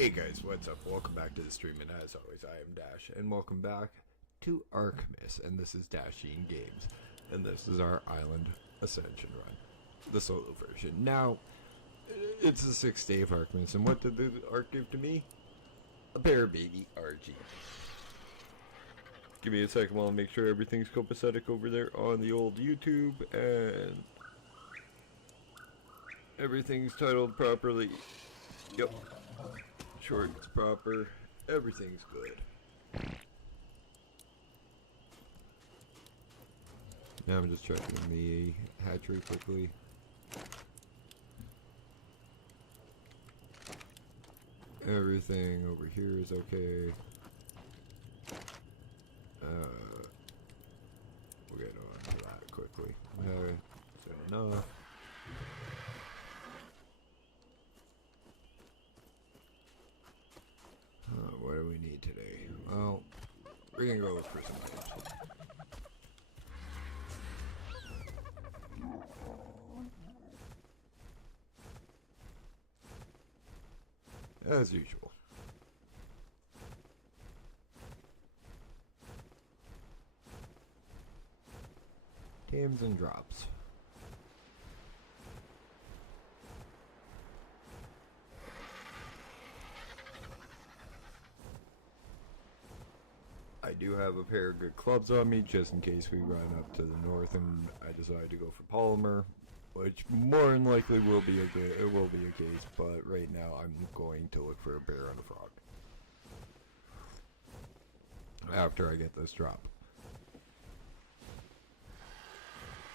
Hey guys, what's up? Welcome back to the stream, and as always, I am Dash, and welcome back to Arkmas, and this is Dashing Games, and this is our Island Ascension run, the solo version. Now, it's the 6th day of Arkmas, and what did the Ark give to me? A bear baby Argie. Give me a second while I make sure everything's copacetic over there on the old YouTube, and everything's titled properly. Yep. Shorts proper, everything's good. Now I'm just checking the hatchery quickly. Everything over here is okay. We'll get on to that quickly. Is that enough? What do we need today? Well, we're gonna go look for some items. As usual. Tames and drops. I do have a pair of good clubs on me just in case we run up to the north and I decide to go for polymer, which more than likely will be a case, but right now I'm going to look for a bear and a frog after I get this drop.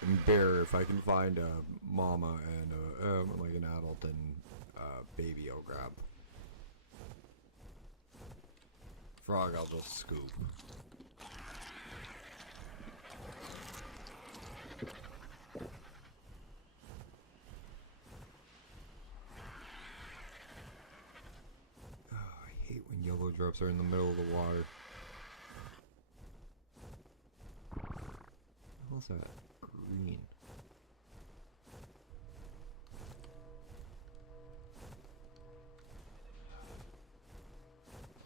And bear, if I can find a mama and like an adult and baby, I'll grab. Frog, I'll just scoop. Oh, I hate when yellow drops are in the middle of the water. What's that? Green.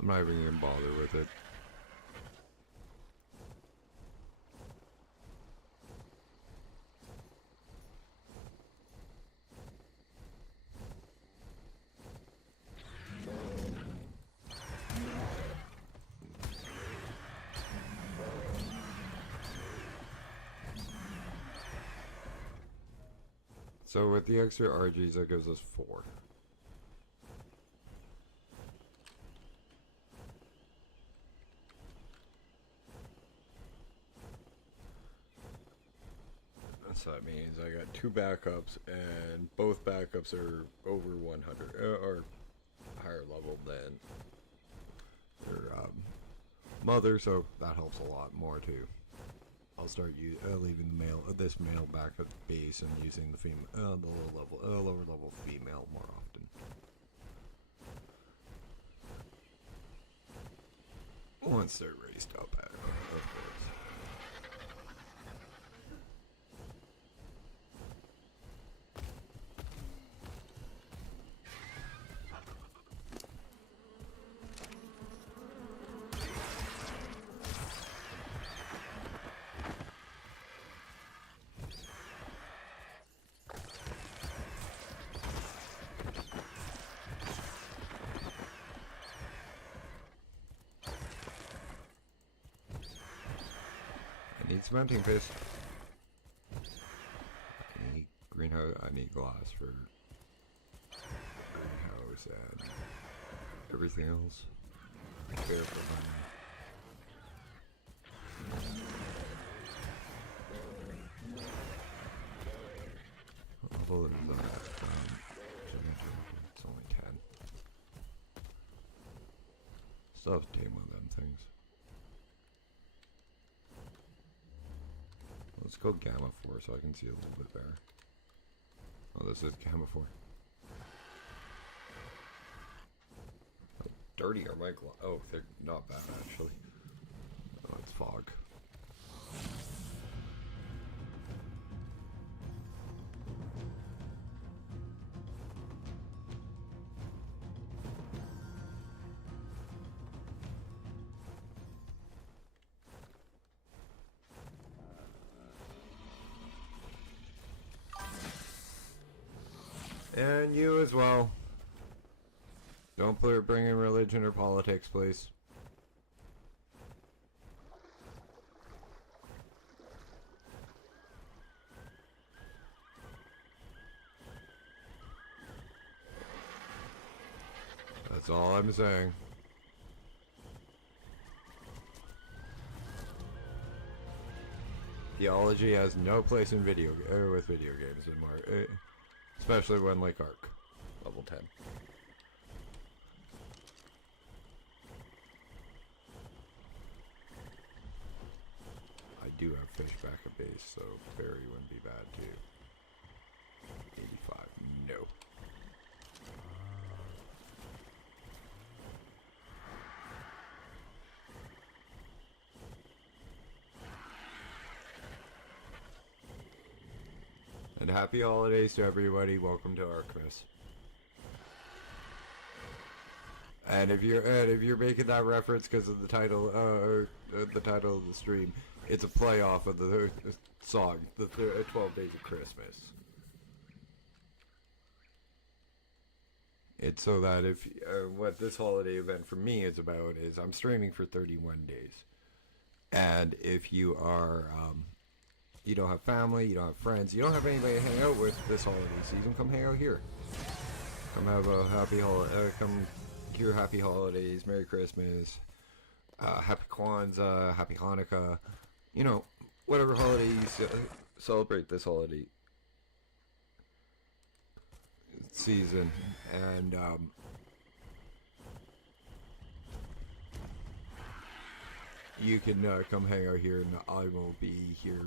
I'm not even gonna bother with it. So with the extra Argies, that gives us 4. So that means I got 2 backups, and both backups are over 100 or higher level than their mother, so that helps a lot more too. I'll start leaving this male back at the base and using the lower level female more often. Once they're raised up, of course. I need cementing paste. I need greenhouse. I need glass for greenhouse and everything else. Fair for money. Although there's it's only 10. Still have to tame one of them things. Let's go Gamma 4 so I can see a little bit better. Oh, this is Gamma 4. How dirty are my gloves? Oh, they're not bad actually. Oh, it's fog. And you as well. Don't bring in religion or politics, please. That's all I'm saying. Theology has no place in with video games anymore, especially one like Ark, level 10. I do have fish back at base, so fairy wouldn't be bad too. 85, no. And happy holidays to everybody. Welcome to Arkmas. And if you're making that reference because of the title, the title of the stream, it's a play off of the song, the 12 Days of Christmas. It's so that if what this holiday event for me is about is I'm streaming for 31 days, and if you are you don't have family, you don't have friends, you don't have anybody to hang out with this holiday season, come hang out here. Come have a happy come here, happy holidays, Merry Christmas, Happy Kwanzaa, Happy Hanukkah, you know, whatever holidays celebrate this holiday season. And you can come hang out here, and I will be here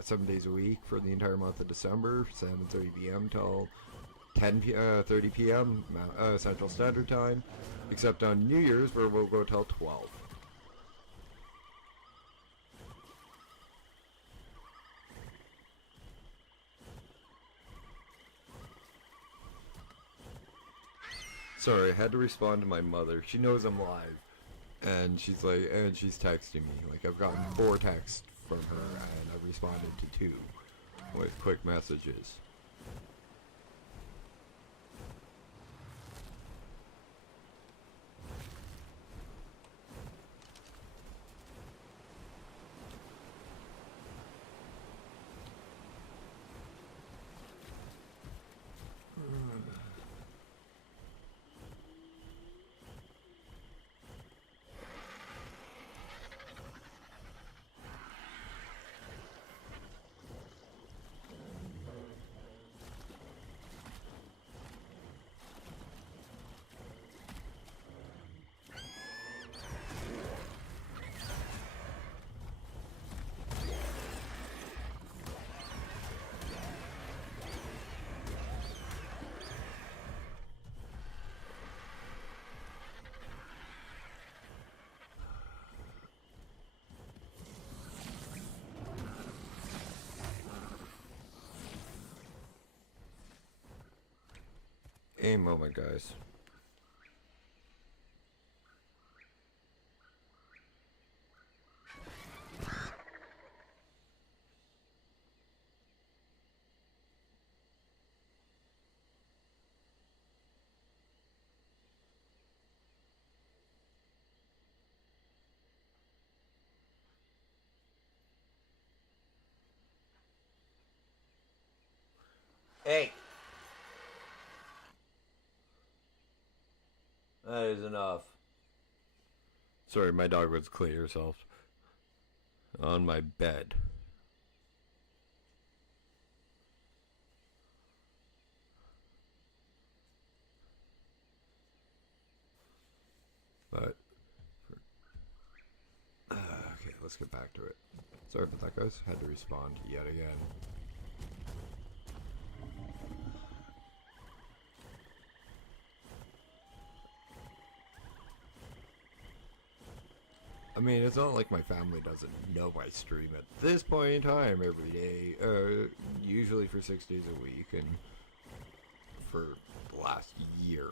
7 days a week for the entire month of December, 7:30 p.m. till 30 p.m. Central Standard Time, except on New Year's where we'll go till 12. Sorry, I had to respond to my mother. She knows I'm live, and she's like, and she's texting me. Like, I've gotten 4 texts from her, and I've responded to 2 with quick messages. A moment, guys. Hey! That is enough. Sorry, my dog was clean herself on my bed. But okay, let's get back to it. Sorry about that, guys. Had to respond yet again. I mean, it's not like my family doesn't know I stream at this point in time every day, usually for 6 days a week, and for the last year,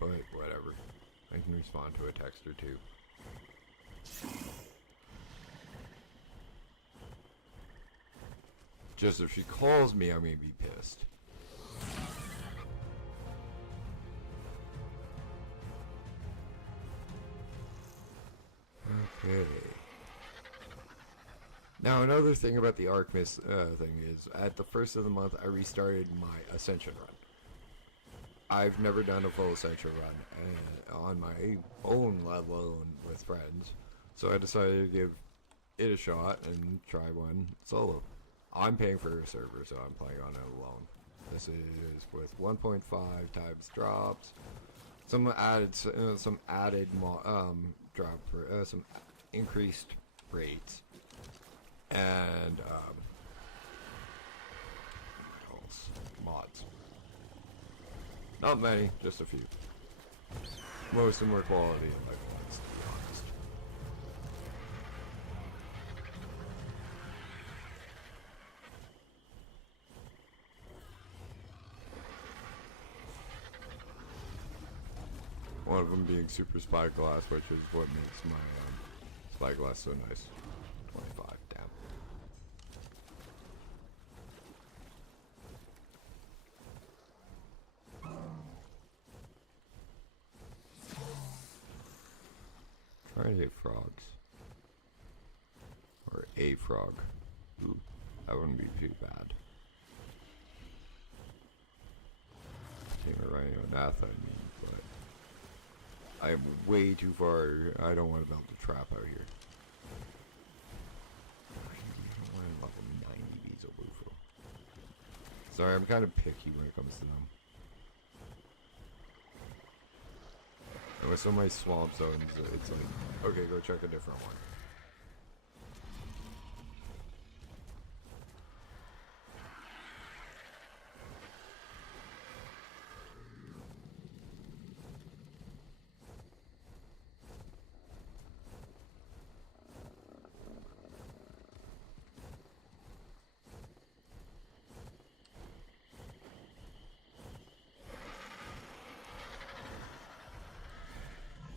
but whatever. I can respond to a text or 2. Just if she calls me, I'm gonna be pissed. Okay. Now, another thing about the Arkmas thing is, at the first of the month, I restarted my Ascension run. I've never done a full Ascension run on my own, let alone with friends. So I decided to give it a shot and try one solo. I'm paying for a server, so I'm playing on it alone. This is with 1.5 times drops, some added drop for some increased rates, and what else? Mods. Not many, just a few. Most of them were quality of life ones, to be honest. One of them being super spyglass, which is what makes my spyglass so nice. 25, damn. Trying to hit frogs. Or a frog. Ooh, that wouldn't be too bad. Team of Rhino Nath, I mean, but I'm way too far. I don't want to build a trap out here. I don't want to level 90 Weasel Bufo. Sorry, I'm kind of picky when it comes to them. And with so many swamp zones, it's like, okay, go check a different one.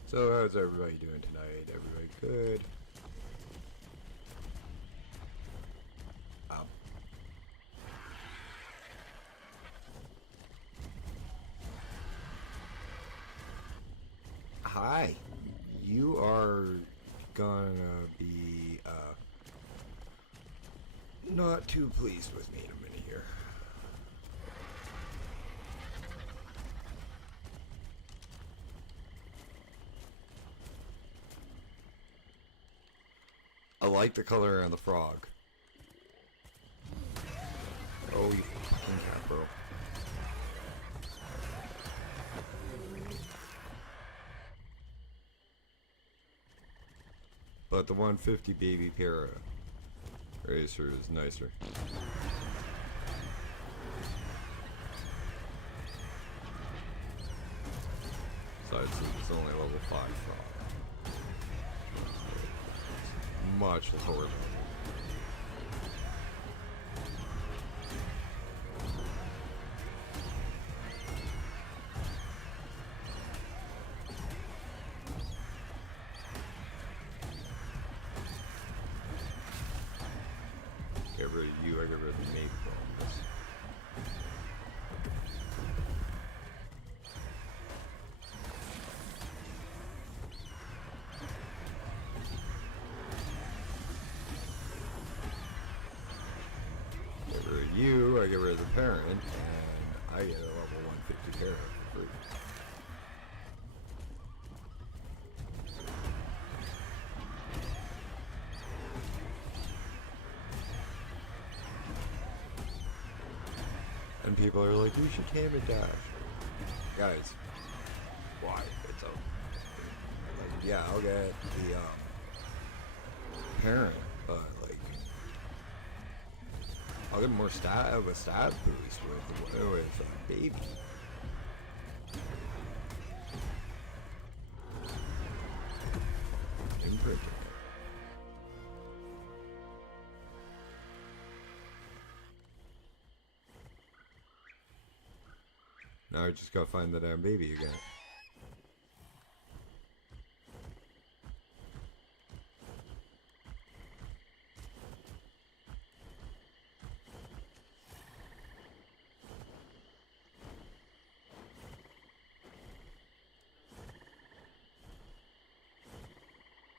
So how's everybody doing tonight? Everybody good? Hi. You are gonna be not too pleased with me in a minute here. I like the color on the frog. Oh, you fucking cat, bro. But the 150 baby para racer is nicer. Besides, it's only level 5 frog. Much lower level. Get rid of you, I get rid of the main problems. You, I get rid of the parent, and I get a level 150 parent for free. And people are like, we should tame a dash. Guys, why? It's a... Like, yeah, I'll get the parent, but like... I'll get more stat of a stat boost with a baby. Imprinted. Now I just gotta find the damn baby again.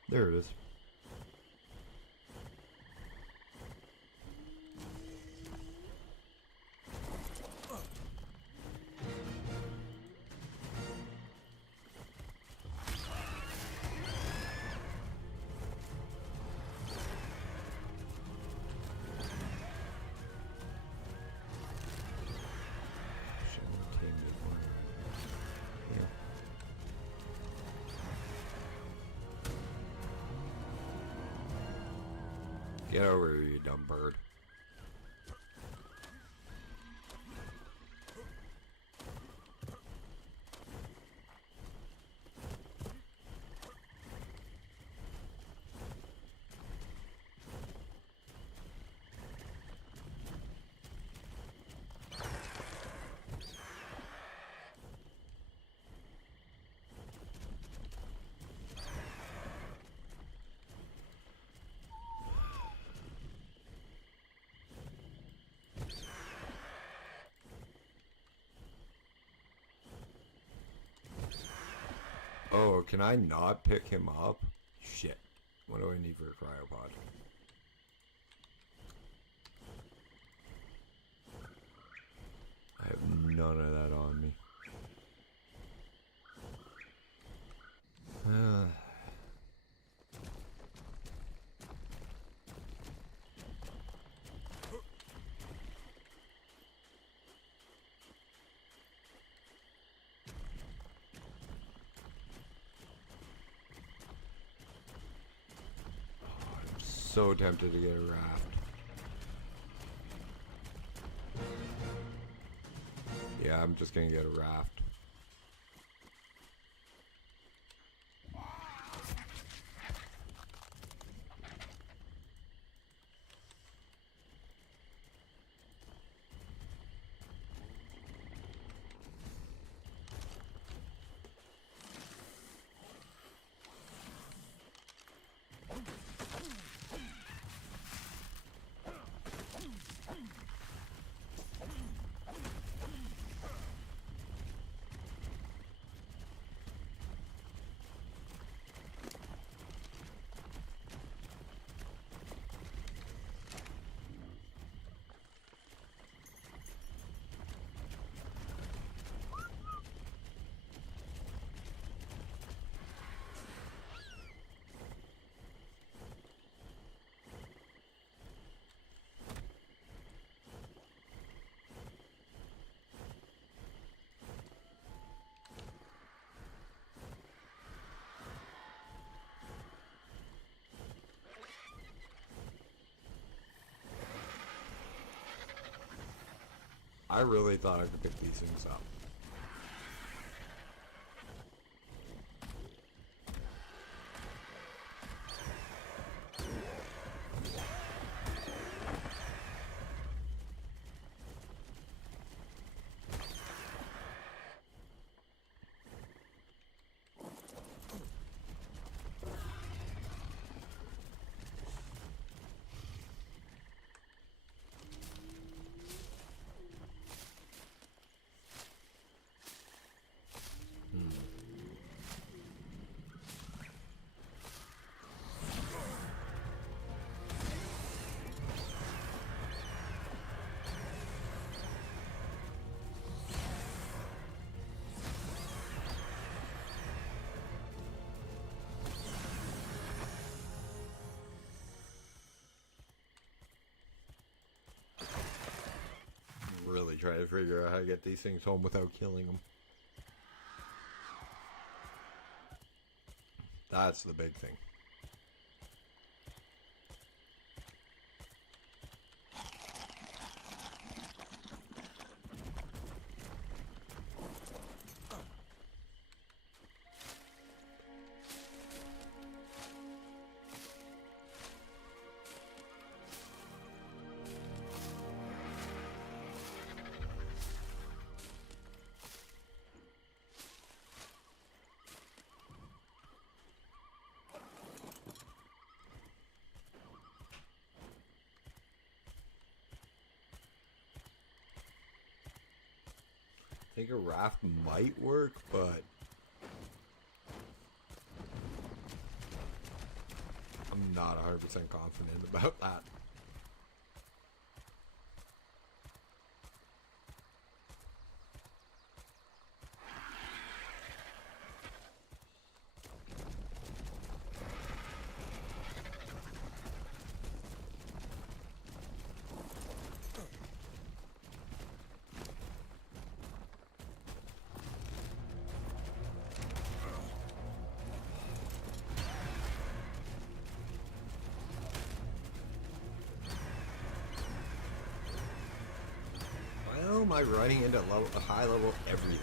There it is. Get over here, you dumb bird. Oh, can I not pick him up? Shit. What do I need for a cryopod? I have none of that on me. So tempted to get a raft. Yeah, I'm just gonna get a raft. I really thought I could pick these things up. Really try to figure out how to get these things home without killing them. That's the big thing. I think a raft might work, but I'm not 100% confident about that. I running into a high level everything?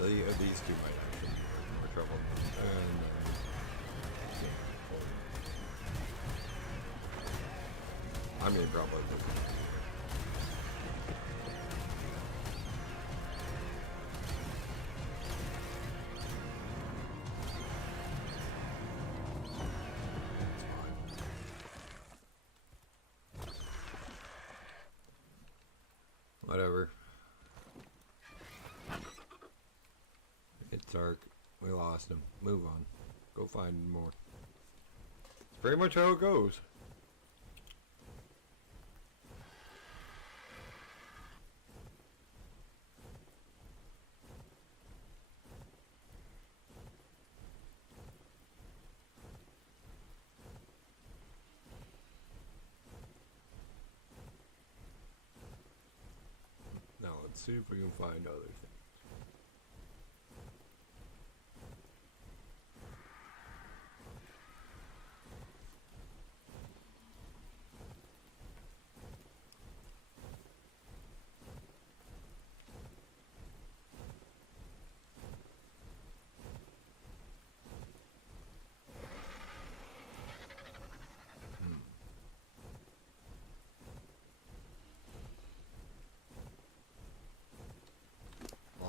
Yeah, these two might actually be more trouble. And, I mean, probably. Whatever. It's dark. We lost him. Move on. Go find more. It's pretty much how it goes. Now let's see if we can find other things.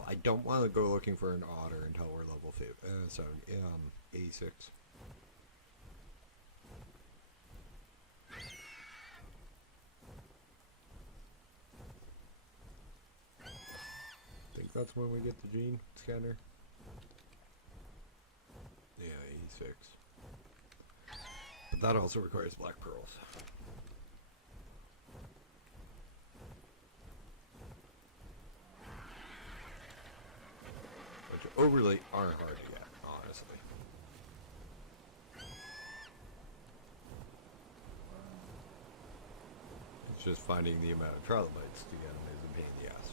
I don't want to go looking for an otter until we're level 86. I think that's when we get the gene scanner. Yeah, 86. But that also requires black pearls. Overly aren't hard to get, honestly. It's just finding the amount of trilobites to get them is a pain in the ass.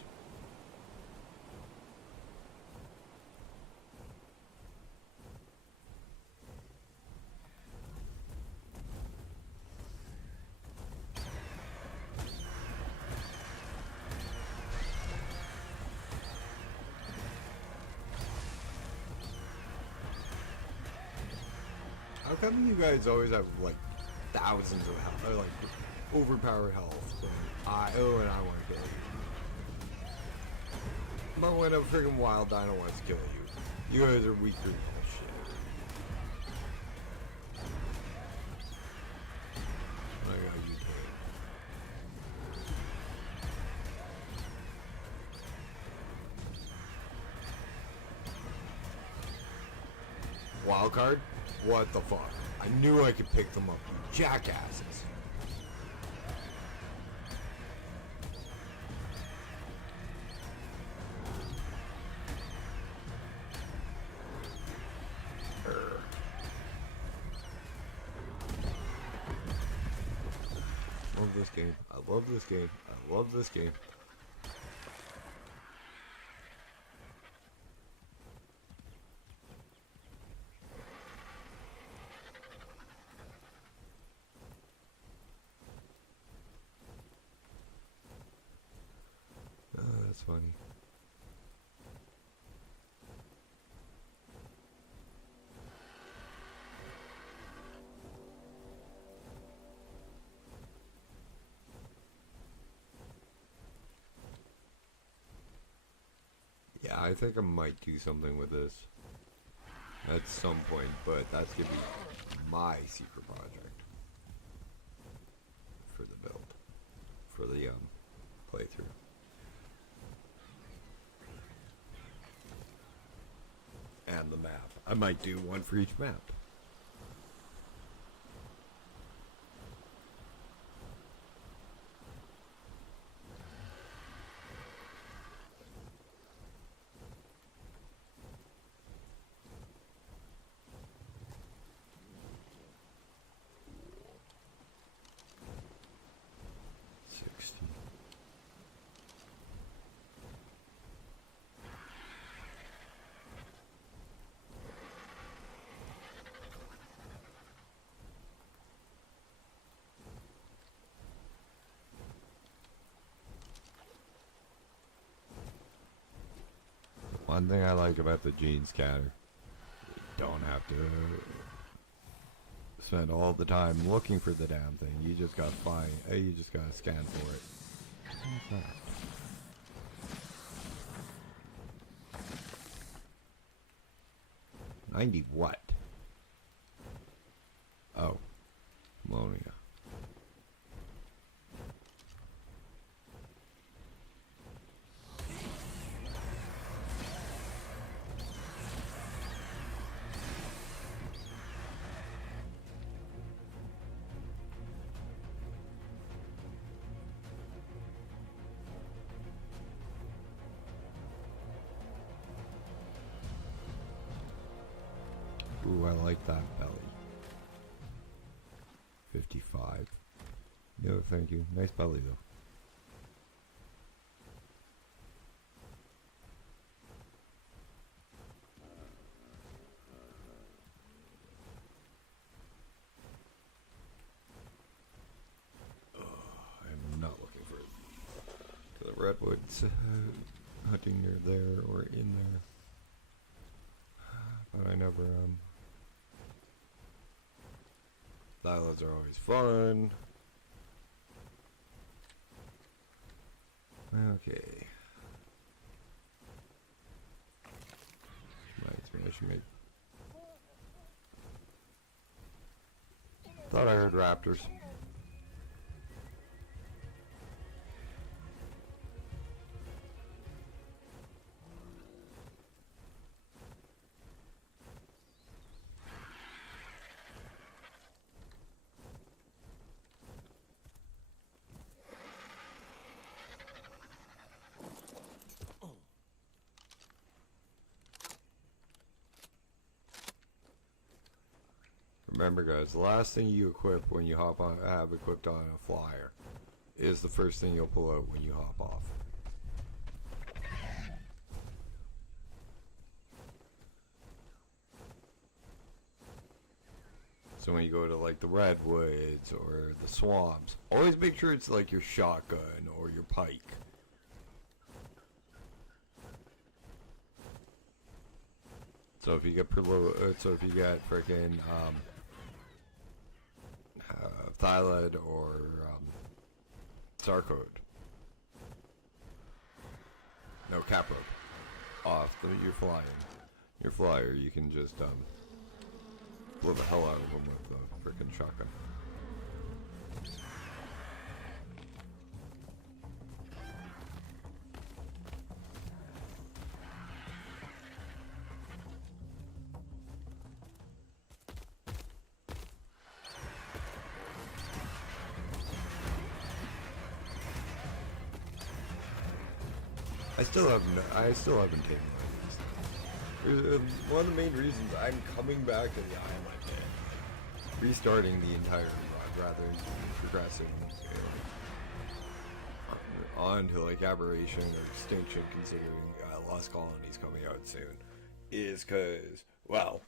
How come you guys always have like thousands of health, or like overpowered health? And I want to kill you. But when a freaking wild dino wants to kill you, you guys are weaker than shit. I got you. Wild card? What the fuck? I knew I could pick them up, you jackasses. Love this game. I love this game. I love this game. That's funny. Yeah, I think I might do something with this at some point, but that's gonna be my secret project for the build, for the playthrough. And the map. I might do one for each map. One thing I like about the gene scanner, you don't have to spend all the time looking for the damn thing. You just gotta find, you just gotta scan for it. What's that? 90 what? Oh, ammonia. Ooh, I like that belly. 55. No, thank you. Nice belly, though. I'm not looking for the redwoods hunting near there or in there. But I never, Silos are always fun. Okay. I should make. Thought I heard raptors. Remember, guys, the last thing you equip when you have equipped on a flyer is the first thing you'll pull out when you hop off. So when you go to like the redwoods or the swamps, always make sure it's like your shotgun or your pike. So if you get freaking Thylid or Sarcode, no Caprobe, off your flyer, you can just blow the hell out of them with a freaking shotgun. I still haven't taken these. One of the main reasons I'm coming back to the island and restarting the entire run rather than progressing on to like aberration or extinction, considering Lost Colony's coming out soon, is because, well,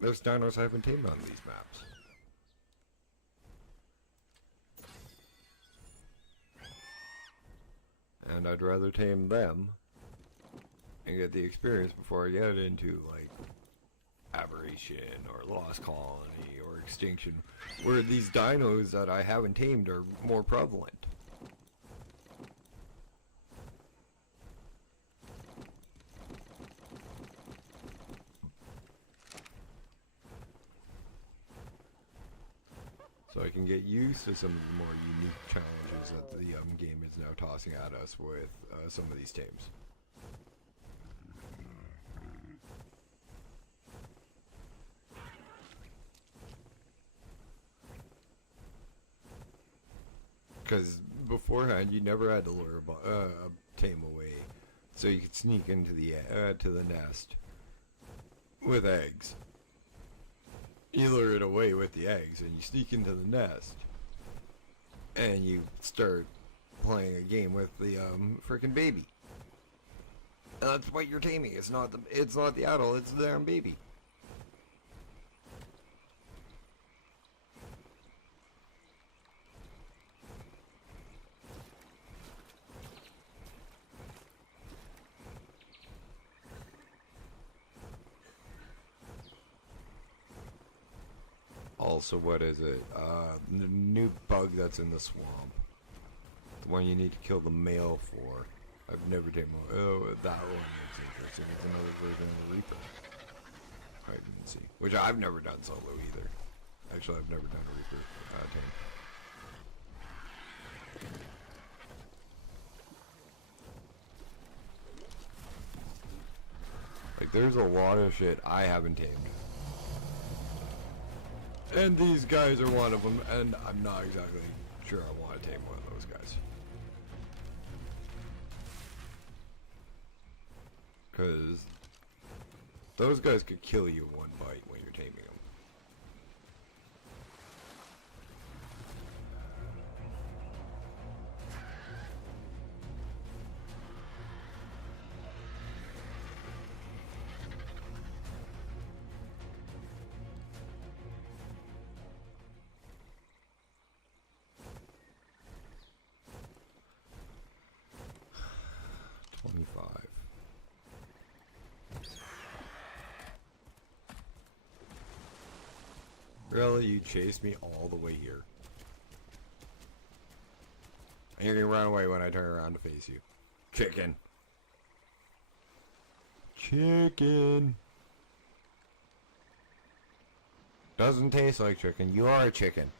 there's dinos I haven't tamed on these maps. And I'd rather tame them and get the experience before I get into like aberration or lost colony or extinction, where these dinos that I haven't tamed are more prevalent. So I can get used to some of the more unique challenges that the game is now tossing at us with some of these tames. Because beforehand, you never had to lure a tame away, so you could sneak into the to the nest with eggs. You lure it away with the eggs, and you sneak into the nest, and you start playing a game with the freaking baby. And that's what you're taming. It's not the adult. It's the damn baby. Also, what is it? The new bug that's in the swamp. The one you need to kill the male for. I've never taken one. Oh, that one is interesting. It's another version of the Reaper. Hide and see. Which I've never done solo either. Actually, I've never done a Reaper tame. Like, there's a lot of shit I haven't tamed. And these guys are one of them, and I'm not exactly sure I want to tame one of those guys. Because those guys could kill you in one bite when you're taming them. Really? You chased me all the way here. And you're gonna run away when I turn around to face you. Chicken. Chicken. Doesn't taste like chicken. You are a chicken.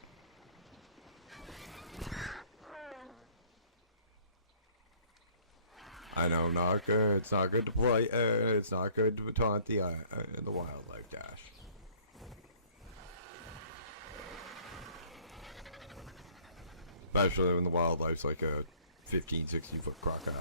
I know, not good. It's not good to play. It's not good to taunt the wildlife dash. Especially when the wildlife's like a 15, 60 foot crocodile.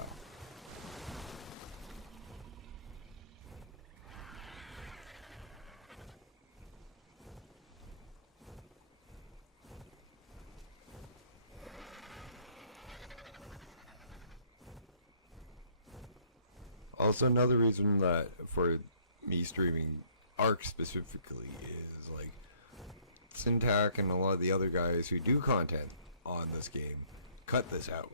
Also, another reason that for me streaming Ark specifically is like Syntac and a lot of the other guys who do content on this game cut this out.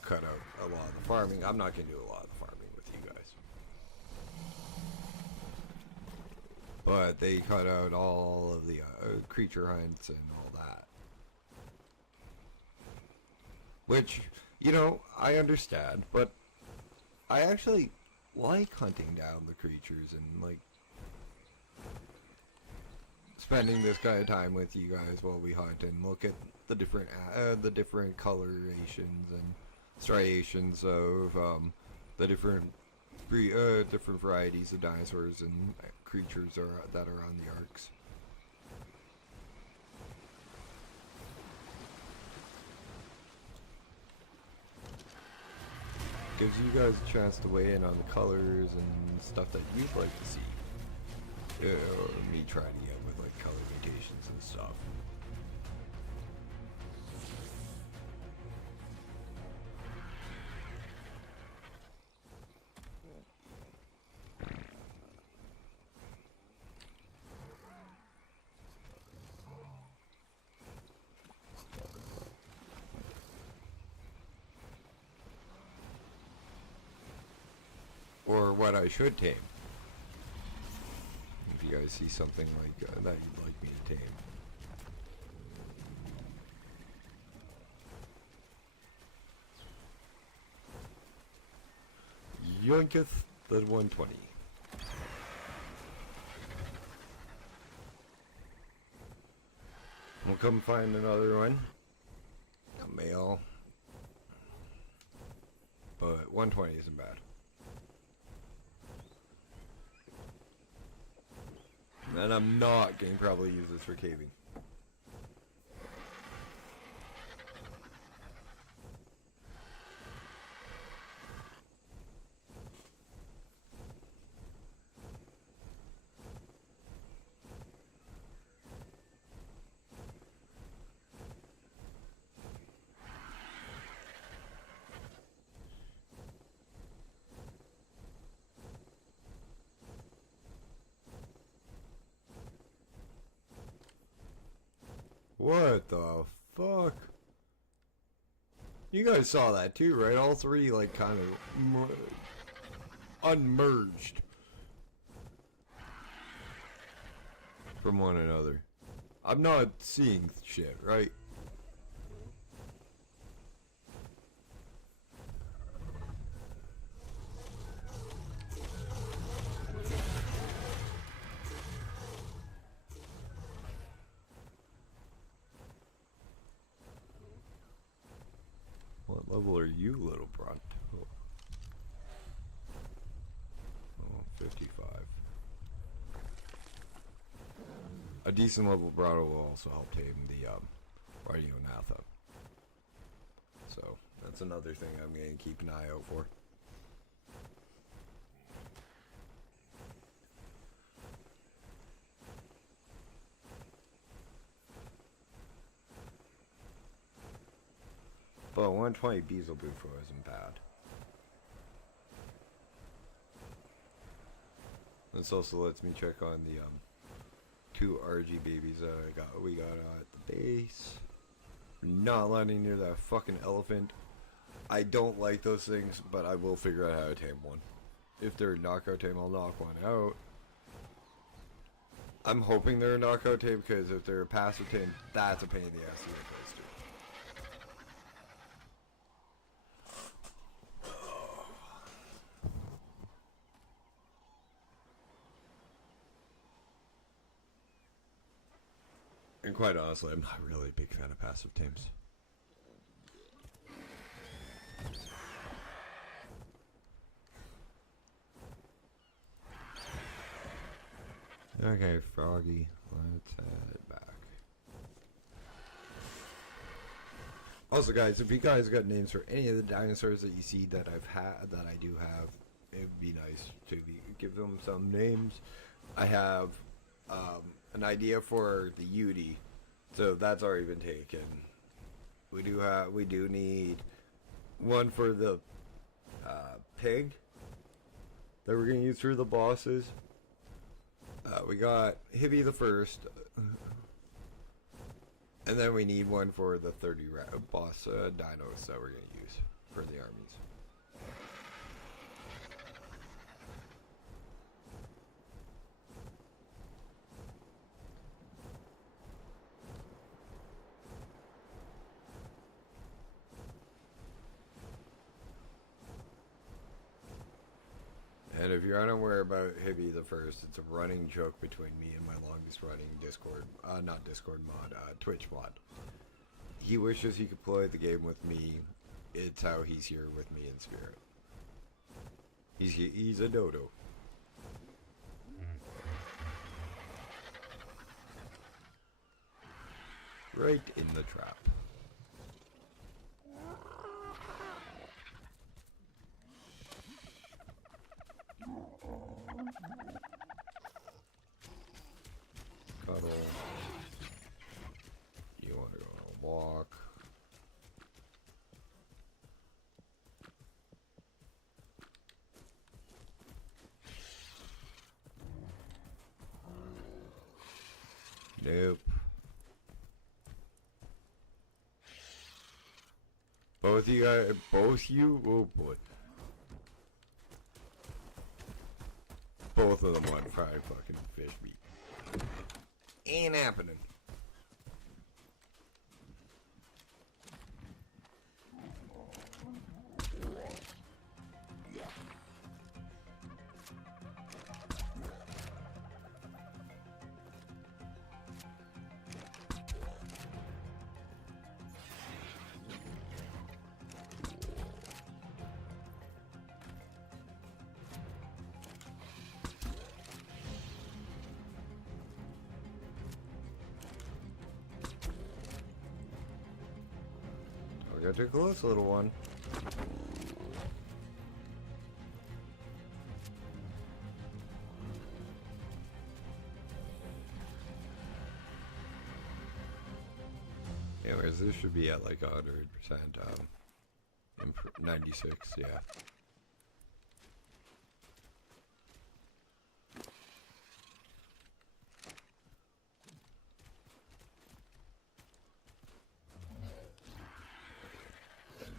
Cut out a lot of the farming. I'm not going to do a lot of the farming with you guys. But they cut out all of the creature hunts and all that. Which, you know, I understand, but I actually like hunting down the creatures and like spending this kind of time with you guys while we hunt and look at the different colorations and striations of the different varieties of dinosaurs and creatures that are on the Arks. Gives you guys a chance to weigh in on the colors and stuff that you'd like to see. Me trying to get with like color mutations and stuff. Or what I should tame. If you guys see something like that you'd like me to tame. Yoinketh the 120. We'll come find another one. A male. But 120 isn't bad. And I'm not going to probably use this for caving. What the fuck? You guys saw that too, right? All three, like, kind of unmerged from one another. I'm not seeing shit, right? What level are you, little brunt? Oh, 55. A decent level Brado will also help tame the Rhinognatha. So that's another thing I'm going to keep an eye out for. But 120 Beazle Bufo isn't bad. This also lets me check on the 2 Argie babies that we got at the base. We're not landing near that fucking elephant. I don't like those things, but I will figure out how to tame one. If they're a knockout tame, I'll knock one out. I'm hoping they're a knockout tame, because if they're a passive tame, that's a pain in the ass to get close to. And quite honestly, I'm not really a big fan of passive tames. Okay, Froggy, let's head back. Also, guys, if you guys got names for any of the dinosaurs that you see that I do have, it would be nice to give them some names. I have an idea for the Yudi, so that's already been taken. We do need one for the pig that we're gonna use through the bosses. We got Hibby the First, and then we need one for the 30 boss dinos that we're gonna use for the armies. And if you're unaware about Hibby the First, it's a running joke between me and my longest running Discord, not Discord mod, Twitch mod. He wishes he could play the game with me. It's how he's here with me in spirit. He's a dodo. Right in the trap. Cuddle. You want to go on a walk. Nope. Both you guys, oh boy. Both of them want fried fucking fish meat. Ain't happening. Got too close, little one. Anyways, this should be at like 100%. 96, yeah.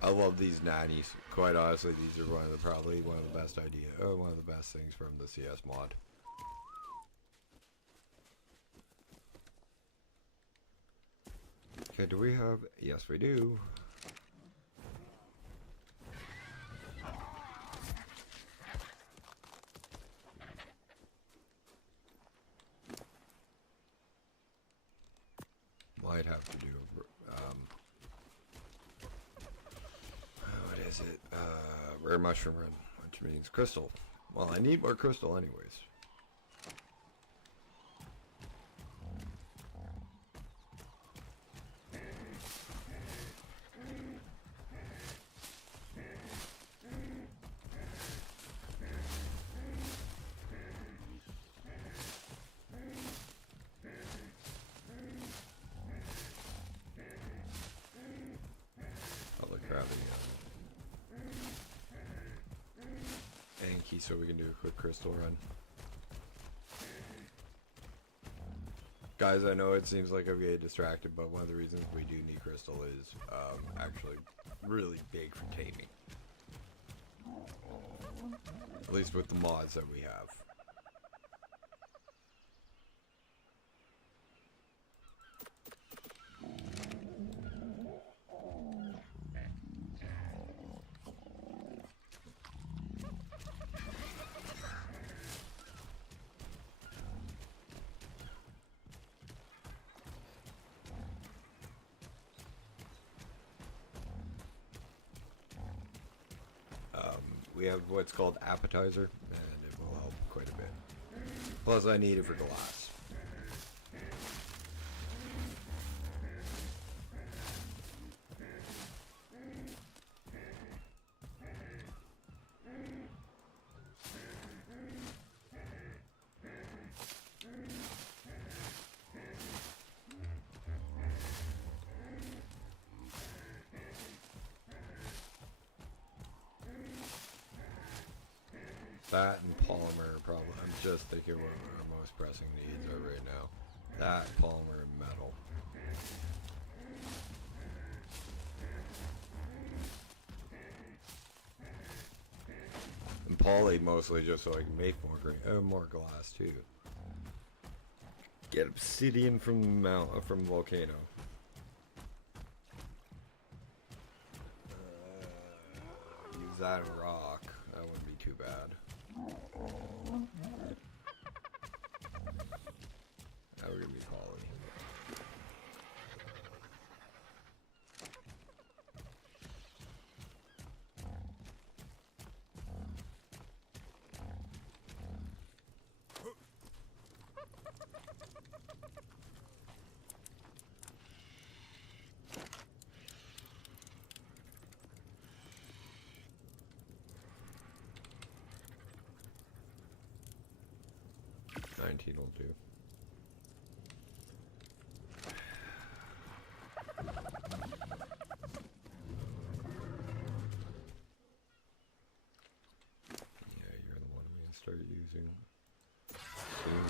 I love these nannies. Quite honestly, these are probably one of the best one of the best things from the CS mod. Okay, do we have... Yes, we do. Might have to do... what is it? Rare mushroom run, which means crystal. Well, I need more crystal anyways. So we can do a quick crystal run. Guys, I know it seems like I'm getting distracted, but one of the reasons we do need crystal is actually really big for taming. At least with the mods that we have. We have what's called appetizer, and it will help quite a bit. Plus, I need it for glass. That and polymer are probably, I'm just thinking what our most pressing needs are right now. That, polymer, and metal. And poly mostly just so I can make more glass too. Get obsidian from the from the volcano. Use that rock. That wouldn't be too bad. Now we're gonna be poly. Will do. Yeah, you're the one we can start using soon.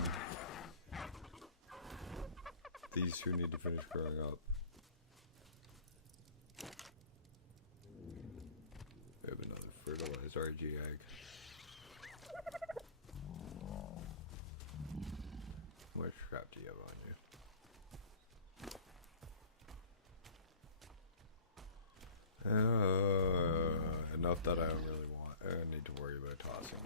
These two need to finish growing up. We have another fertilized Argie egg. How much crap do you have on you? Enough that I don't really want. I need to worry about tossing.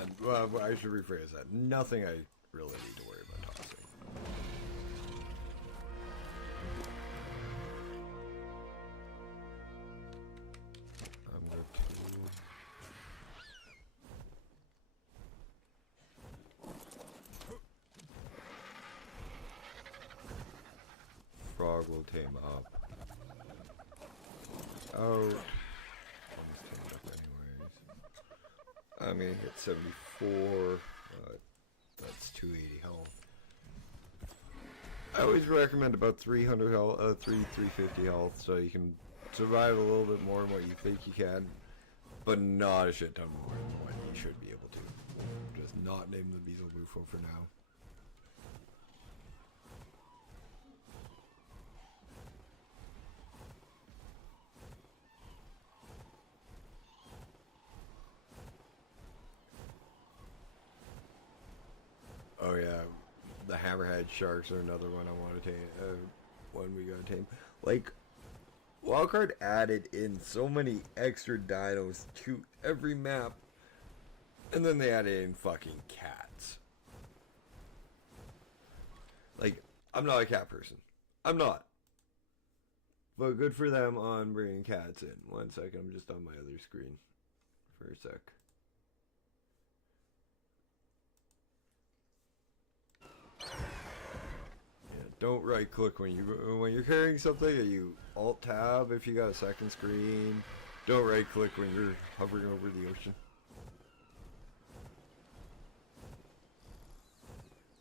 And, well, I should rephrase that. Nothing I really need to worry about tossing. I'm going to... Frog will tame up. Oh. Almost tamed up anyways. I mean, it's 74. That's 280 health. I always recommend about 300 health, 350 health, so you can survive a little bit more than what you think you can, but not a shit ton more than what you should be able to. Just not name the Beetle Bufo for now. Oh yeah, the hammerhead sharks are another one I want to tame. One we gotta tame. Like, Wildcard added in so many extra dinos to every map, and then they added in fucking cats. Like, I'm not a cat person. I'm not. But good for them on bringing cats in. 1 second, I'm just on my other screen for a sec. Yeah, don't right click when you're carrying something, or you alt tab if you got a second screen. Don't right click when you're hovering over the ocean.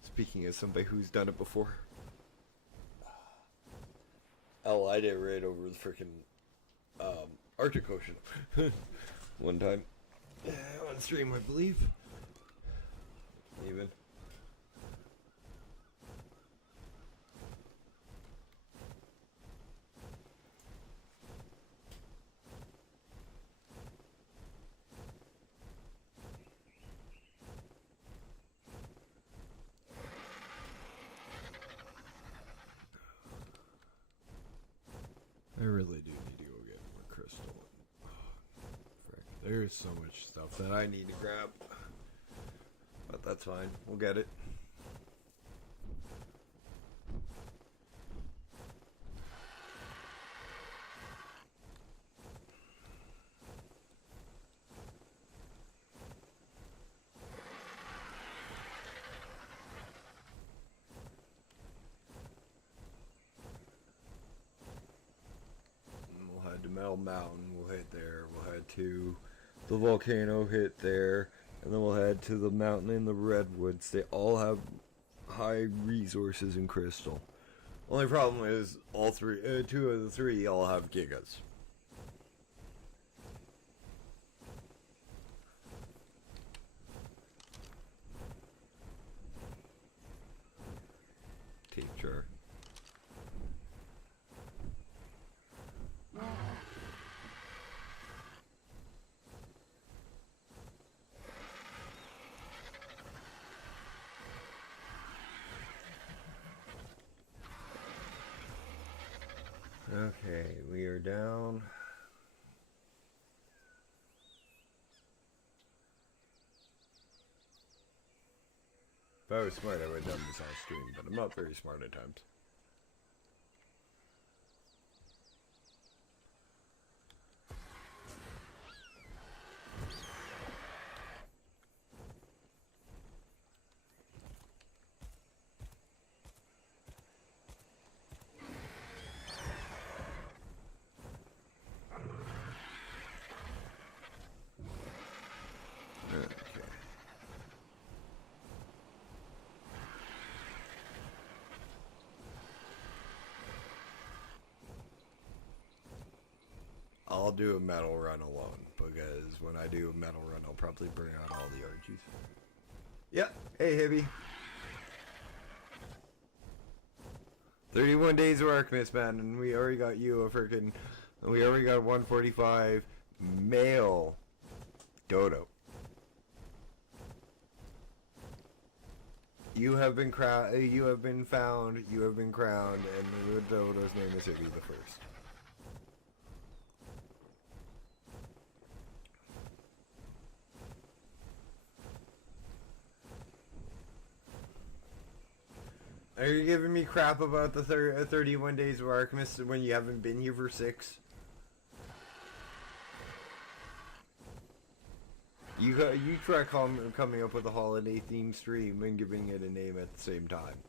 Speaking as somebody who's done it before. Oh, I did it right over the freaking Arctic Ocean one time. On stream, I believe. Even. I really do need to go get more crystal. Frick. There's so much stuff that I need to grab. But that's fine. We'll get it. We'll head to Metal Mountain. We'll head there. We'll head to the volcano, hit there. And then we'll head to the mountain in the redwoods. They all have high resources in crystal. Only problem is all three, two of the three all have gigas. Teacher. Okay, we are down. If I was smart, I would have done this on stream, but I'm not very smart at times. I'll do a metal run alone, because when I do a metal run, I'll probably bring out all the Argies. Yeah, hey Hibby. 31 days of Arkmas, man, and we already got you a freaking... We already got 145 male dodo. You have been found, you have been crowned, and the dodo's name is Hibby the First. Are you giving me crap about the 31 days of Arkmas when you haven't been here for 6? You try coming up with a holiday themed stream and giving it a name at the same time.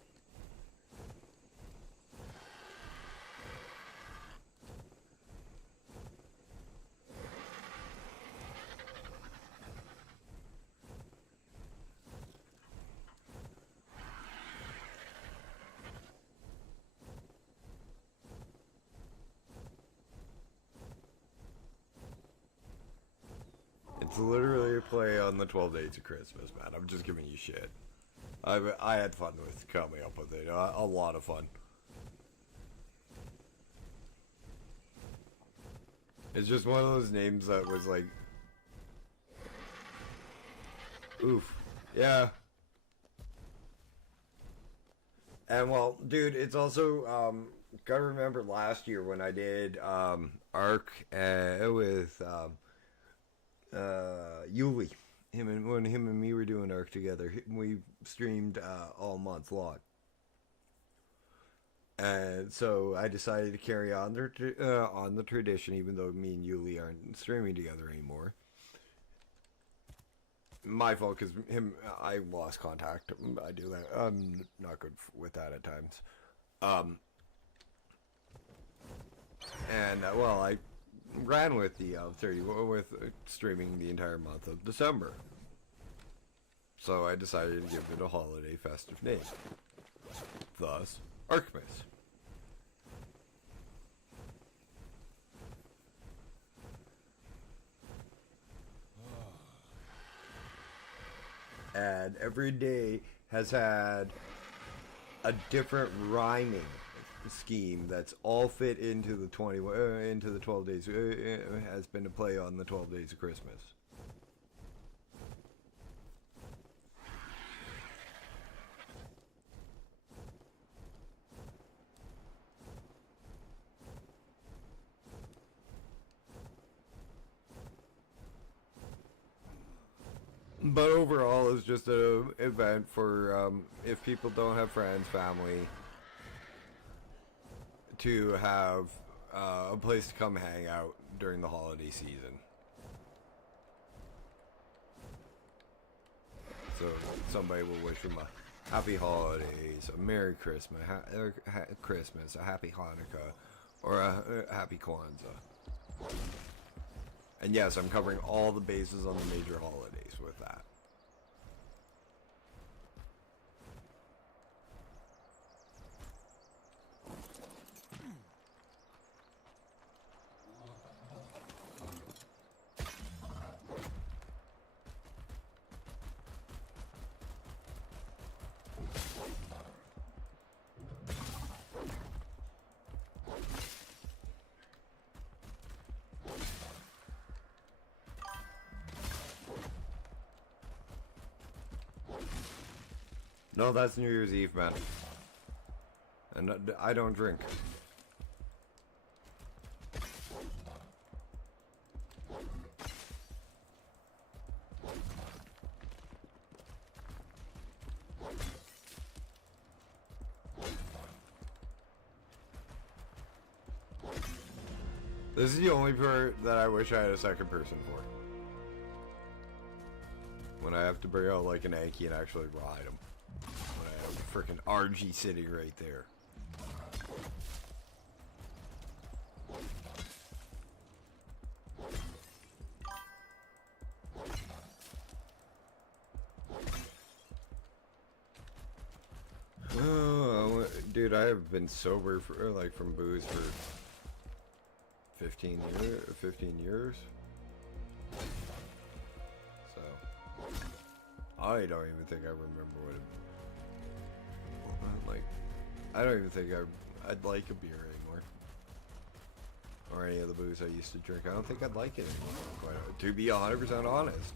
It's literally a play on the 12 days of Christmas, man. I'm just giving you shit. I had fun with coming up with it. A lot of fun. It's just one of those names that was like... Oof. Yeah. And well, dude, it's also gotta remember last year when I did Arc with Yuli. When him and me were doing Arc together, we streamed all month long. And so I decided to carry on the tradition, even though me and Yuli aren't streaming together anymore. My fault, because I lost contact. I do that. I'm not good with that at times. Um, and well, I ran with the 30 with streaming the entire month of December. So I decided to give it a holiday festive name. Thus, Arkmas. And every day has had a different rhyming scheme that's all fit into the 12 days. Has been to play on the 12 days of Christmas. But overall, it's just an event for if people don't have friends, family, to have a place to come hang out during the holiday season. So somebody will wish them a happy holidays, a Merry Christmas, Christmas, a Happy Hanukkah, or a Happy Kwanzaa. And yes, I'm covering all the bases on the major holidays with that. No, that's New Year's Eve, man. And I don't drink. This is the only part that I wish I had a second person for. When I have to bring out like an Anki and actually ride them. When I have a freaking Argie sitting right there. Oh, dude, I have been sober for like from booze for 15 years. So I don't even think I remember what it like. I don't even think I'd like a beer anymore, or any of the booze I used to drink. I don't think I'd like it anymore, to be 100% honest.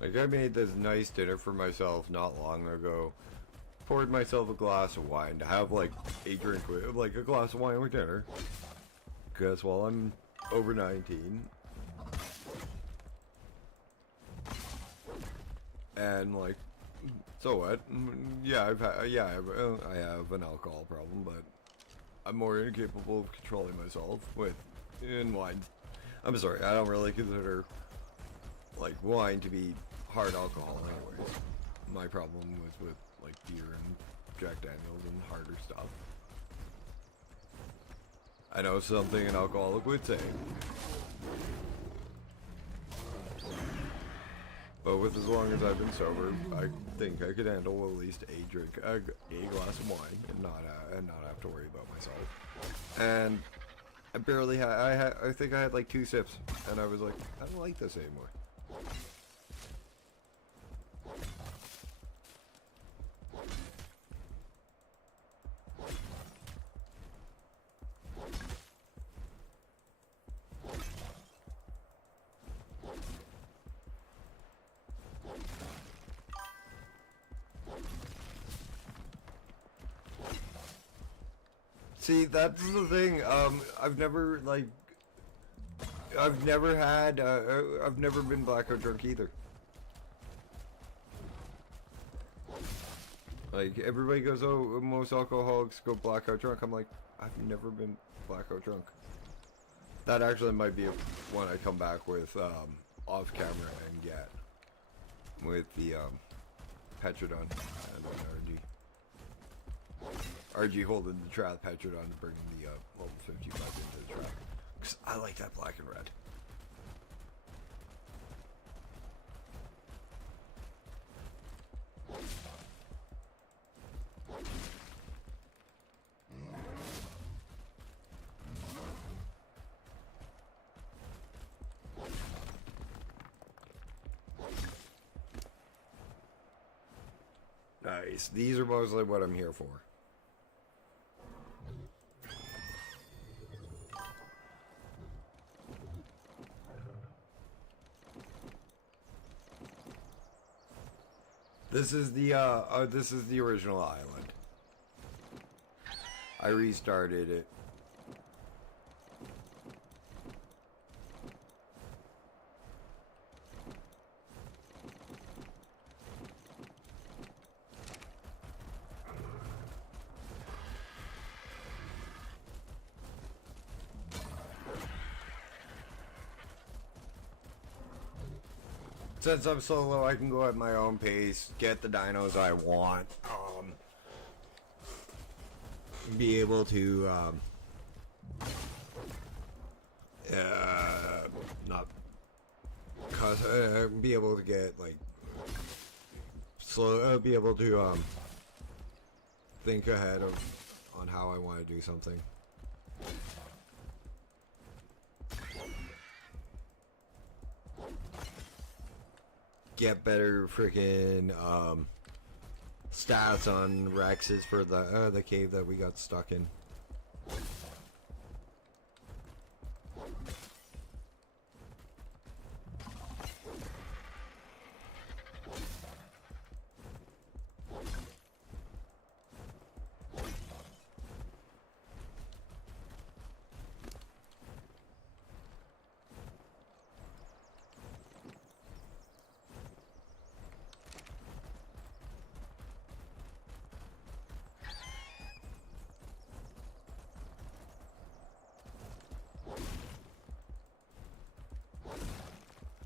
Like, I made this nice dinner for myself not long ago. Poured myself a glass of wine to have, like, a drink with, like, a glass of wine with dinner. Because, well, I'm over 19. And, like, so what? Yeah, I have an alcohol problem, but I'm more incapable of controlling myself in wine. I'm sorry, I don't really consider, like, wine to be hard alcohol anyways. My problem was with like beer and Jack Daniels and harder stuff. I know something an alcoholic would say, But with as long as I've been sober, I think I could handle at least a glass of wine and not have to worry about myself. And I barely had. I think I had like 2 sips, and I was like, I don't like this anymore. See, that's the thing. I've never been blackout drunk either. Like, everybody goes, oh, most alcoholics go blackout drunk. I'm like, I've never been blackout drunk. That actually might be one I come back with off camera and get with the Petrodon and Argie. Argie holding the trap, Petrodon bringing the level 55 into the trap. Because I like that black and red. Nice. These are mostly what I'm here for. This is the original island. I restarted it. Since I'm solo, I can go at my own pace, get the dinos I want, be able to, be able to get, like, slow, be able to, think ahead on how I want to do something. Get better freaking stats on Rexes for the cave that we got stuck in.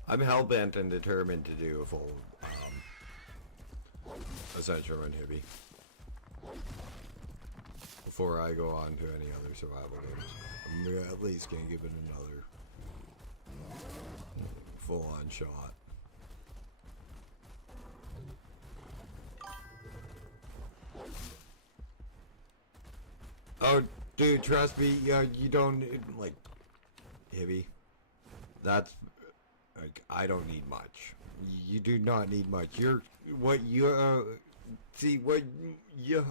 I'm hellbent and determined to do a full Essential Inhibi before I go on to any other survival games. I'm at least gonna give it another full-on shot. Oh, dude, trust me, you don't like Hibby. That's like, I don't need much. You do not need much. A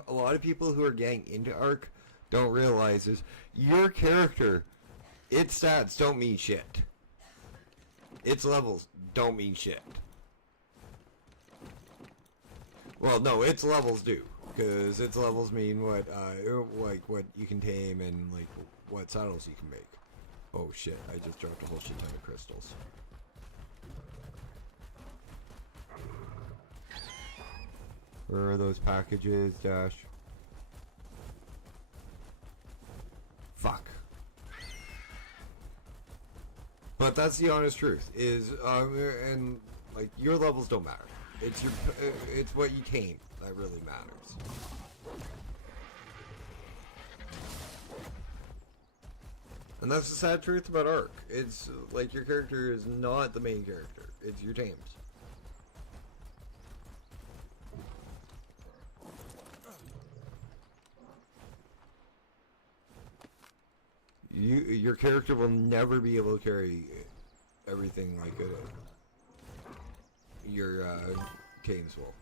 lot of people who are getting into Ark don't realize is your character, its stats don't mean shit. Its levels don't mean shit. Well, no, its levels do, because its levels mean what you can tame and like what saddles you can make. Oh shit! I just dropped a whole shit ton of crystals. Where are those packages, Dash? Fuck. But that's the honest truth. Is and like your levels don't matter. It's it's what you tame that really matters. And that's the sad truth about Ark. It's like your character is not the main character. It's your tames. Your character will never be able to carry everything like your canes will.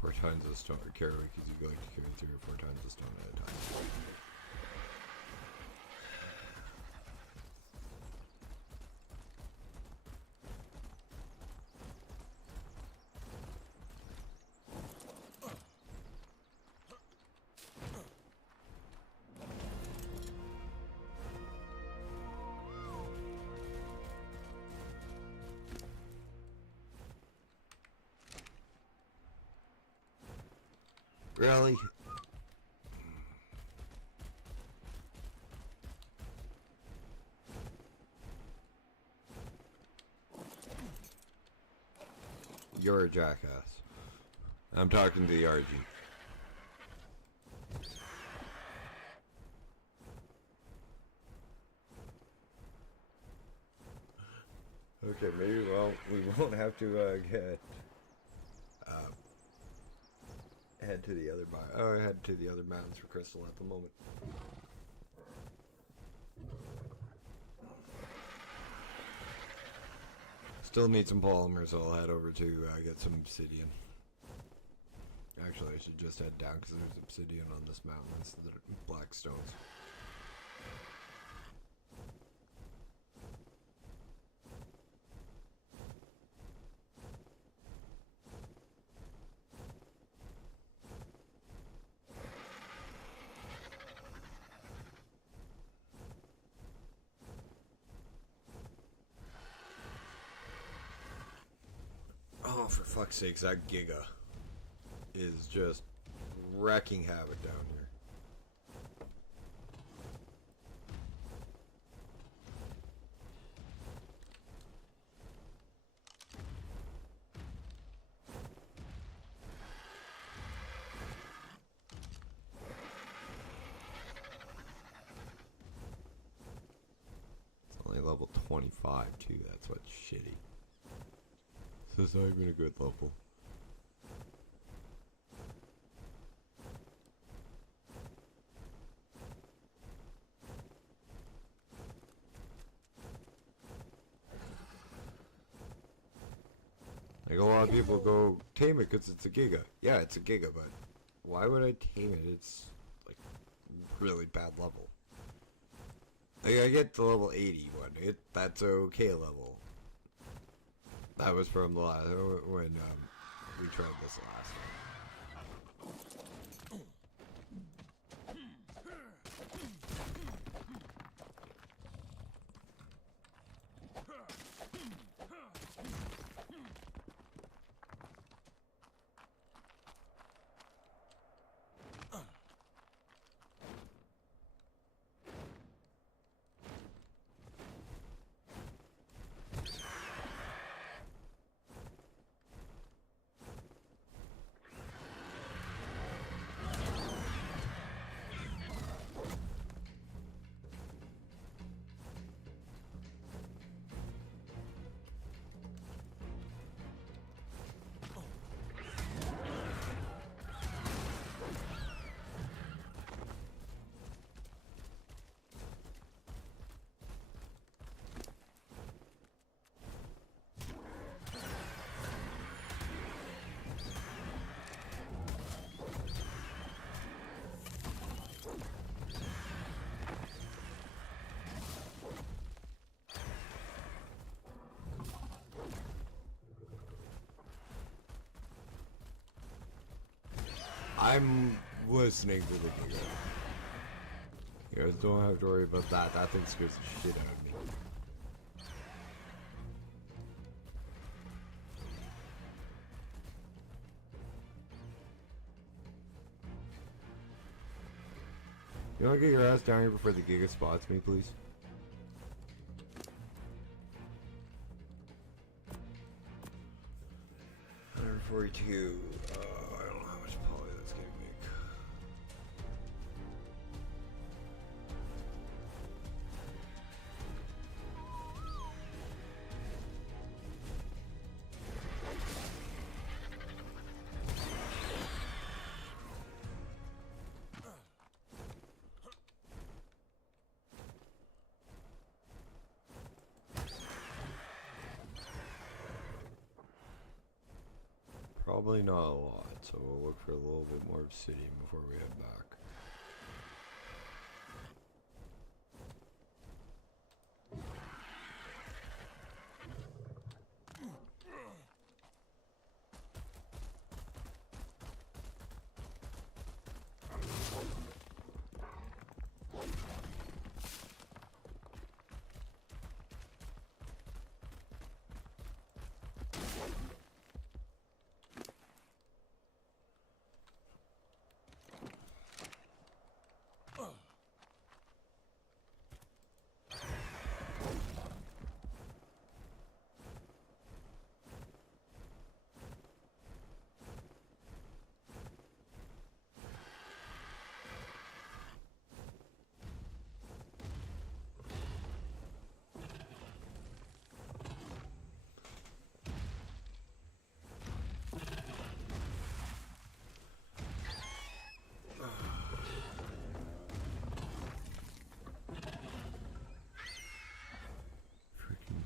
Four times the stone carry because you like to carry 3 or 4 times the stone at a time. Really? You're a jackass. I'm talking to the Argie. Okay, maybe, well, we won't have to head to the other mountains for crystal at the moment. Still need some polymers, so I'll head over to get some obsidian. Actually, I should just head down because there's obsidian on this mountain instead of black stones. Oh, for fuck's sakes, that Giga is just wrecking havoc down here. It's only level 25 too, that's what's shitty. So it's not even a good level. Like a lot of people go tame it because it's a Giga. Yeah, it's a Giga, but why would I tame it? It's like really bad level. Like I get the level 80 one. That's okay level. That was from the last when we tried this last time. I'm listening to the video. You guys don't have to worry about that. That thing scares the shit out of me. You wanna get your ass down here before the Giga spots me, please? $142. I don't know how much poly that's gonna make. Probably not a lot, so we'll look for a little bit more obsidian before we head back.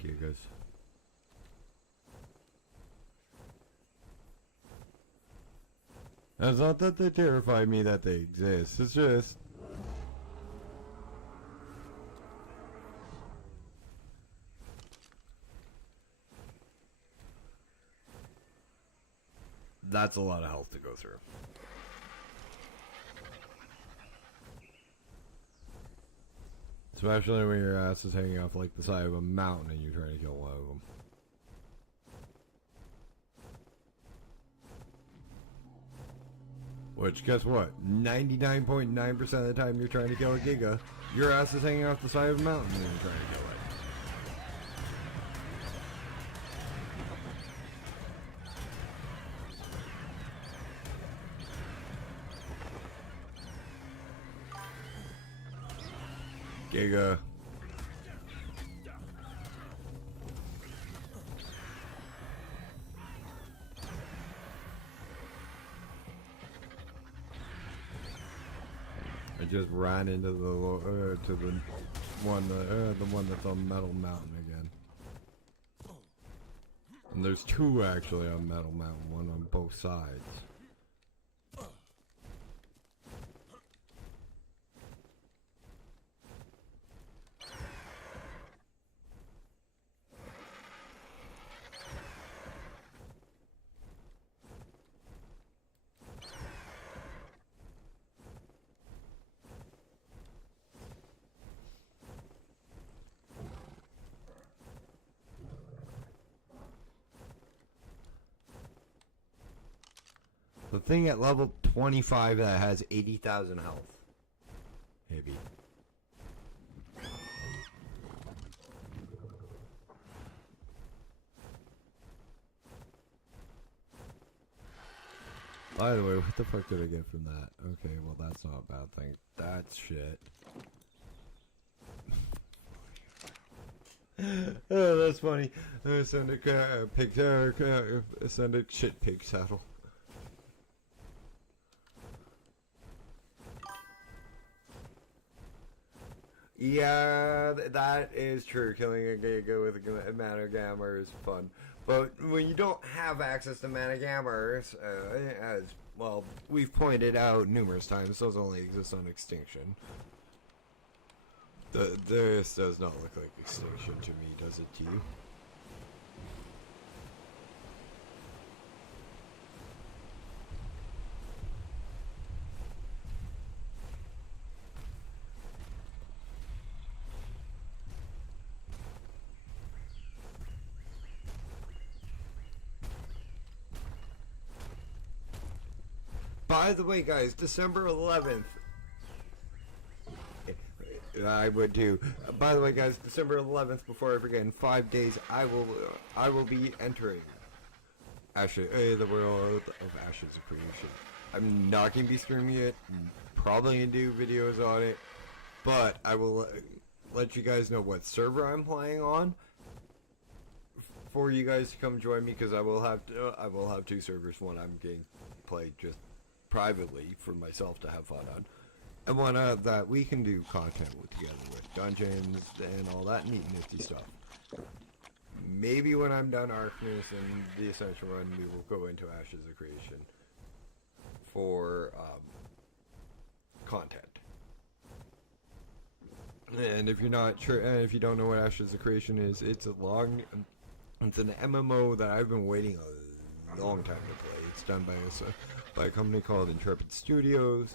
Gigas. It's not that they terrify me that they exist, it's just... That's a lot of health to go through. Especially when your ass is hanging off like the side of a mountain and you're trying to kill one of them. Which, guess what? 99.9% of the time you're trying to kill a Giga, your ass is hanging off the side of a mountain and you're trying to kill it. Giga. I just ran into the to the one that's on Metal Mountain again. And there's two actually on Metal Mountain, one on both sides. The thing at level 25 that has 80,000 health. Maybe. By the way, what the fuck did I get from that? Okay, well that's not a bad thing. That's shit. Oh, that's funny. Send a pig, send a shit pig saddle. Yeah, that is true. Killing a Giga with a mana gamma is fun. But when you don't have access to mana gammers, as well, we've pointed out numerous times, those only exist on Extinction. This does not look like Extinction to me, does it to you? By the way, guys, December 11th. I would too. By the way, guys, December 11th. Before I forget, in 5 days, I will be entering the world of Ashes of Creation. I'm not gonna be streaming it. I'm probably gonna do videos on it, but I will let you guys know what server I'm playing on for you guys to come join me, because I will have 2 servers. One I'm getting played just privately for myself to have fun on, and one that we can do content together with dungeons and all that neat nifty stuff. Maybe when I'm done Arkmas and the Ascension run, we will go into Ashes of Creation for content. And if you're not sure, and if you don't know what Ashes of Creation is, it's an MMO that I've been waiting a long time to play. It's done by a company called Intrepid Studios.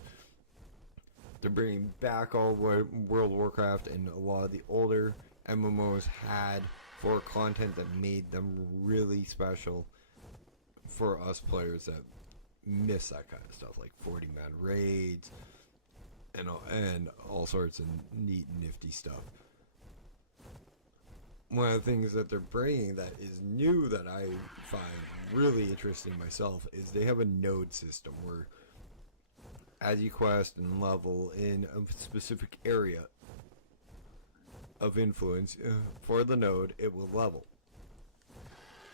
They're bringing back all what World of Warcraft and a lot of the older MMOs had for content that made them really special for us players that miss that kind of stuff, like 40-man raids and all sorts of neat nifty stuff. One of the things that they're bringing that is new that I find really interesting myself is they have a node system where as you quest and level in a specific area of influence for the node, it will level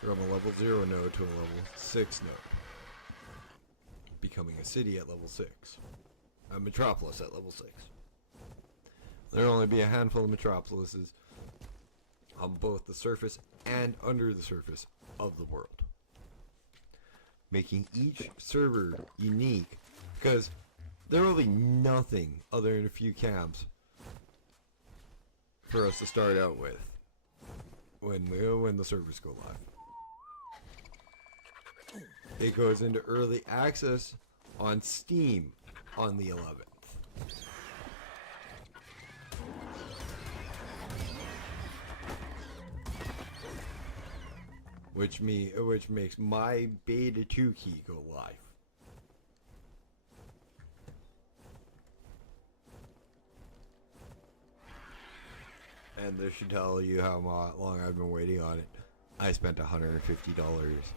from a level 0 node to a level 6 node, becoming a city at level 6, a metropolis at level 6. There will only be a handful of metropolises on both the surface and under the surface of the world, making each server unique, because there will be nothing other than a few camps for us to start out with when the servers go live. It goes into early access on Steam on the 11th. Which makes my beta 2 key go live. And this should tell you how long I've been waiting on it. I spent $150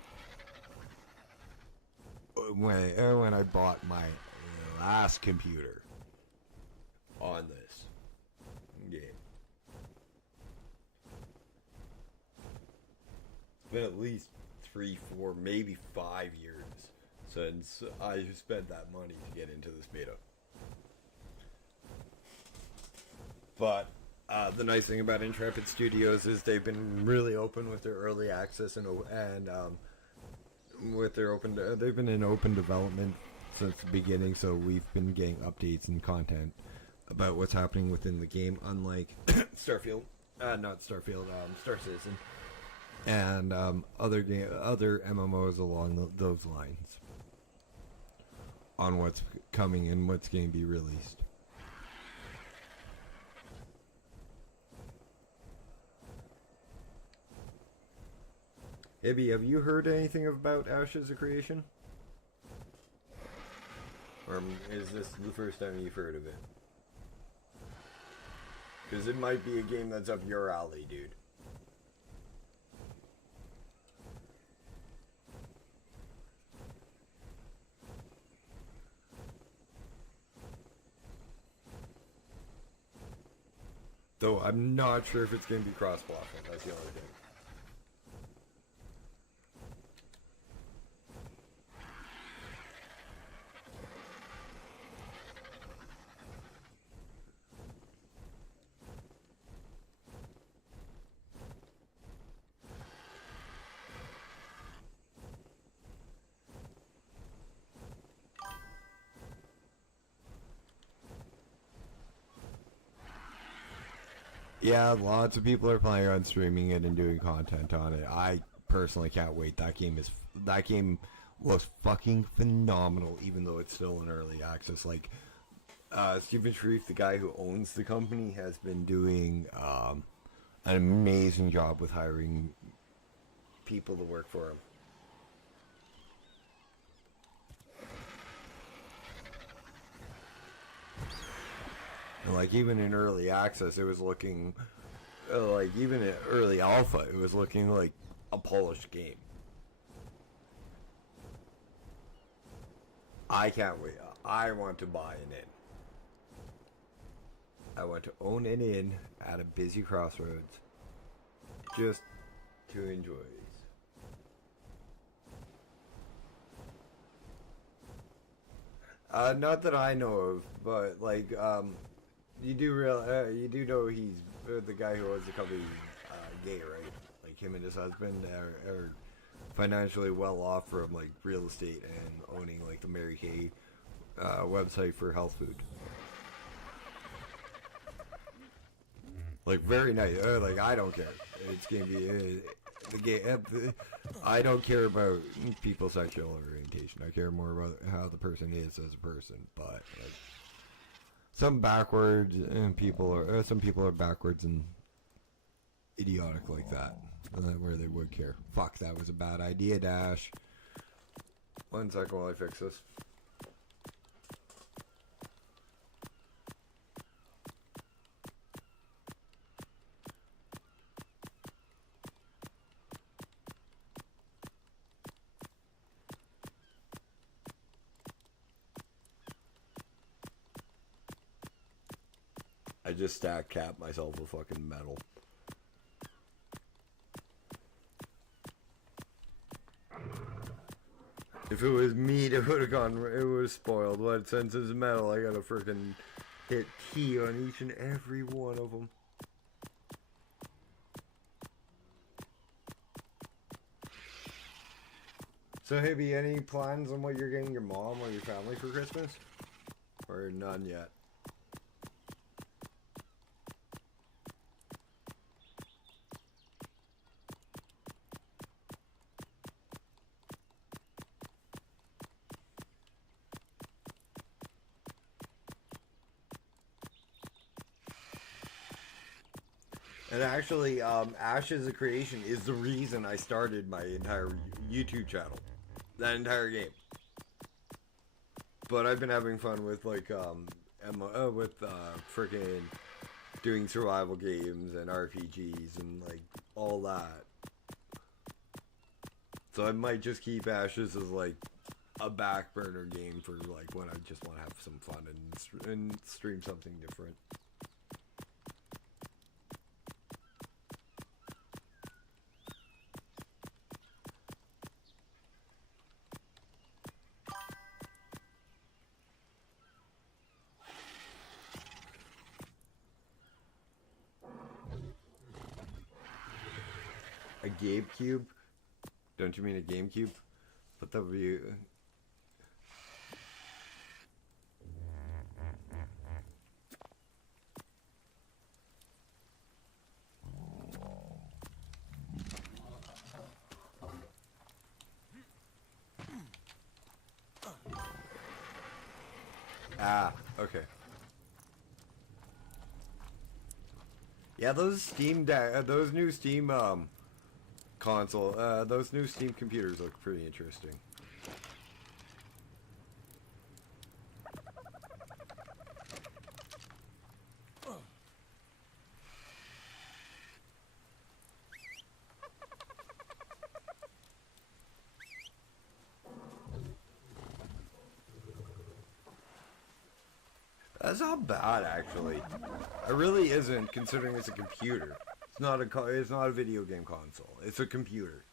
when I bought my last computer on this game. It's been at least 3, 4, maybe 5 years since I spent that money to get into this beta. But the nice thing about Intrepid Studios is they've been really open with their early access and with their they've been in open development since the beginning, so we've been getting updates and content about what's happening within the game, unlike Star Citizen and other MMOs along those lines on what's coming and what's going to be released. Ibby, have you heard anything about Ashes of Creation? Or is this the first time you've heard of it? Because it might be a game that's up your alley, dude. Though I'm not sure if it's going to be cross-platform, that's the only thing. Yeah, lots of people are planning on streaming it and doing content on it. I personally can't wait. That game looks fucking phenomenal, even though it's still in early access. Like, Stephen Sharif, the guy who owns the company, has been doing an amazing job with hiring people to work for him. like even in early access, it was looking like even in early alpha, it was looking like a polished game. I can't wait. I want to buy an inn. I want to own an inn at a busy crossroads, just to enjoy it. Not that I know of, but like, you do know he's the guy who owns the company, gay, right? Like him and his husband are financially well off from like real estate and owning like the Mary Kay website for health food. Like very nice. Like I don't care. It's gonna be the gay. I don't care about people's sexual orientation. I care more about how the person is as a person. But like, some backwards and some people are backwards and idiotic like that. Where they would care. Fuck, that was a bad idea, Dash. 1 second while I fix this. I just stack capped myself with fucking metal. If it was meat, it would have gone. It would have spoiled. But since it's metal, I gotta freaking hit T on each and every one of them. So, Hibby, any plans on what you're getting your mom or your family for Christmas? Or none yet? And actually, Ash as a Creation is the reason I started my entire YouTube channel. That entire game. But I've been having fun with, like, freaking doing survival games and RPGs and, like, all that. So I might just keep Ashes as, like, a back burner game for, like, when I just want to have some fun and stream something different. A GameCube? Don't you mean a GameCube? But that would be... Ah, okay. Yeah, those new Steam those new Steam computers look pretty interesting. That's not bad, actually. It really isn't, considering it's a computer. It's not a video game console. It's a computer.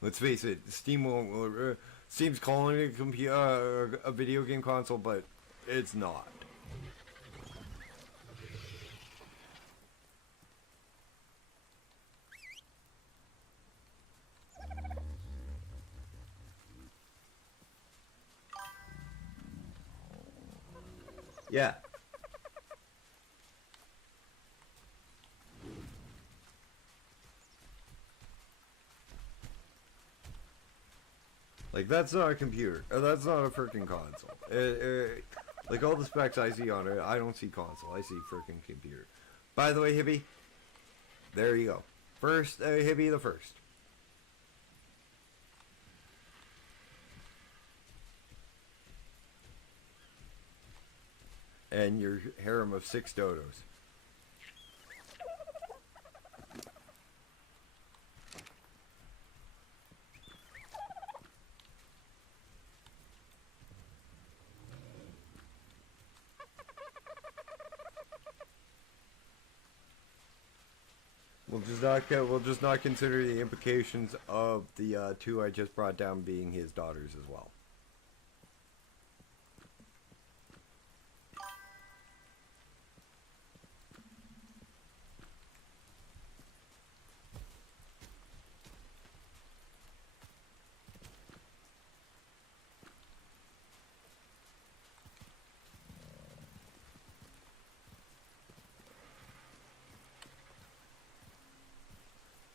Let's face it. Steam's calling it a video game console, but it's not. Yeah. Like, that's not a computer. That's not a freaking console. Like, all the specs I see on it, I don't see console. I see freaking computer. By the way, Hibby, there you go. First, Hibby the first. and your harem of 6 dodos. We'll just not consider the implications of the 2 I just brought down being his daughters as well.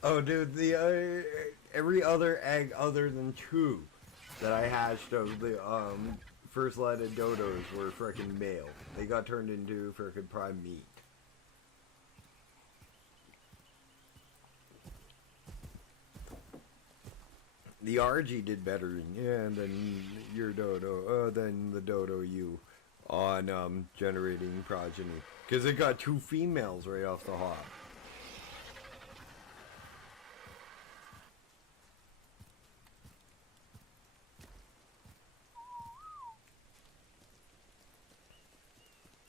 Oh, dude, the every other egg other than 2 that I hatched of the first lot of dodos were frickin' male. They got turned into frickin' prime meat. The Argie did better, yeah, than your dodo, than the dodo you on generating progeny, because it got 2 females right off the hop.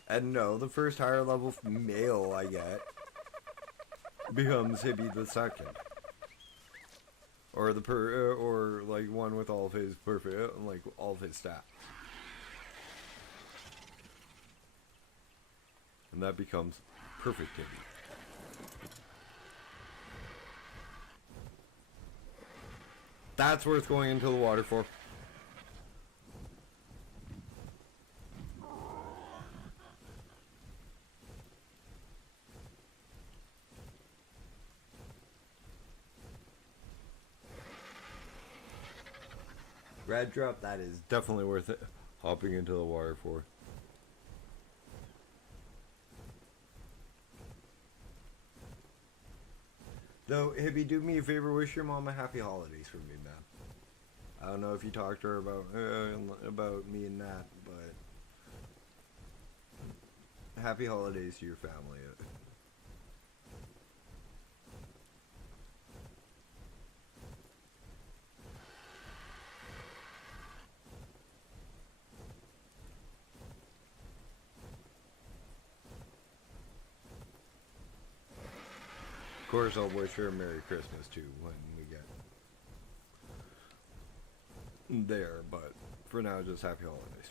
And no, the first higher level male I get becomes Hibby the second, or or like one with all of his perfect, like all of his stats, and that becomes perfect Hibby. That's worth going into the water for. Red drop, that is definitely worth it. Hopping into the water for. Though, Hibby, do me a favor, wish your mom a happy holidays for me, man. I don't know if you talked to her about me and that, but happy holidays to your family. Of course, I'll wish her a Merry Christmas too when we get there, but for now, just happy holidays.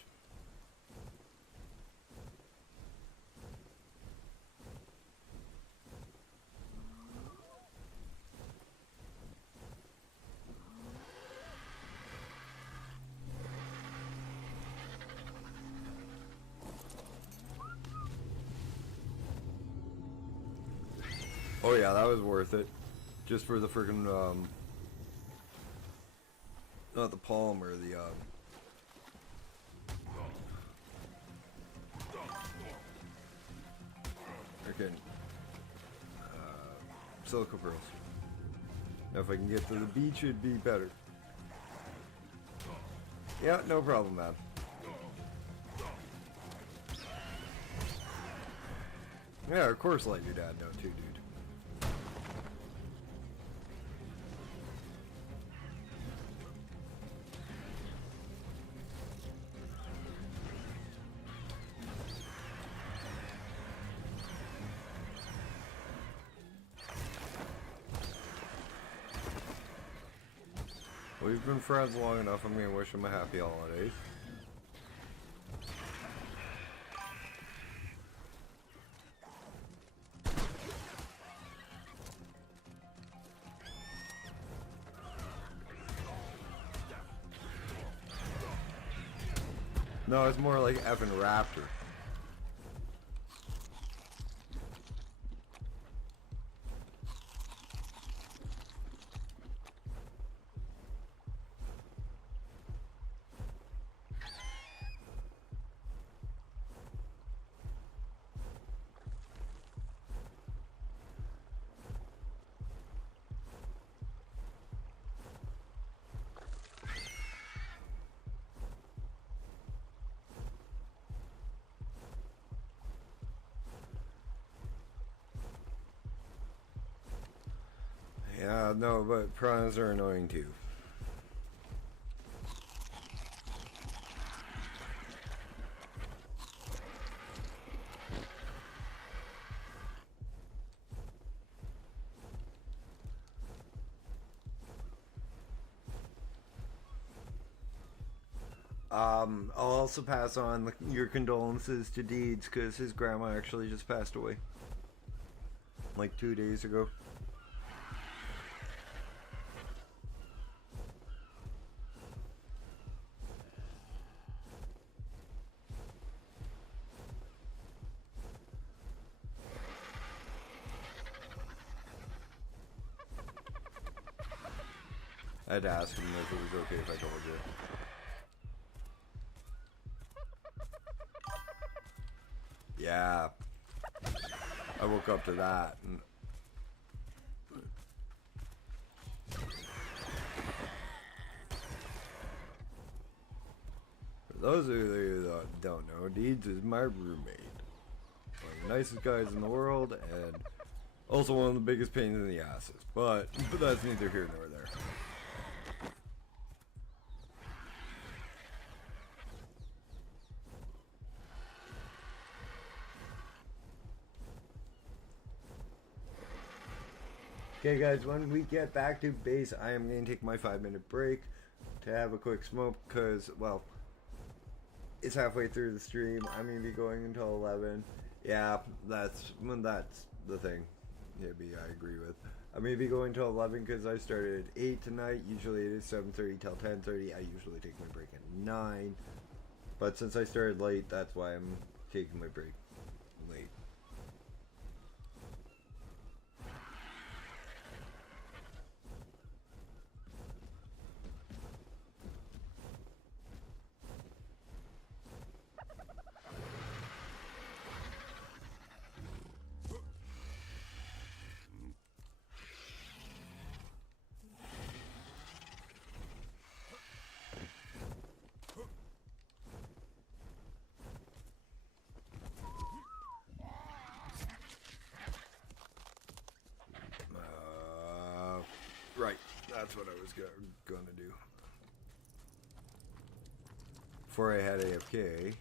Oh yeah, that was worth it. Just for the freaking not the palm or the freaking silica pearls. Now if I can get to the beach, it'd be better. Yeah, no problem, man. Yeah, of course let your dad know too, dude. We've been friends long enough, I'm gonna wish him a happy holidays. No, it's more like effing raptor. Yeah, no, but piranhas are annoying too. I'll also pass on your condolences to Deeds because his grandma actually just passed away like 2 days ago. I'd ask him if it was okay if I told you. Yeah. I woke up to that. And for those of you that don't know, Deeds is my roommate. One of the nicest guys in the world, and also one of the biggest pains in the asses. But that's neither here nor there. Okay guys, when we get back to base, I am going to take my 5-minute break to have a quick smoke because, well, it's halfway through the stream. I'm going to be going until 11. Yeah, that's the thing. Maybe I agree with. I'm going to be going until 11 because I started at 8 tonight. Usually it is 7:30 till 10:30. I usually take my break at 9. But since I started late, that's why I'm taking my break late. Right, that's what I was going to do. Before I had AFK.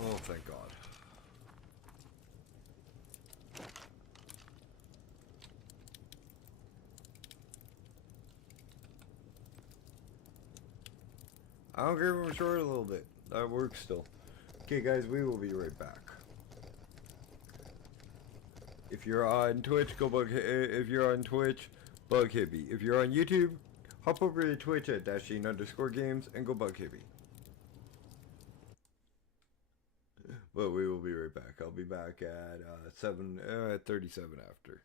Oh, thank God. I don't care if I'm short a little bit. That works still. Okay, guys, we will be right back. If you're on Twitch, go bug. If you're on Twitch, bug Hippie. If you're on YouTube, hop over to Twitch at _games and go bug Hippie. But we will be right back. I'll be back at 7:37 after.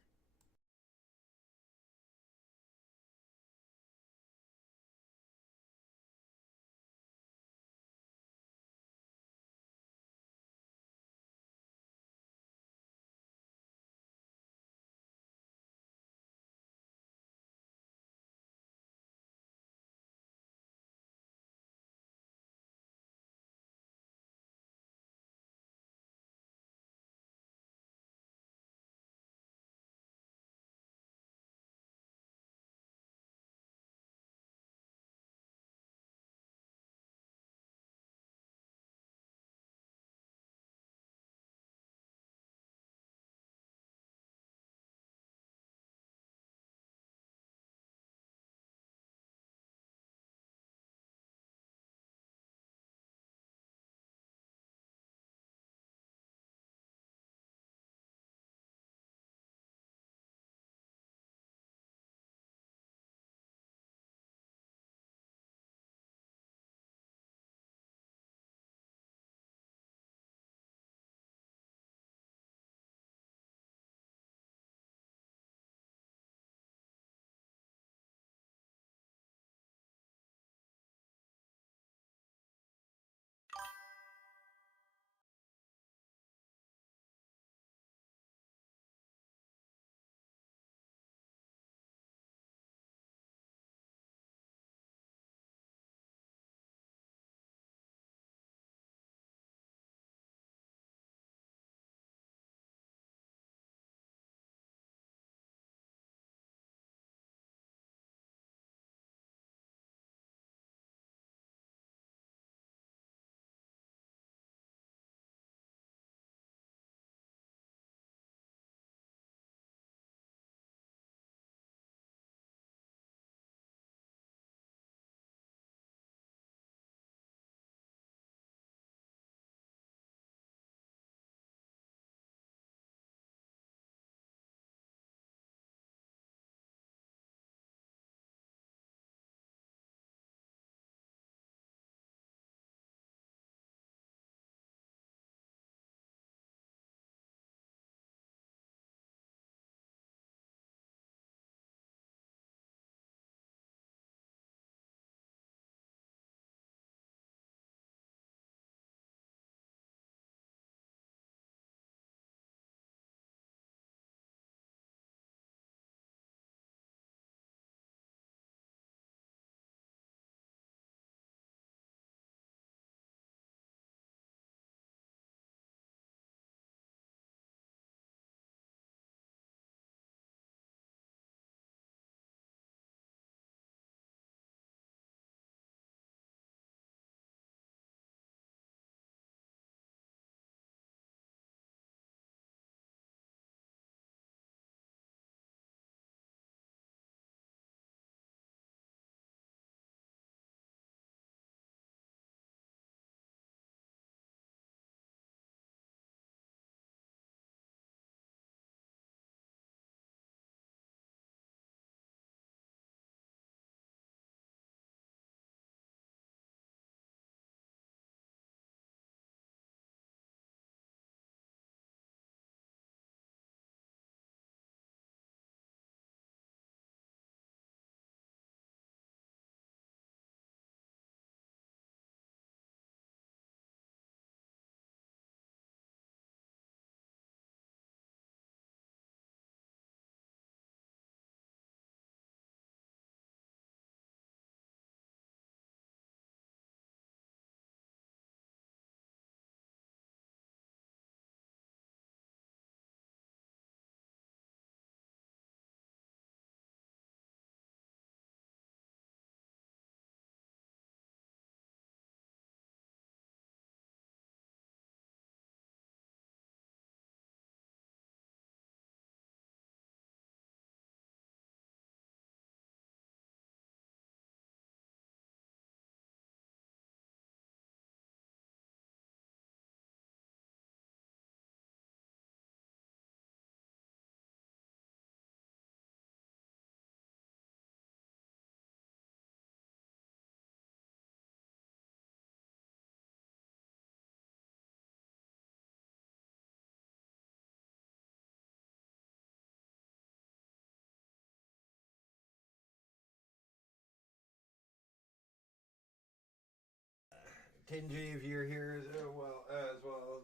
Tingy, if you're here as well,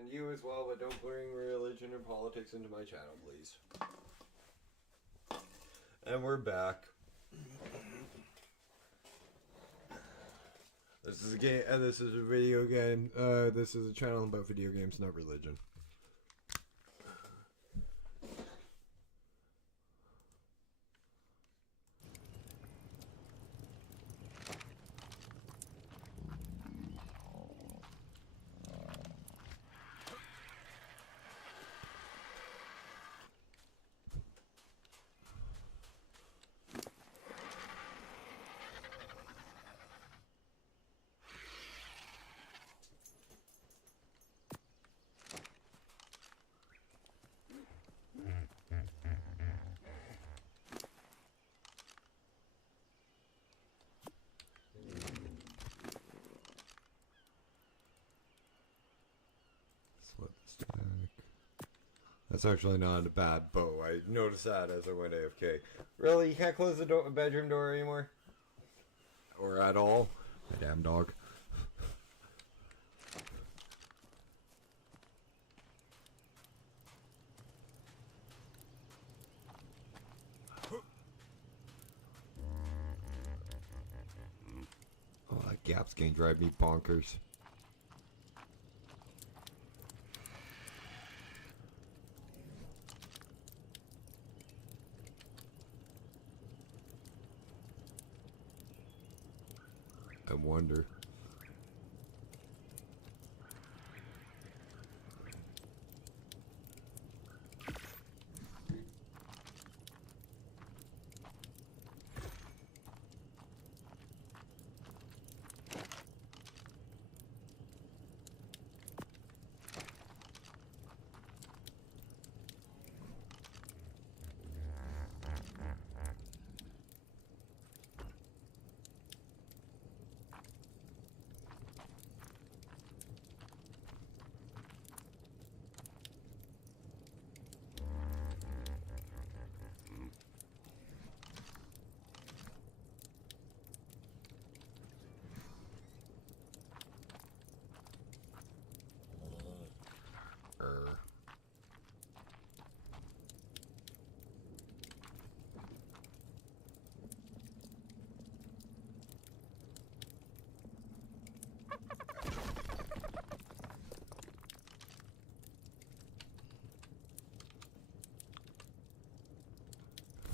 and you as well, but don't bring religion and politics into my channel, please. And we're back. This is a game, and this is a video game. This is a channel about video games, not religion. That's actually not a bad bow. I noticed that as I went AFK. Really? You can't close the bedroom door anymore? Or at all? My damn dog. Oh, that gap's gonna drive me bonkers. I wonder.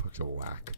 Fuck's a whack.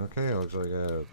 Okay, looks like a...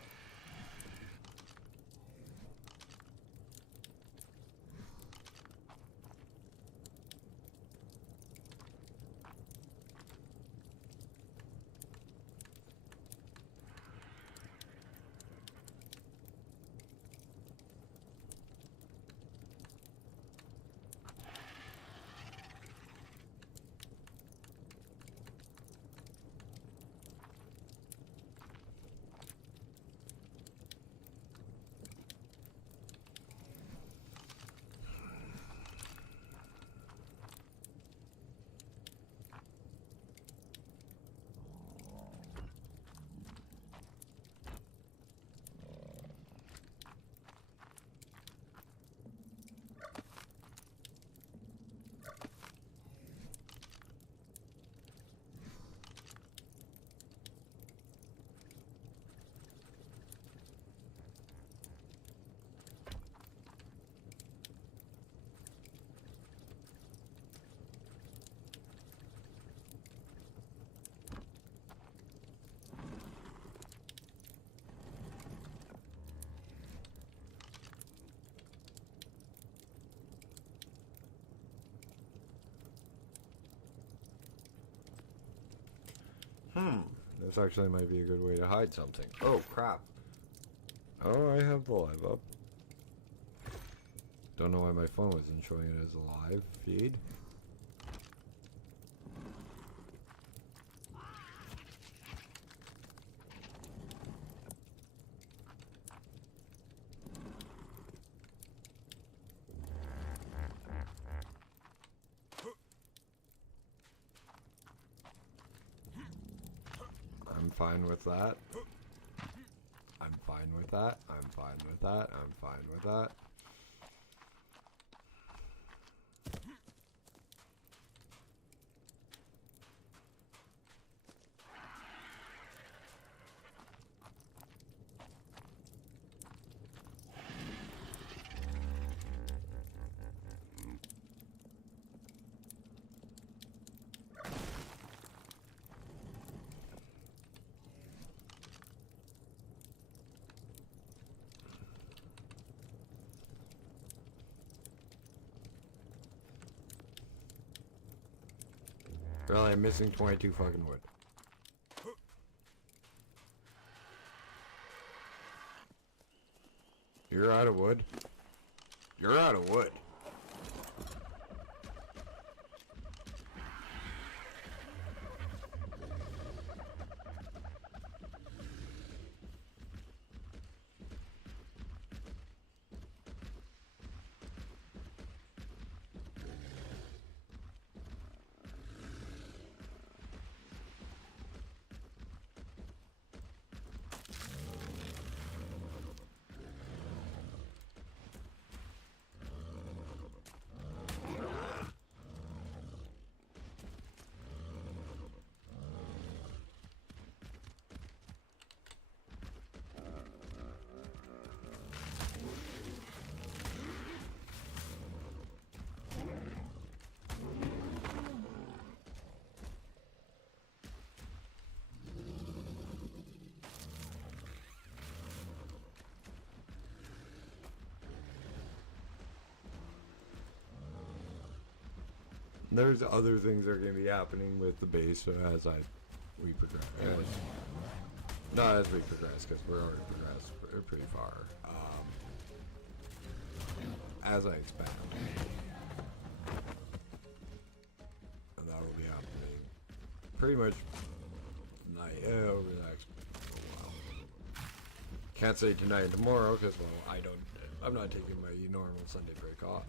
this actually might be a good way to hide something. Oh, crap. Oh, I have the live up. Don't know why my phone wasn't showing it as a live feed. I'm fine with that. I'm fine with that. I'm fine with that. I'm fine with that. Really, I'm missing 22 fucking wood. You're out of wood? You're out of wood. There's other things that are going to be happening with the base as we progress. Not as we progress, because we're already progressed pretty far. As I expand. And that will be happening pretty much tonight, over the next while. Can't say tonight and tomorrow, because, well, I'm not taking my normal Sunday break off.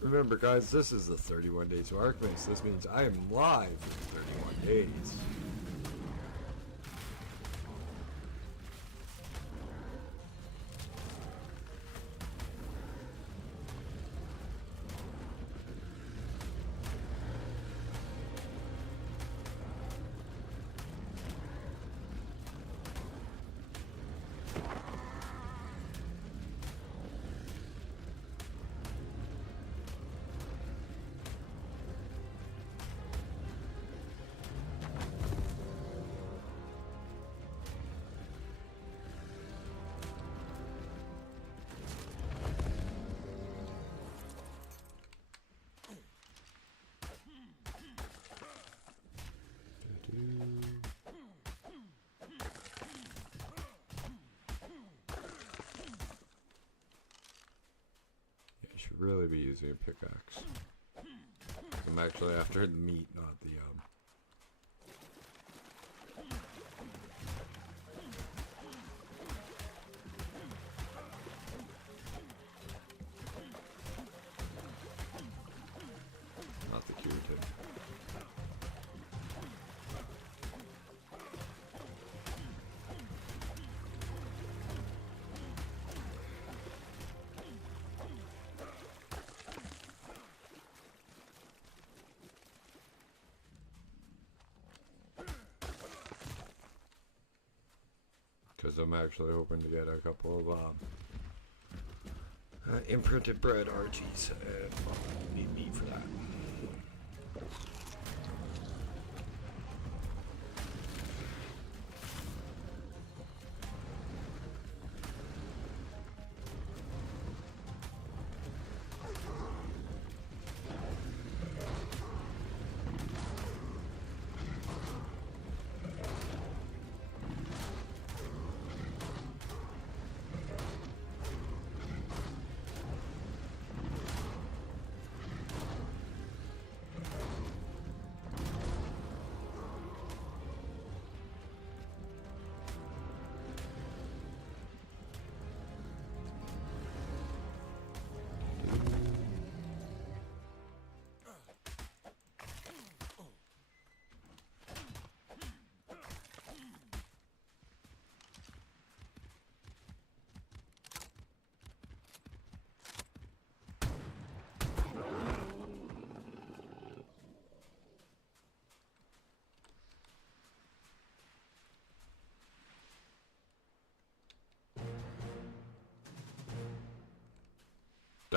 Remember, guys, this is the 31 days of Arkmas. This means I am live for 31 days. Really be using a pickaxe. I'm actually after the meat, not the not the curative. Because I'm actually hoping to get a couple of imprinted bread Argies, and need meat for that.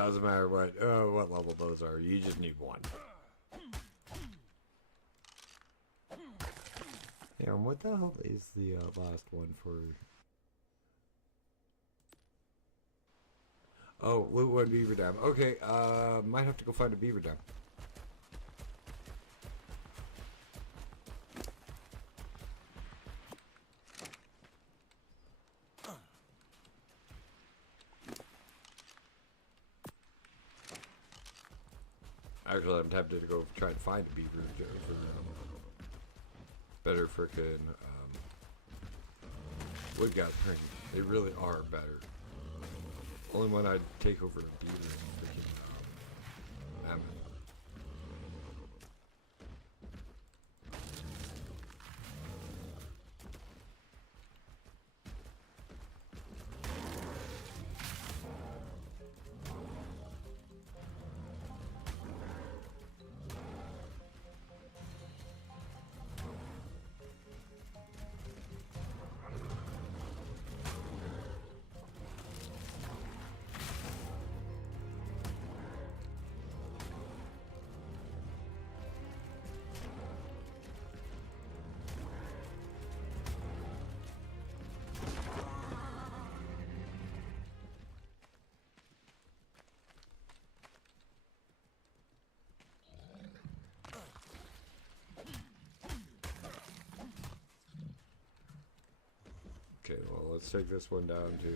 doesn't matter what level those are. You just need one. Yeah, and what the hell is the last one for? Oh, loot one beaver dam. Okay, might have to go find a beaver dam. Actually, I'm tempted to go try and find a beaver for better frickin' wood gathering. They really are better. Only one I'd take over a beaver is freaking mammoth. Okay, well, let's take this one down to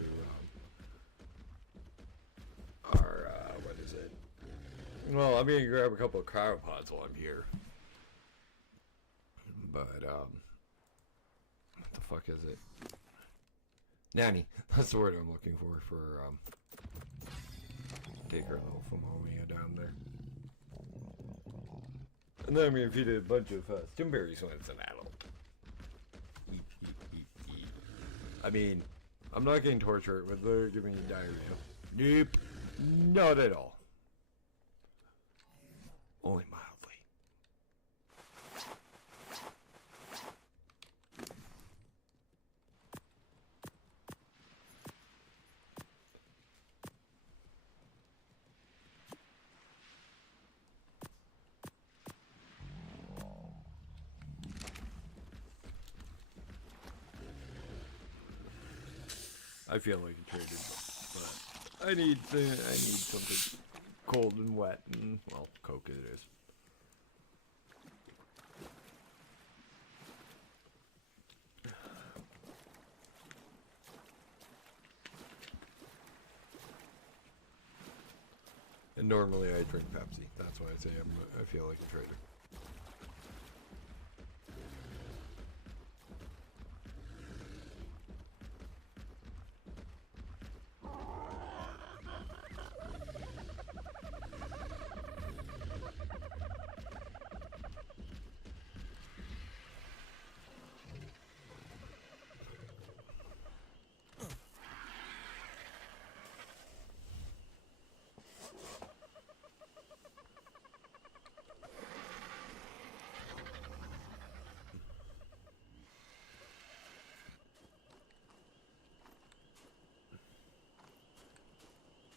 our, what is it? Well, I'm gonna grab a couple of cryopods while I'm here. But, what the fuck is it? Nanny. That's the word I'm looking for, take our little Famomia down there. And then I'm gonna feed it a bunch of, stimberries when it's an adult. I mean, I'm not getting tortured with literally giving you diarrhea. Nope. Not at all. Only mildly. I feel like a traitor, but I need something cold and wet, and well, Coke it is. And normally I drink Pepsi. That's why I say I feel like a traitor.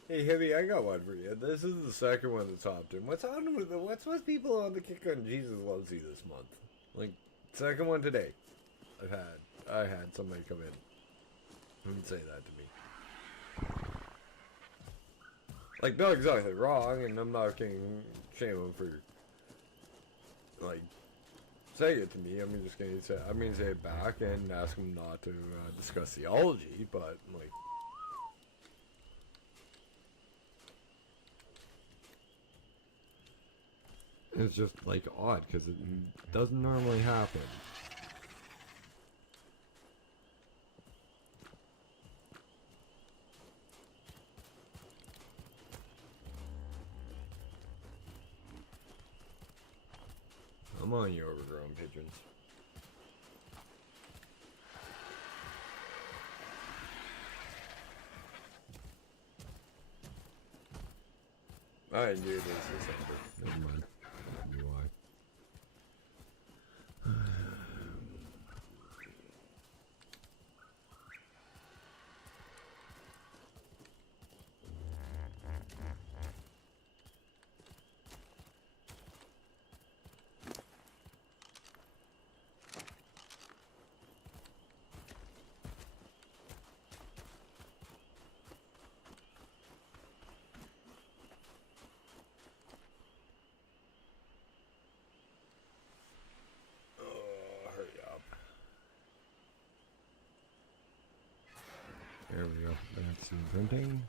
Hey, Heavy, I got one for you. This is the second one that's hopped in. What's with people on the kick on Jesus Loves You this month? Like, second one today. I had somebody come in and say that to me. Like, not exactly wrong, and I'm not getting shame them for, like, saying it to me. I'm just gonna say it back and ask them not to discuss theology, but, like, it's just, like, odd, because it doesn't normally happen. I'm on you, overgrown pigeons. I knew this was December. Never mind. I knew why. the imprinting.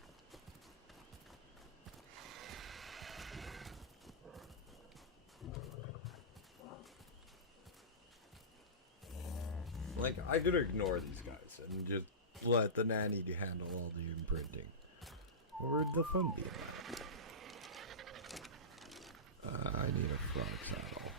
Like, I could ignore these guys and just let the nanny handle all the imprinting. What would the fun be about? I need a frog saddle.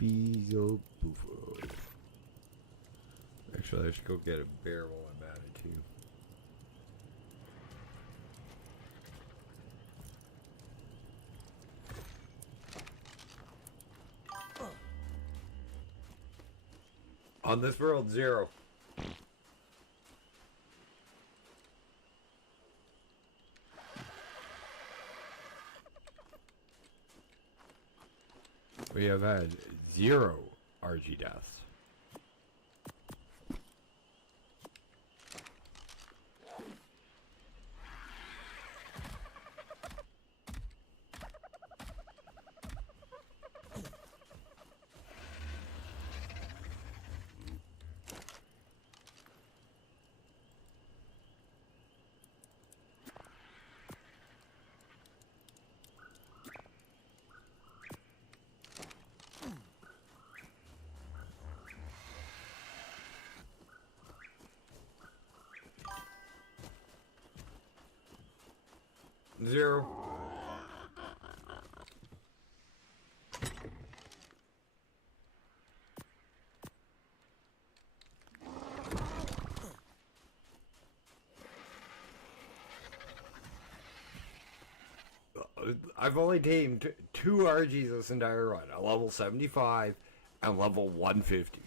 Bezo Bufo. Actually, I should go get a bear while I'm at it, too. On this world, 0. We have had 0 Argie deaths. Zero. I've only tamed 2 Argies this entire run, a level 75 and level 150.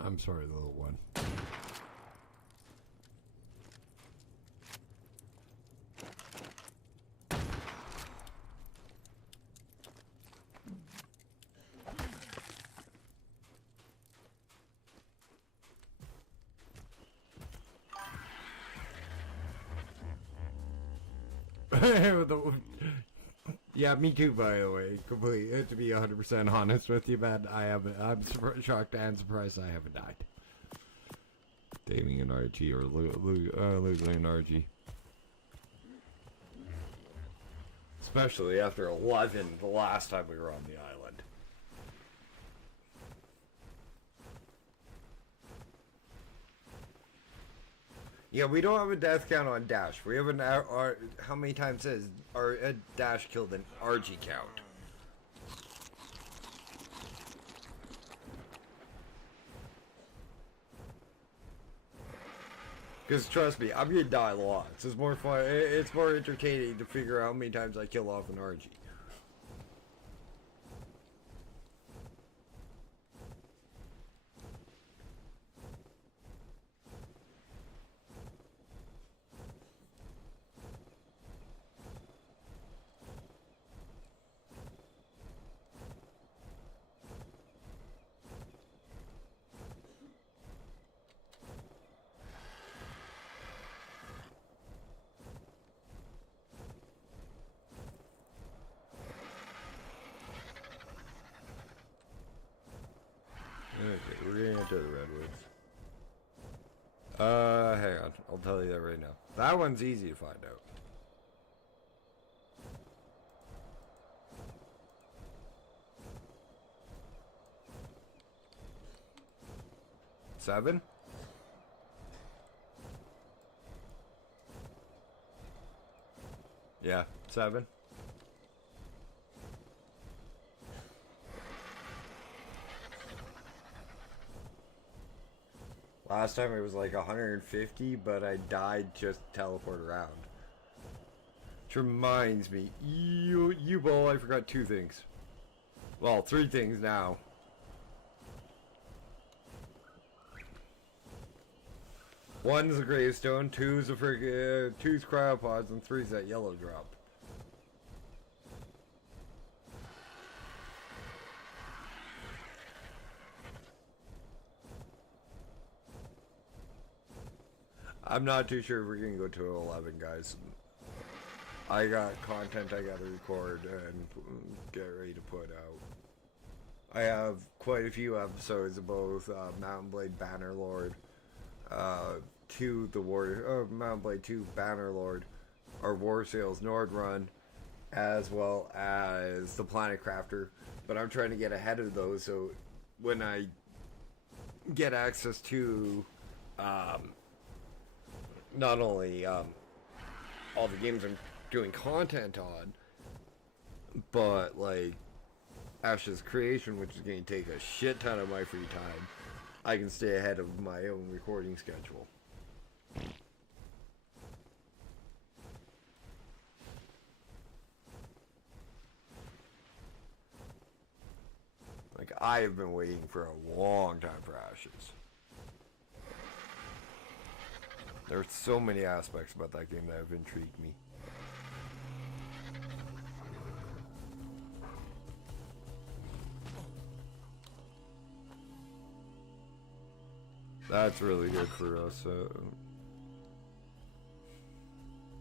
I'm sorry, little one. Yeah, me too, by the way. Completely, to be 100% honest with you, man, I'm shocked and surprised I haven't died. Taming an Argie or losing an Argie. Especially after 11, the last time we were on the island. Yeah, we don't have a death count on Dash. We have an how many times has our Dash killed an Argie count? Because trust me, I'm gonna die lots. It's more fun. It's more entertaining to figure out how many times I kill off an Argie. Okay, we're getting into the redwoods. Hang on. I'll tell you that right now. That one's easy to find out. 7? Yeah, 7. Last time it was like 150, but I died just to teleport around. Which reminds me, U-Ball, I forgot 2 things. Well, 3 things now. One's a gravestone, two's cryopods, and three's that yellow drop. I'm not too sure if we're gonna go to 11, guys. I got content I gotta record and get ready to put out. I have quite a few episodes of both Mountain Blade Bannerlord, 2 the Warrior, Mountain Blade 2 Bannerlord, our War Sales Nord run, as well as the Planet Crafter. But I'm trying to get ahead of those, so when I get access to not only all the games I'm doing content on, but like Ash's Creation, which is going to take a shit ton of my free time, I can stay ahead of my own recording schedule. Like, I have been waiting for a long time for Ashes. There are so many aspects about that game that have intrigued me. That's really good for us.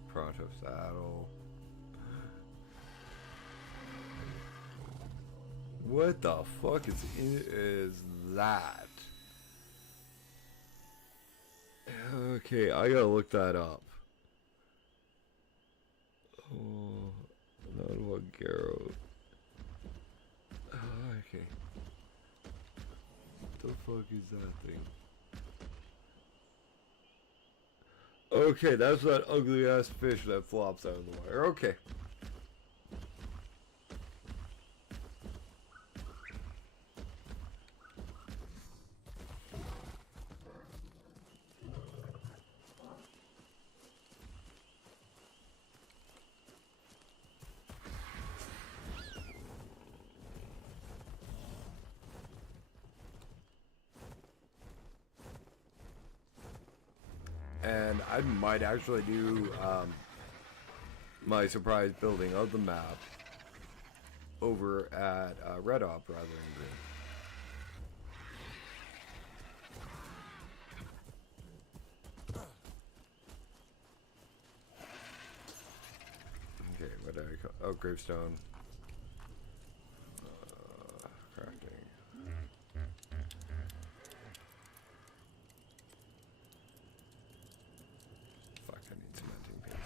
Pronto Saddle. What the fuck is that? Okay, I gotta look that up. Oh, not what Garrow. Okay. What the fuck is that thing? Okay, that's that ugly ass fish that flops out of the water. Okay. And I might actually do my surprise building of the map over at Red Op rather than Green. Okay, what do I call? Oh, gravestone. Crafting. Fuck, I need cementing paste.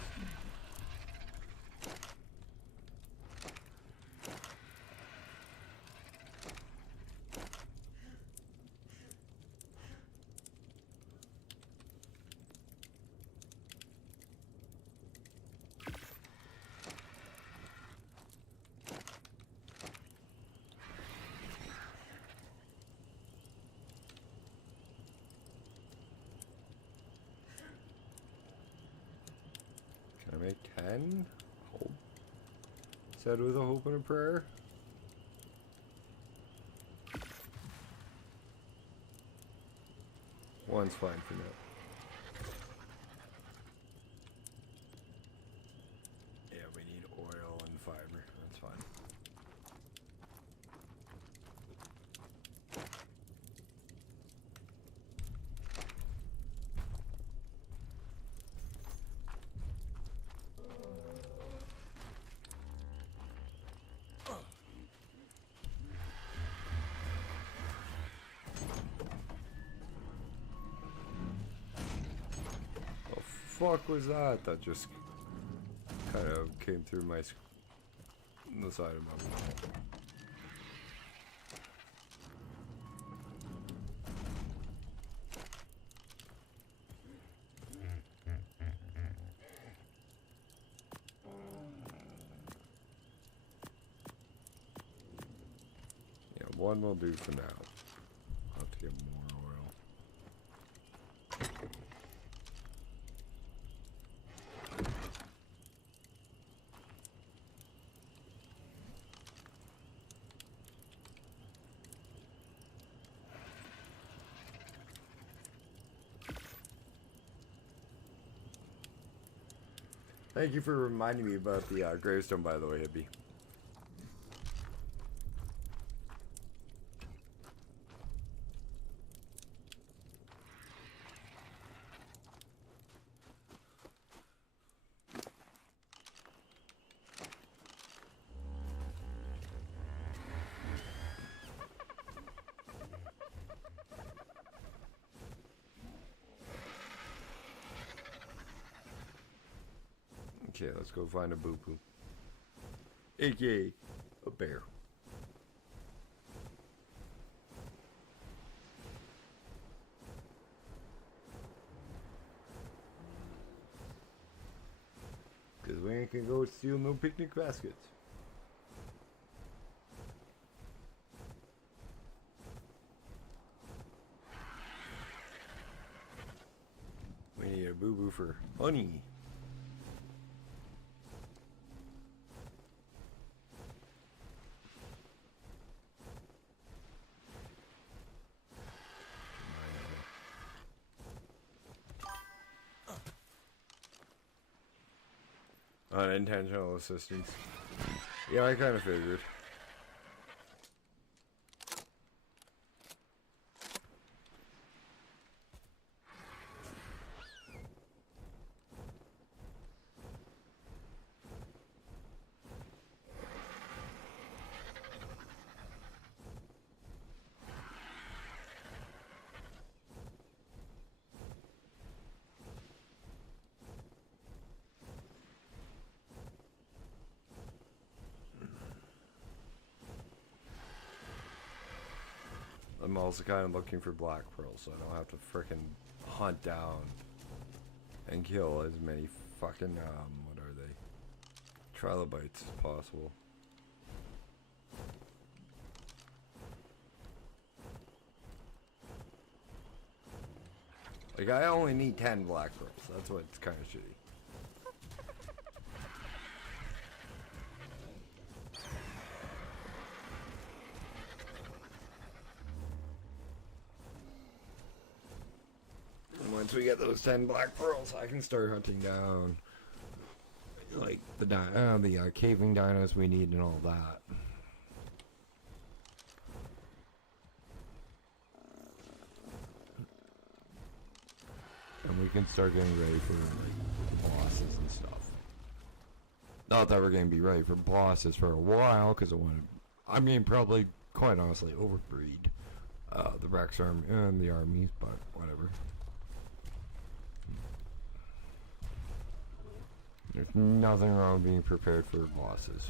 Can I make 10? Hope. Said with a hope and a prayer. One's fine for now. Yeah, we need oil and fiber. That's fine. Fuck was that? That just kind of came through my the side of my wall. one will do for now. I'll have to get more oil. Thank you for reminding me about the gravestone, by the way, Hippie. Okay, let's go find a boo-boo. AKA a bear. Because we ain't gonna go steal no picnic baskets. We need a boo-boo for honey. Unintentional assistance. Yeah, I kind of figured. I'm also kind of looking for black pearls, so I don't have to frickin' hunt down and kill as many fucking, what are they? Trilobites as possible. Like, I only need 10 black pearls. That's what's kind of shitty. Once we get those 10 black pearls, I can start hunting down like the caving dinos we need and all that. And we can start getting ready for like bosses and stuff. Not that we're gonna be ready for bosses for a while, because I'm gonna probably, quite honestly, overbreed the Rex army and the armies, but whatever. There's nothing wrong with being prepared for bosses.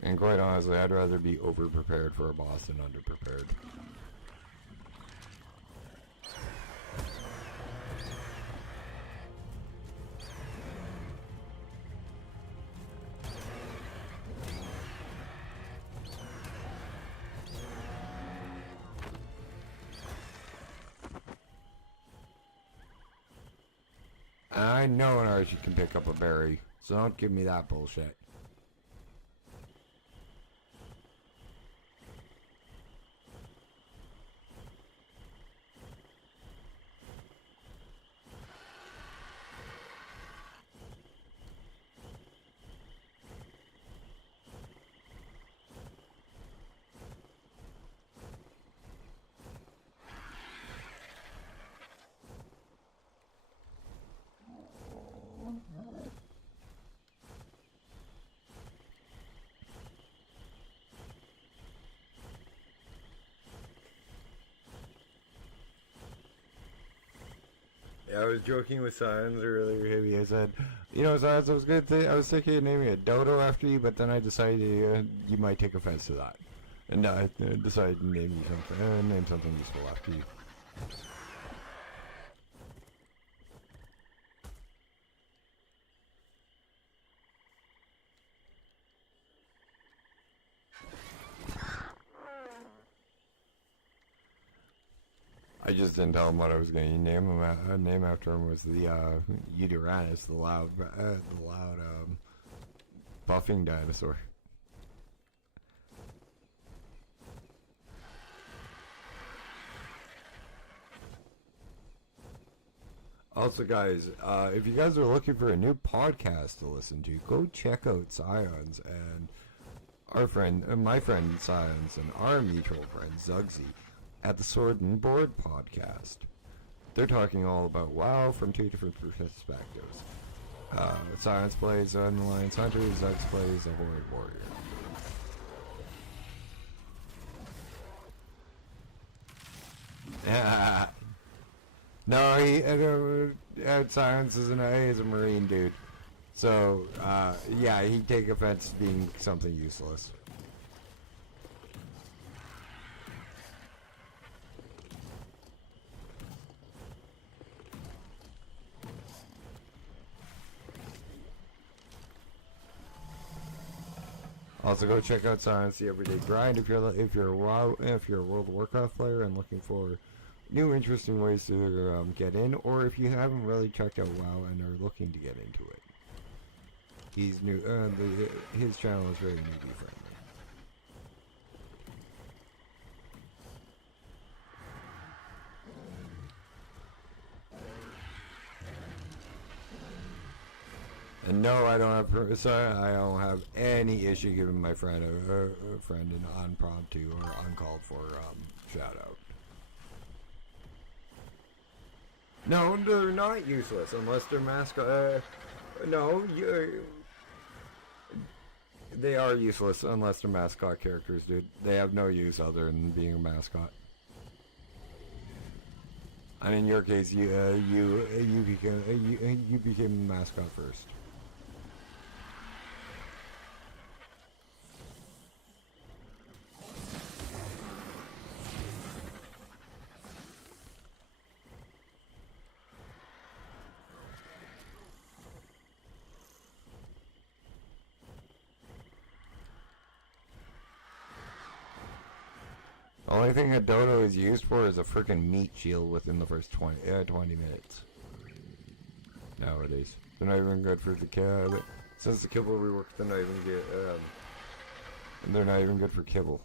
And quite honestly, I'd rather be over-prepared for a boss than under-prepared. I know an Argie can pick up a berry, so don't give me that bullshit. was joking with Science earlier. Maybe I said, you know, Science, I was thinking of naming a dodo after you, but then I decided you might take offense to that, and I decided to name something useful after you. I just didn't tell him what I was going to name him. Name after him was the Uranus, the loud buffing dinosaur. Also, guys, if you guys are looking for a new podcast to listen to, go check out Scions and my friend Scions and our mutual friend Zugsy at the Sword and Board podcast. They're talking all about WoW from two different perspectives. Science plays an Alliance Hunter, Zugs plays a Horde Warrior. No, Science is he's a Marine dude. So, yeah, he'd take offense to being something useless. Also, go check out Science the Everyday Grind if you're a World of Warcraft player and looking for new interesting ways to get in, or if you haven't really checked out WoW and are looking to get into it. He's new. His channel is very newbie friendly. And no, I don't have any issue giving my friend a friend an impromptu or uncalled for shout out. No, they're not useless unless they're mascot. No, they are useless unless they're mascot characters, dude. They have no use other than being a mascot. And in your case, you became a mascot first. The only thing a dodo is used for is a freaking meat shield within the first 20 minutes. Nowadays. They're not even good for the kibble. Since the kibble rework, they're not even good, they're not even good for kibble.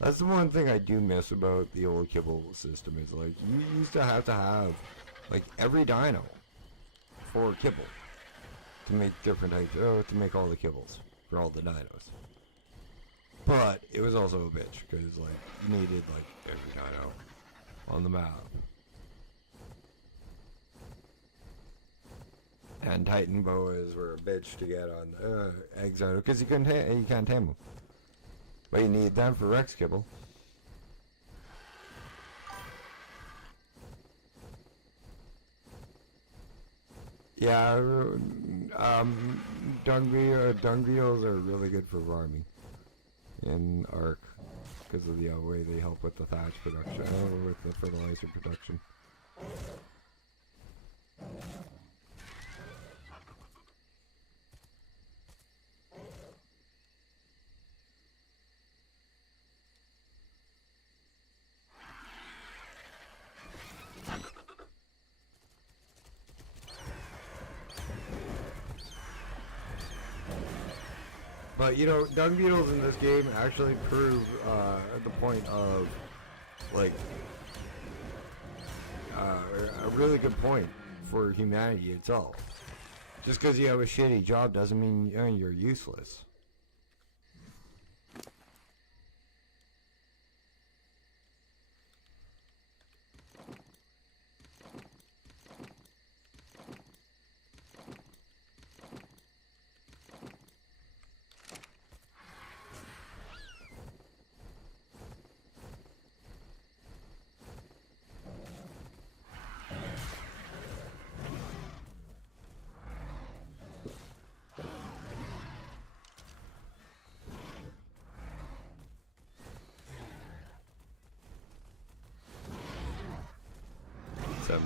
That's the one thing I do miss about the old kibble system is, like, you used to have, like, every dino for kibble to make different types, to make all the kibbles for all the dinos. But it was also a bitch, because, like, you needed, like, every dino on the map. And Titan boas were a bitch to get on Exo, because you can't tame them. But you need them for Rex kibble. Yeah, dung beetles are really good for farming in Ark because of the way they help with the thatch production, or with the fertilizer production. But, you know, dung beetles in this game actually prove the point of, like, a really good point for humanity itself. Just because you have a shitty job doesn't mean you're useless.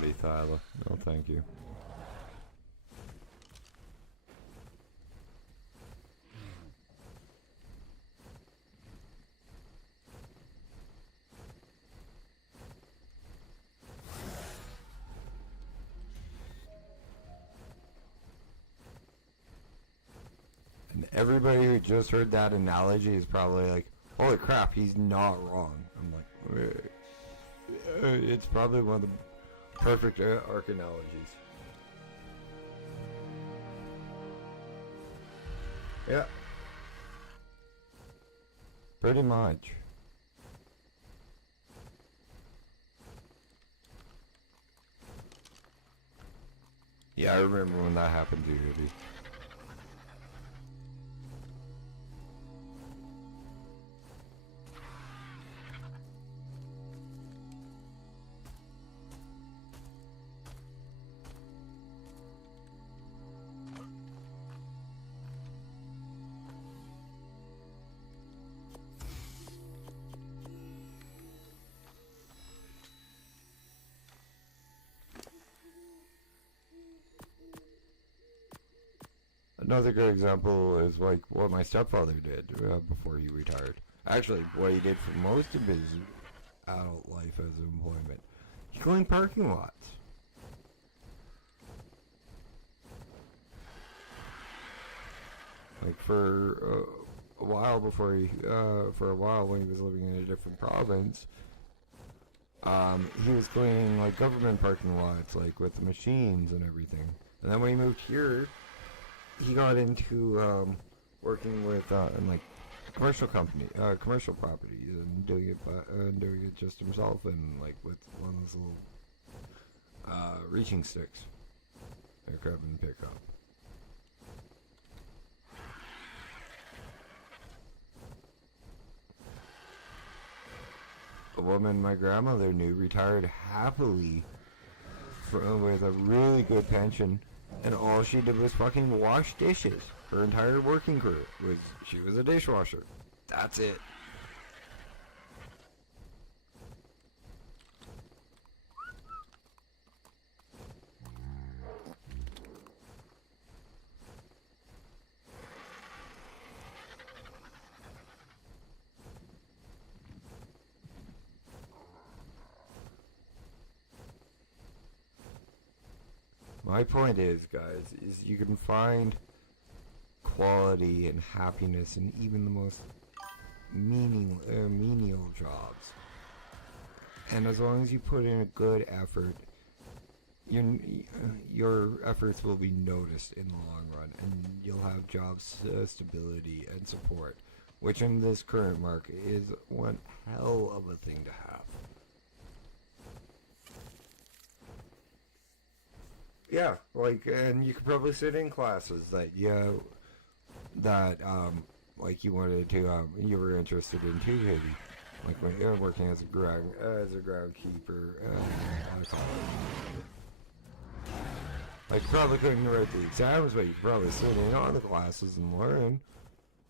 coffee, Tyler. No, thank you. And everybody who just heard that analogy is probably like, holy crap, he's not wrong. I'm like, it's probably one of the perfect arc analogies. Yeah. Pretty much. Yeah, I remember when that happened to you, Hoodie. Another good example is like what my stepfather did before he retired. Actually, what he did for most of his adult life as employment. He cleaned parking lots. Like for a while before he, for a while when he was living in a different province, he was cleaning like government parking lots, like with the machines and everything. And then when he moved here, he got into working with in like commercial commercial properties, and doing it just himself, and like with one of those little reaching sticks, that grab and pick up. A woman my grandmother knew retired happily with a really good pension. And all she did was fucking wash dishes. Her entire working career she was a dishwasher. That's it. My point is, guys, is you can find quality and happiness in even the most menial jobs. And as long as you put in a good effort, your efforts will be noticed in the long run, and you'll have job stability and support, which in this current market is one hell of a thing to have. Yeah, like, and you could probably sit in classes that like you wanted to, you were interested in too, maybe. Like when you're working as a groundkeeper, like you probably couldn't write the exams, but you could probably sit in on the classes and learn,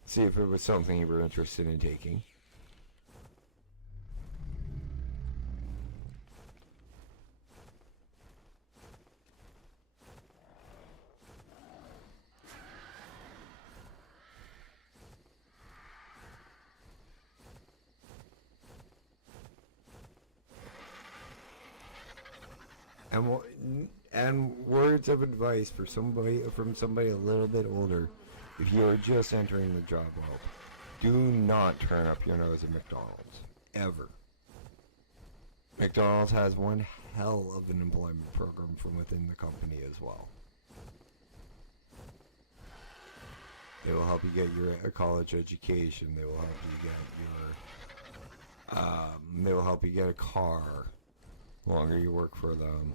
see if it was something you were interested in taking. And words of advice for somebody a little bit older, if you are just entering the job world, do not turn up your nose at McDonald's ever. McDonald's has one hell of an employment program from within the company as well. They will help you get your college education. They will help you get your they will help you get a car the longer you work for them.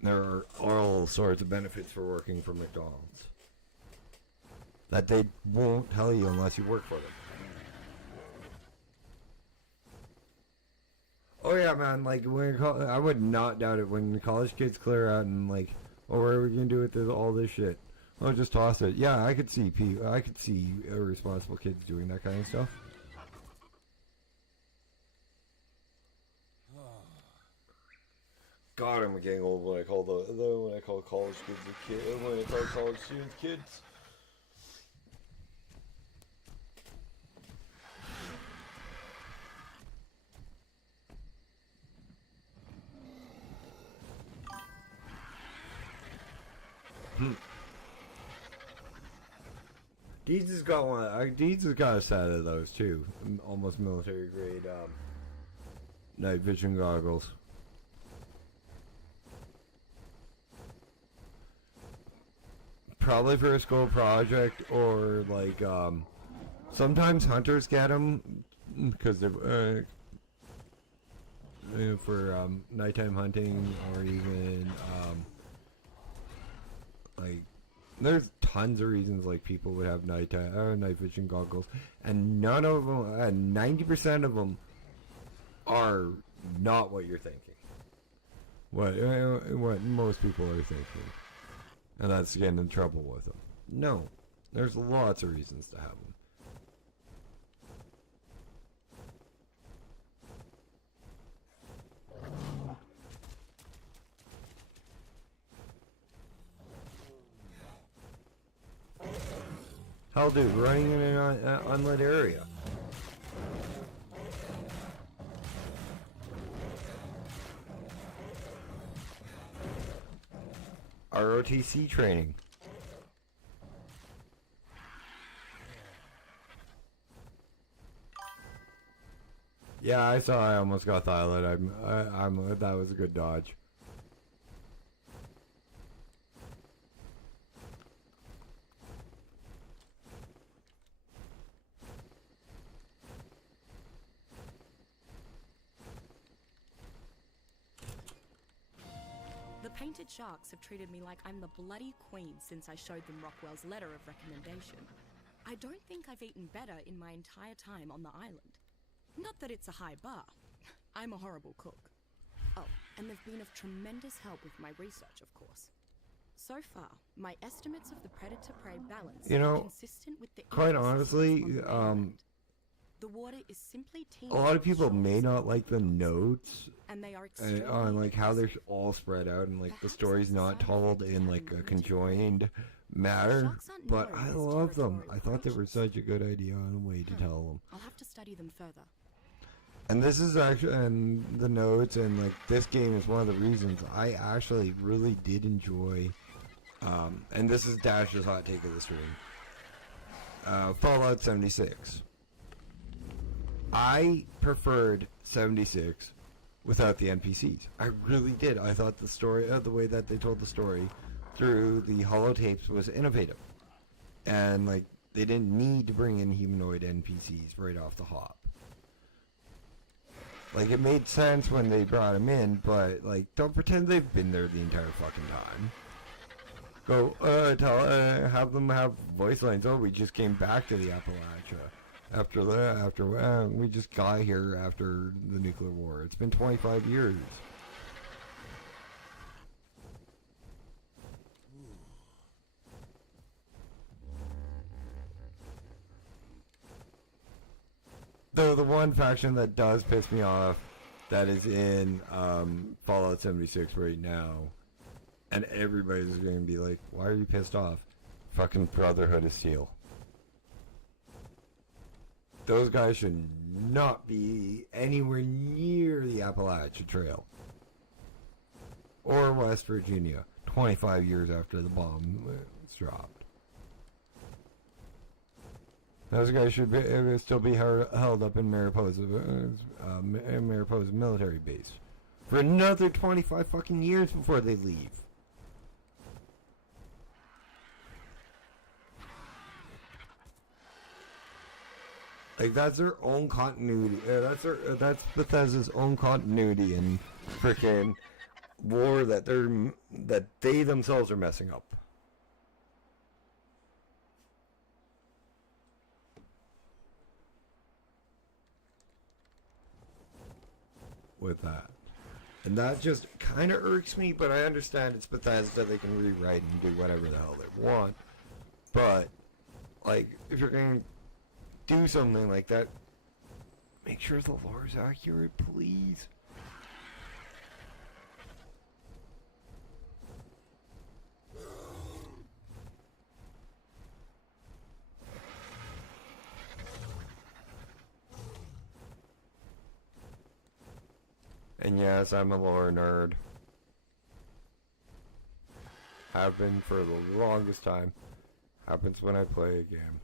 There are all sorts of benefits for working for McDonald's that they won't tell you unless you work for them. Oh yeah, man, like when I would not doubt it when the college kids clear out and like, oh, what are we gonna do with all this shit? Oh, just toss it. Yeah, I could see irresponsible kids doing that kind of stuff. God, I'm getting old when I call when I call college kids a kid. When I call college students kids. Deeds has got one. Deeds has got a set of those too, almost military grade night vision goggles. Probably for a school project, or like sometimes hunters get them because they're for nighttime hunting, or even like there's tons of reasons like people would have night vision goggles, and none of them, 90% of them, are not what you're thinking. What most people are thinking, and that's getting in trouble with them. No, there's lots of reasons to have them. Hell, dude, running in an unlit area. ROTC training. Yeah, I saw. I almost got thyroid. That was a good dodge. The painted sharks have treated me like I'm the bloody queen since I showed them Rockwell's letter of recommendation. I don't think I've eaten better in my entire time on the island. Not that it's a high bar. I'm a horrible cook. Oh, and they've been of tremendous help with my research, of course. So far, my estimates of the predator-prey balance are consistent with the quite honestly, the water is simply a lot of people may not like the notes and they are on like how they're all spread out, and like the story's not told in like a conjoined manner, but I love them. I thought they were such a good idea and a way to tell them. I'll have to study them further. And this is actually, and the notes, and like this game is one of the reasons I actually really did enjoy, and this is Dash's hot take of the stream, Fallout 76. I preferred 76 without the NPCs. I really did. I thought the story, the way that they told the story through the holotapes was innovative. And, like, they didn't need to bring in humanoid NPCs right off the hop. Like, it made sense when they brought them in, but, like, don't pretend they've been there the entire fucking time. Go, have them have voice lines. Oh, we just came back to the Appalachia. We just got here after the nuclear war. It's been 25 years. Though the one faction that does piss me off, that is in Fallout 76 right now, and everybody's going to be like, why are you pissed off? Fucking Brotherhood of Steel. Those guys should not be anywhere near the Appalachia Trail. Or West Virginia, 25 years after the bomb was dropped. Those guys should still be held up in Mariposa military base for another 25 fucking years before they leave. Like, that's their own continuity. That's Bethesda's own continuity in frickin' war that they themselves are messing up. With that. And that just kind of irks me, but I understand it's Bethesda. They can rewrite and do whatever the hell they want. But, like, if you're going to do something like that, make sure the lore is accurate, please. And yes, I'm a lore nerd. Have been for the longest time. Happens when I play a game.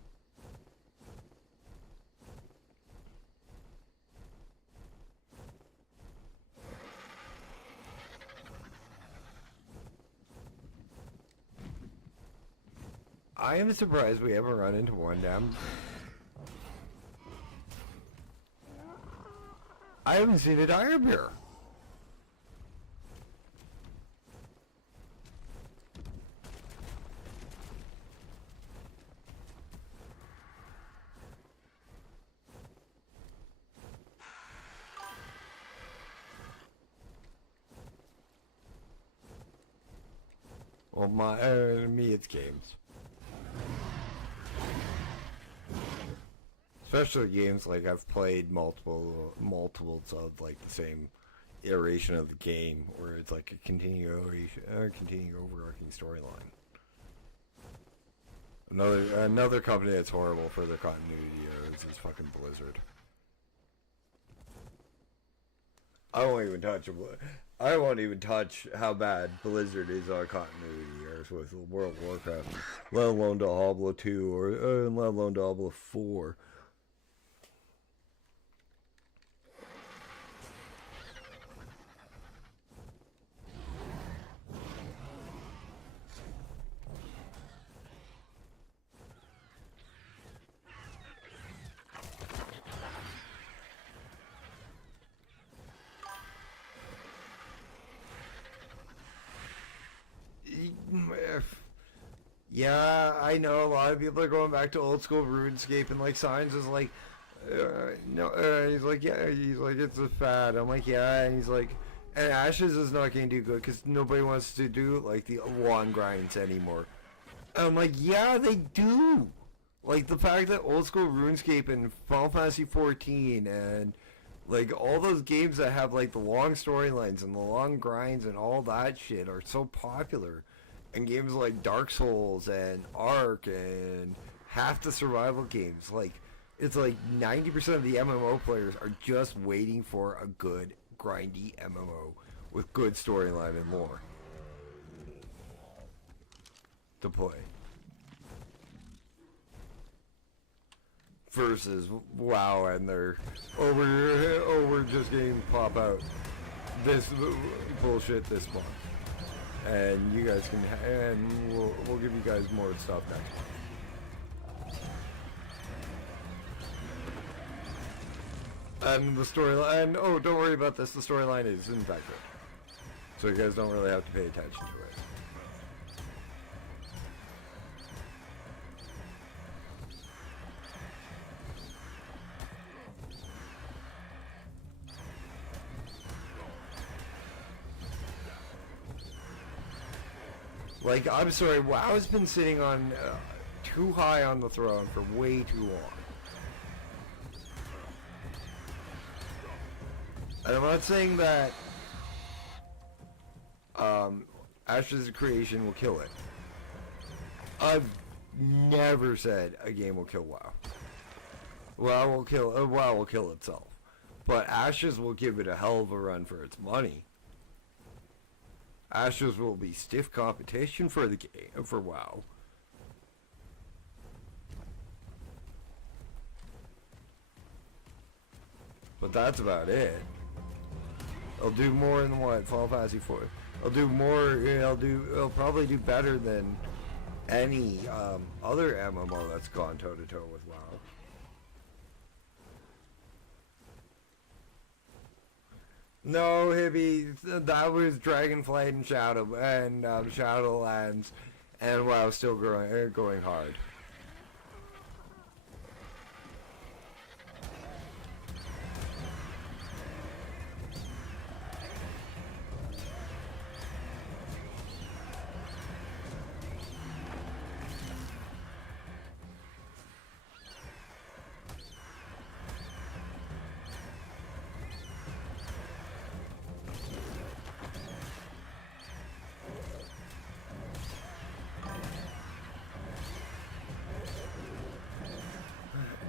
I am surprised we haven't run into one damn... I haven't seen a dire bear. Well, me, it's games. Especially games like I've played multiples of like the same iteration of the game, where it's like a continuing overarching storyline. Another company that's horrible for their continuity errors is fucking Blizzard. I won't even touch how bad Blizzard is on continuity errors with World of Warcraft, let alone Diablo 2 or let alone Diablo 4. Yeah, I know a lot of people are going back to old school RuneScape, and like Signs is like, no, he's like, yeah, he's like, it's a fad. I'm like, yeah, and he's like, and Ashes is not going to do good because nobody wants to do like the wand grinds anymore. And I'm like, yeah, they do. Like the fact that old school RuneScape and Final Fantasy 14 and like all those games that have like the long storylines and the long grinds and all that shit are so popular. And games like Dark Souls and Ark and half the survival games, like, it's like 90% of the MMO players are just waiting for a good, grindy MMO with good storyline and lore to play. Versus WoW and their, we're just getting pop out this bullshit this month. And you guys can, and we'll give you guys more stuff next month. And the storyline, and oh, don't worry about this, the storyline is in fact good. So you guys don't really have to pay attention to it. Like, I'm sorry, WoW's been sitting on too high on the throne for way too long. And I'm not saying that Ashes of Creation will kill it. I've never said a game will kill WoW. WoW will kill itself. But Ashes will give it a hell of a run for its money. Ashes will be stiff competition for the game, for WoW. But that's about it. It'll do more than what Final Fantasy 4. It'll do more. It'll probably do better than any other MMO that's gone toe to toe with WoW. No, Hibby, that was Dragonflight and Shadowlands, and WoW still going hard.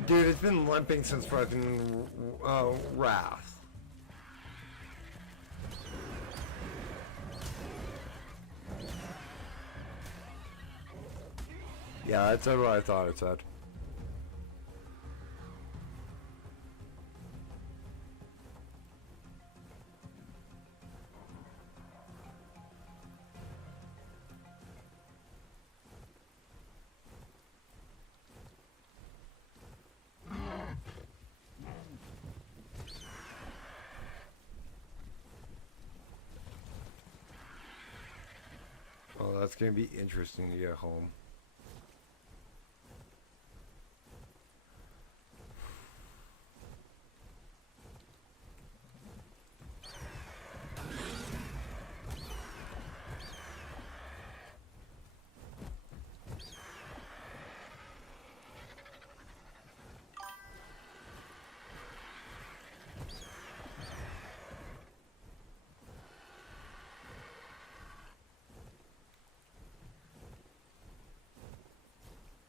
Dude, it's been limping since fucking Wrath. Yeah, that's what I thought it said. Well, that's going to be interesting to get home.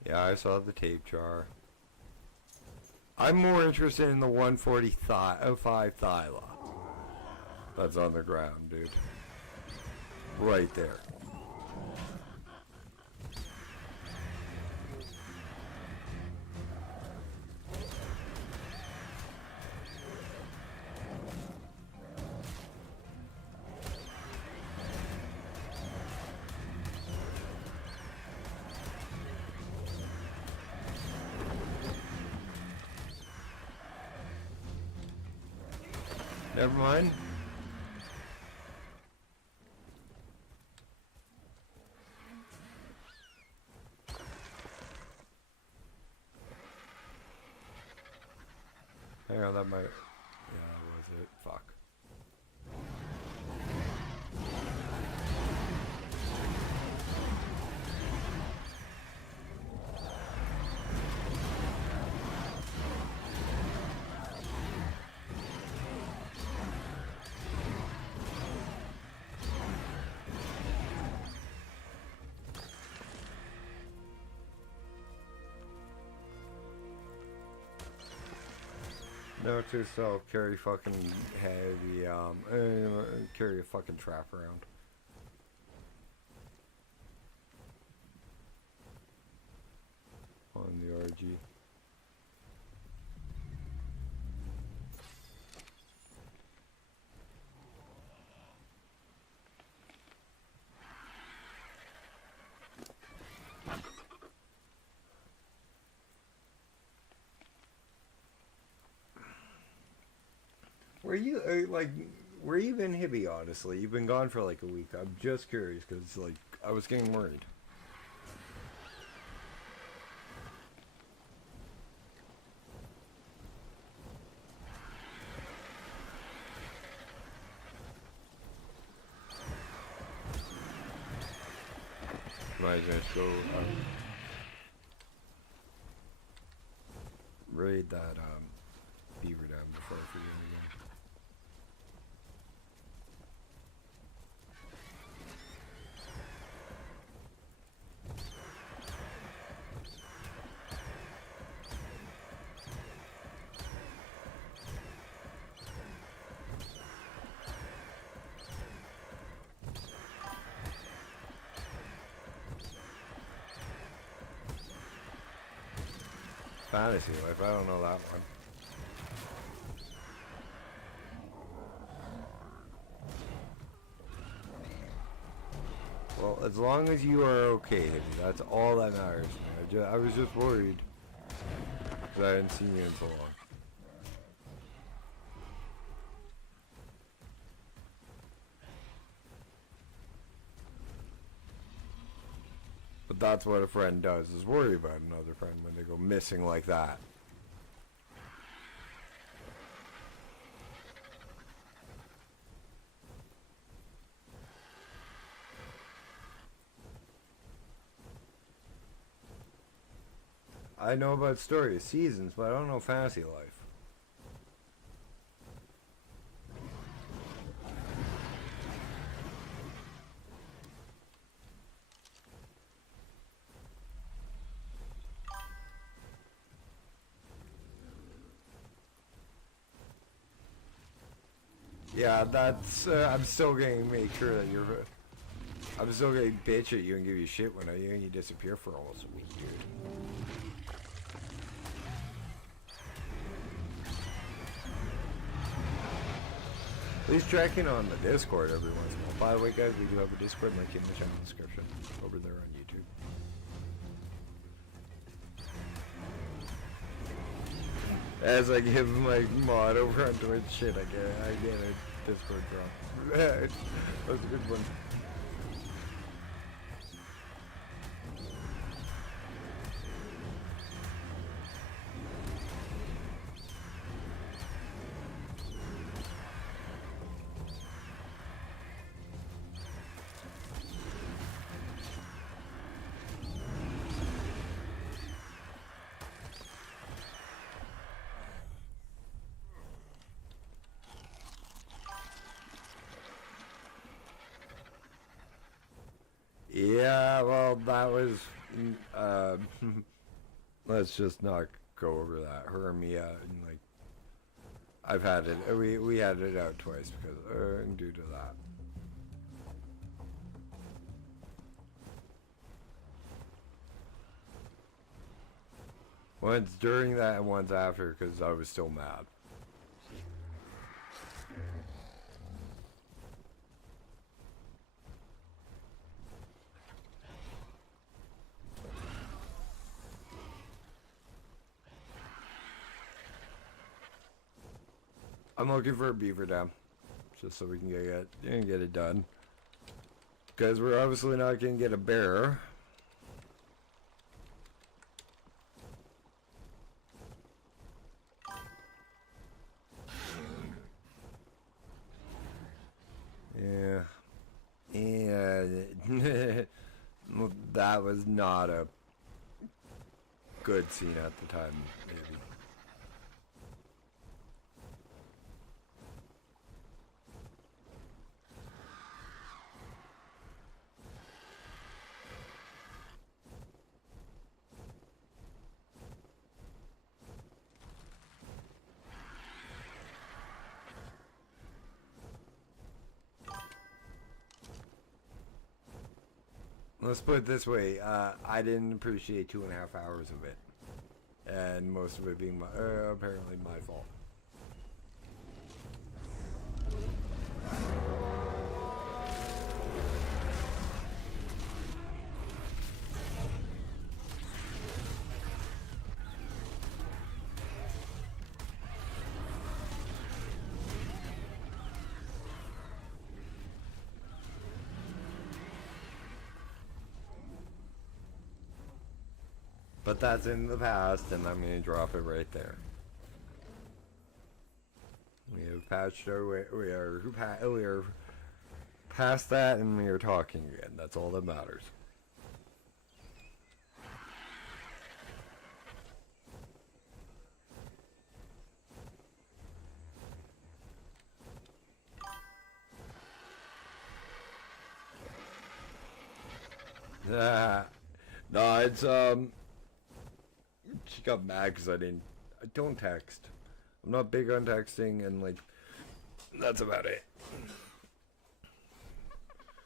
Yeah, I saw the tape jar. I'm more interested in the 145 Thyla. That's on the ground, dude. Right there. Never mind. Hang on, that might... Yeah, that was it. Fuck. No, to self carry fucking heavy, carry a fucking trap around. On the Argie. Where you been, Hibby, honestly? You've been gone for like a week. I'm just curious, because, like, I was getting worried. Might just go, raid that, beaver dam before I forget again. Fantasy Life, I don't know that one. Well, as long as you are okay, that's all that matters. I was just worried because I hadn't seen you in so long. But that's what a friend does, is worry about another friend when they go missing like that. I know about Story of Seasons, but I don't know Fantasy Life. Yeah, that's, I'm still going to make sure that you're... I'm still gonna bitch at you and give you shit when you disappear for almost a week, dude. At least checking on the Discord every once in a while. By the way, guys, we do have a Discord link in the channel description over there on YouTube. As I give my mod over on Twitch shit, I get a Discord drop. That was a good one. Yeah, well, that was, let's just not go over that. Her and Mia, and like, I've had it, we had it out twice because, due to that. Once during that and once after, because I was still mad. I'm looking for a beaver dam, just so we can get it done. Because we're obviously not gonna get a bear. Yeah, well, that was not a good scene at the time, maybe. Let's put it this way, I didn't appreciate 2.5 hours of it. And most of it being apparently my fault. But that's in the past, and I'm going to drop it right there. We have patched our way. We are past that, and we are talking again. That's all that matters. No, it's she got mad because I don't text. I'm not big on texting, and like, that's about it.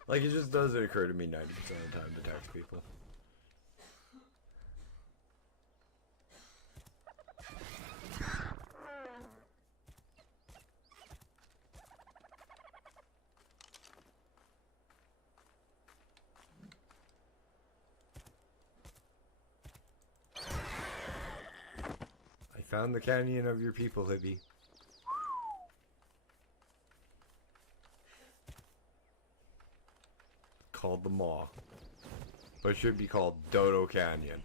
Like, it just doesn't occur to me 90% of the time to text people. Found the canyon of your people, Libby. Called the Maw. But should be called Dodo Canyon.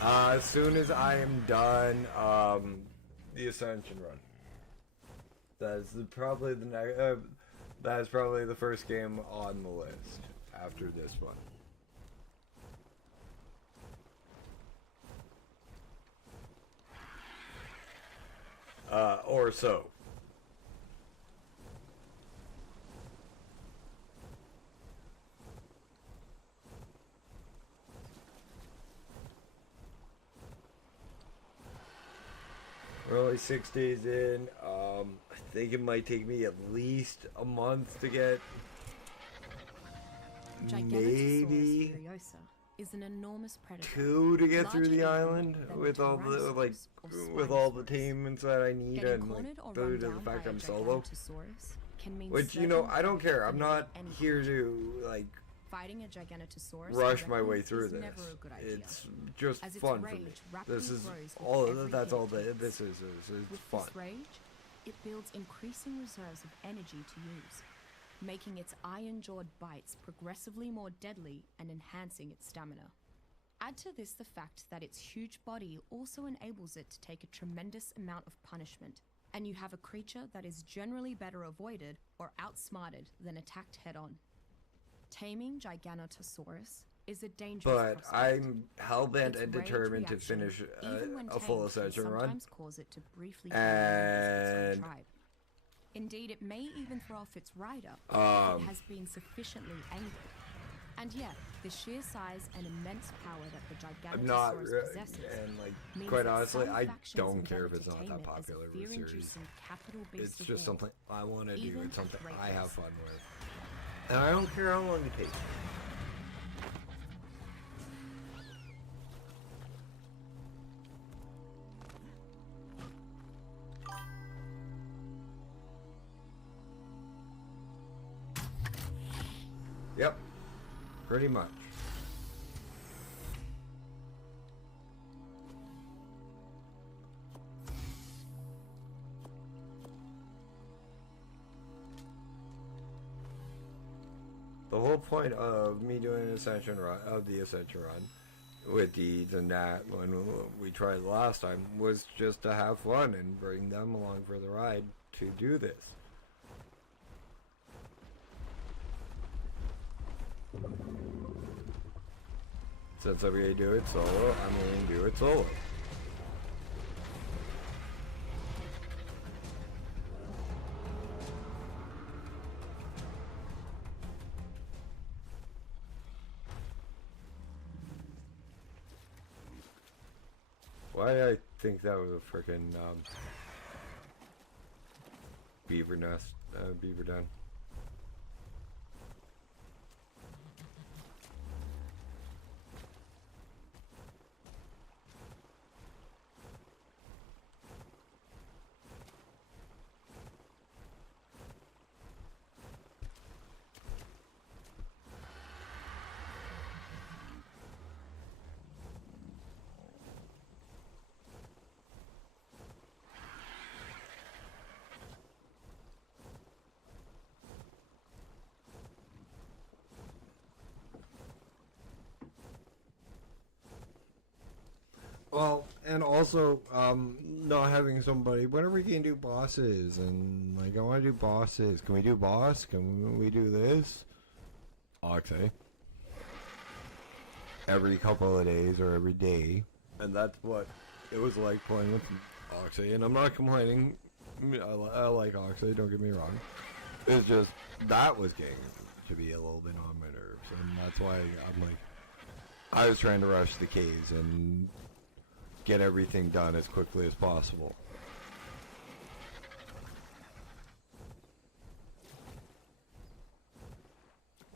As soon as I am done, the Ascension run. That is probably the next, that is probably the first game on the list. After this one. Or so. Well, only 6 days in. I think it might take me at least a month to get. Maybe Furiosa is an enormous predator. 2 to get through the Larger island than with all the Tyrannosaurus or with all the Spinosaurus. taments that I need, Getting and cornered or due run to the down fact by a I'm solo. Giganotosaurus can mean Which, you certain know, I don't death care. I'm for not any here creature. to like Fighting a Giganotosaurus rush my directly way through is this. never a good idea. It's just As its fun for rage me. rapidly This is grows with all. every That's hit all it that takes. this is. With fun. this rage, it builds increasing reserves of energy to use, making its iron-jawed bites progressively more deadly and enhancing its stamina. Add to this the fact that its huge body also enables it to take a tremendous amount of punishment, and you have a creature that is generally better avoided or outsmarted than attacked head-on. Taming Giganotosaurus is a dangerous But prospect. I'm hellbent Its and rage determined to reaction, finish even when a full tamed, can ascension run. sometimes cause it to briefly follow members of its And own tribe. Indeed, it may even throw off its rider if it has been sufficiently angered. And yet, the sheer size and immense power that the I'm not, Giganotosaurus possesses and like means quite that honestly, some I factions don't care endeavor if it's to not tame that it as a popular with the series. fear-inducing capital beast It's of just war, something I want to do. even It's something at great I have risk. fun with, and I don't care how long it takes. Yep, pretty much. The whole point of me doing an ascension run, with deeds and that, when we tried last time, was just to have fun and bring them along for the ride to do this. Since I'm going to do it solo, I'm going to do it solo. Why I think that was a freaking beaver nest, beaver den. Well, and also, not having somebody, when are we going to do bosses? And, like, I want to do bosses. Can we do boss? Can we do this? Okay. Every couple of days or every day. And that's what it was like playing with Oxy. And I'm not complaining. I like Oxy, don't get me wrong. It's just, that was getting to be a little bit on my nerves. And that's why I'm like, I was trying to rush the caves and get everything done as quickly as possible.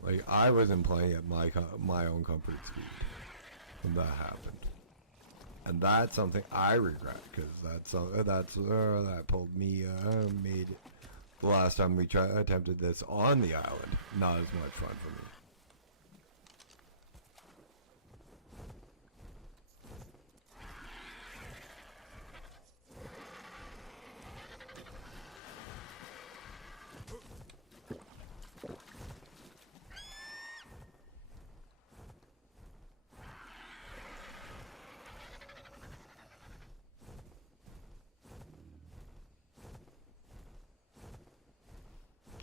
Like, I wasn't playing at my own comfort speed when that happened, and that's something I regret, because that pulled me made the last time we attempted this on the island not as much fun for me.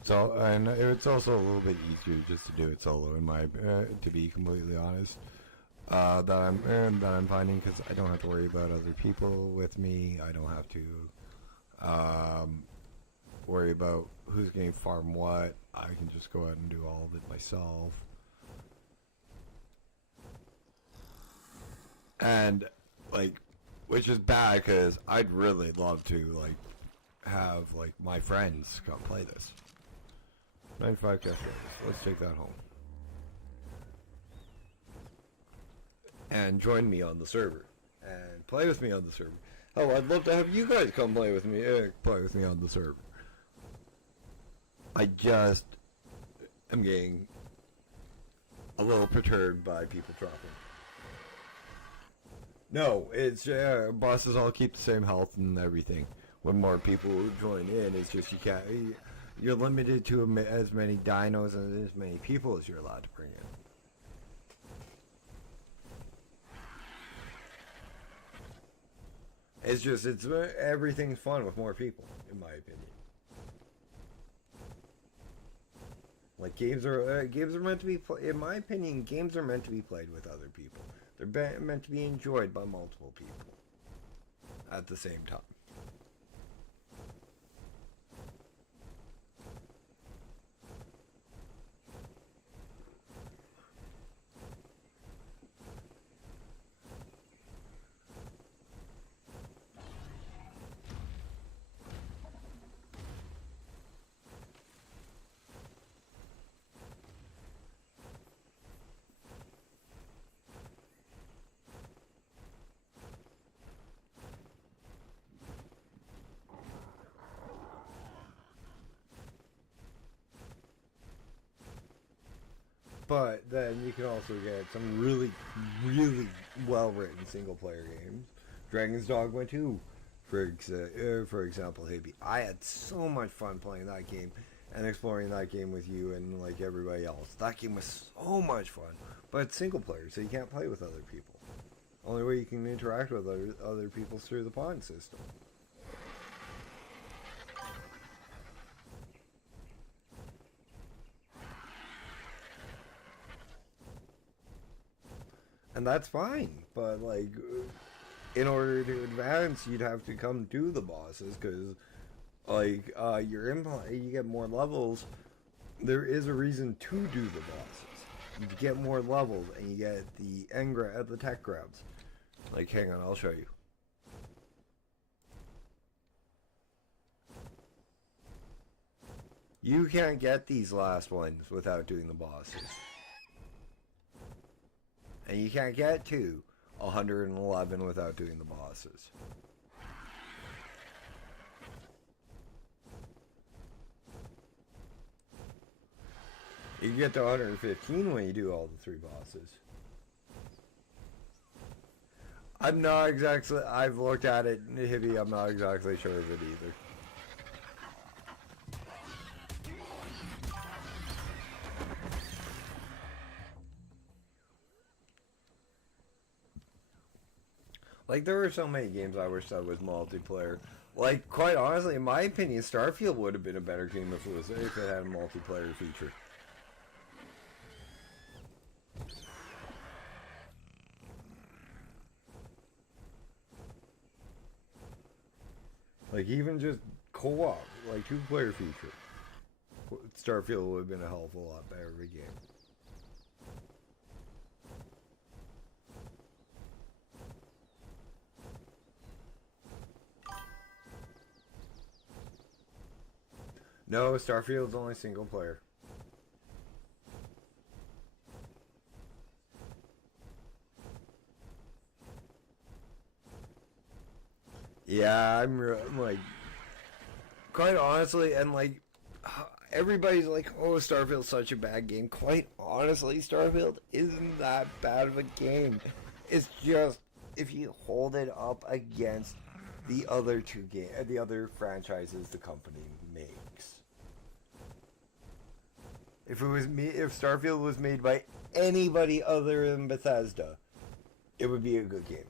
So, and it's also a little bit easier just to do it solo, in my to be completely honest. That I'm finding, because I don't have to worry about other people with me. I don't have to worry about who's going to farm what. I can just go out and do all of it myself. And like which is bad because I'd really love to like have like my friends come play this. 95 cash rates. Let's take that home. And join me on the server and play with me on the server. Oh, I'd love to have you guys come play with me on the server. I just am getting a little perturbed by people dropping. No, it's bosses all keep the same health and everything. When more people join in, it's just you're limited to as many dinos and as many people as you're allowed to bring in. Everything's fun with more people, in my opinion. Like games are meant to be in my opinion, games are meant to be played with other people. They're meant to be enjoyed by multiple people at the same time. But then you can also get some really, really well-written single-player games. Dragon's Dogma 2, for example, Hibby. I had so much fun playing that game and exploring that game with you and like everybody else. That game was so much fun. But it's single-player, so you can't play with other people. Only way you can interact with other people is through the pawn system. And that's fine, but like, in order to advance, you'd have to come do the bosses, because, like, you get more levels. There is a reason to do the bosses. You get more levels, and you get the tech grabs. Like, hang on, I'll show you. You can't get these last ones without doing the bosses. And you can't get to 111 without doing the bosses. You can get to 115 when you do all the 3 bosses. I've looked at it, Hibby, I'm not exactly sure of it either. Like, there were so many games I wish that was multiplayer. Like, quite honestly, in my opinion, Starfield would have been a better game if it had a multiplayer feature. Like, even just co-op, like, 2-player feature. Starfield would have been a hell of a lot better of a game. No, Starfield's only single player. Yeah, I'm like, quite honestly, and like, everybody's like, oh, Starfield's such a bad game. Quite honestly, Starfield isn't that bad of a game. It's just, if you hold it up against the other the other franchises the company makes. If Starfield was made by anybody other than Bethesda, it would be a good game.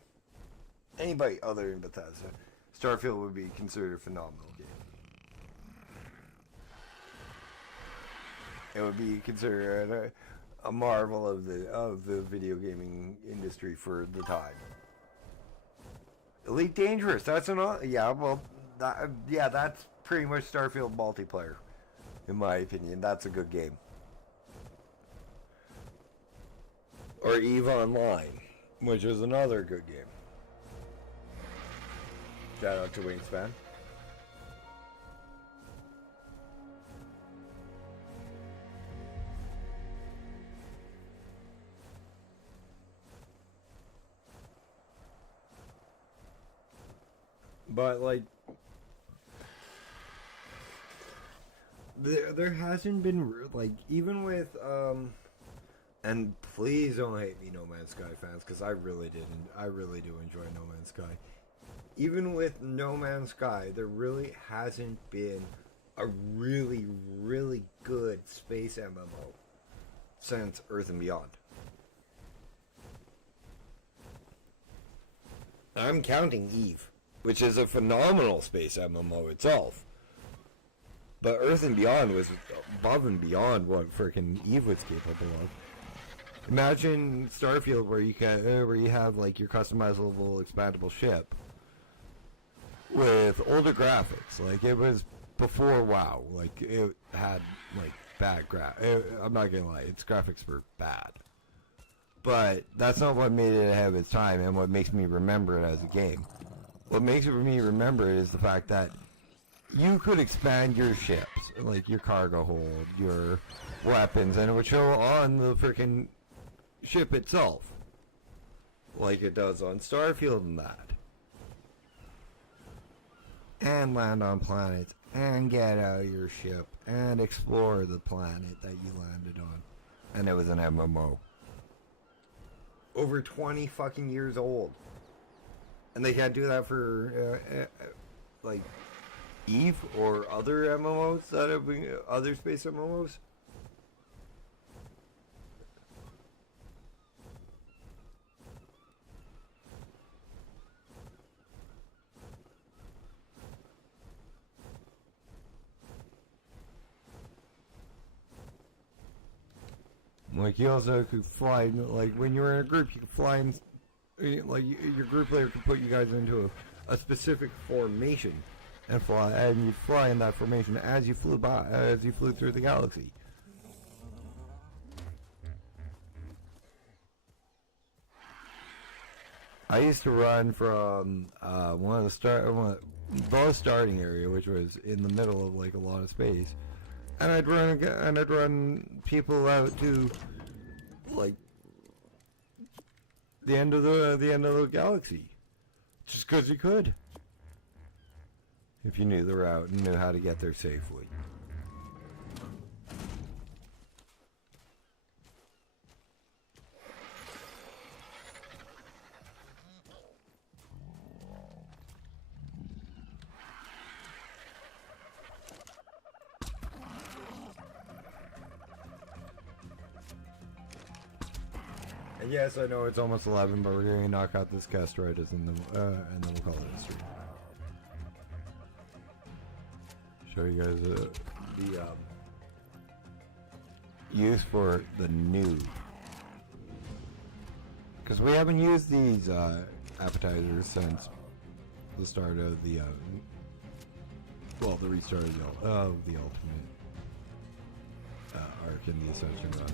Anybody other than Bethesda, Starfield would be considered a phenomenal game. It would be considered a marvel of the video gaming industry for the time. Elite Dangerous, that's that's pretty much Starfield multiplayer, in my opinion. That's a good game. Or EVE Online, which is another good game. Shout out to Wingspan. But like, there hasn't been like, even with and please don't hate me, No Man's Sky fans, because I really do enjoy No Man's Sky. Even with No Man's Sky, there really hasn't been a really, really good space MMO since Earth and Beyond. I'm counting Eve, which is a phenomenal space MMO itself. But Earth and Beyond was above and beyond what frickin' Eve was capable of. Imagine Starfield where you have like your customizable expandable ship with older graphics. Like it was before WoW. Like it had like bad I'm not gonna lie, its graphics were bad. But that's not what made it ahead of its time and what makes me remember it as a game. What makes me remember it is the fact that you could expand your ships, like your cargo hold, your weapons, and it would show on the freaking ship itself, like it does on Starfield and that. And land on planets, and get out of your ship, and explore the planet that you landed on. And it was an MMO. Over 20 fucking years old. And they can't do that for, like, Eve or other MMOs that have been, other space MMOs? Like, you also could fly, like, when you're in a group, you could fly in, like, your group leader could put you guys into a specific formation and fly, and you'd fly in that formation as you flew through the galaxy. I used to run from the starting area, which was in the middle of like a lot of space, and I'd run people out to like the end of the galaxy, just because you could, if you knew the route and knew how to get there safely. And yes, I know it's almost 11, but we're going to knock out this cast right as and then we'll call it a stream. Show you guys the use for the new, because we haven't used these appetizers since the start of the the restart of the ultimate arc in the Ascension run.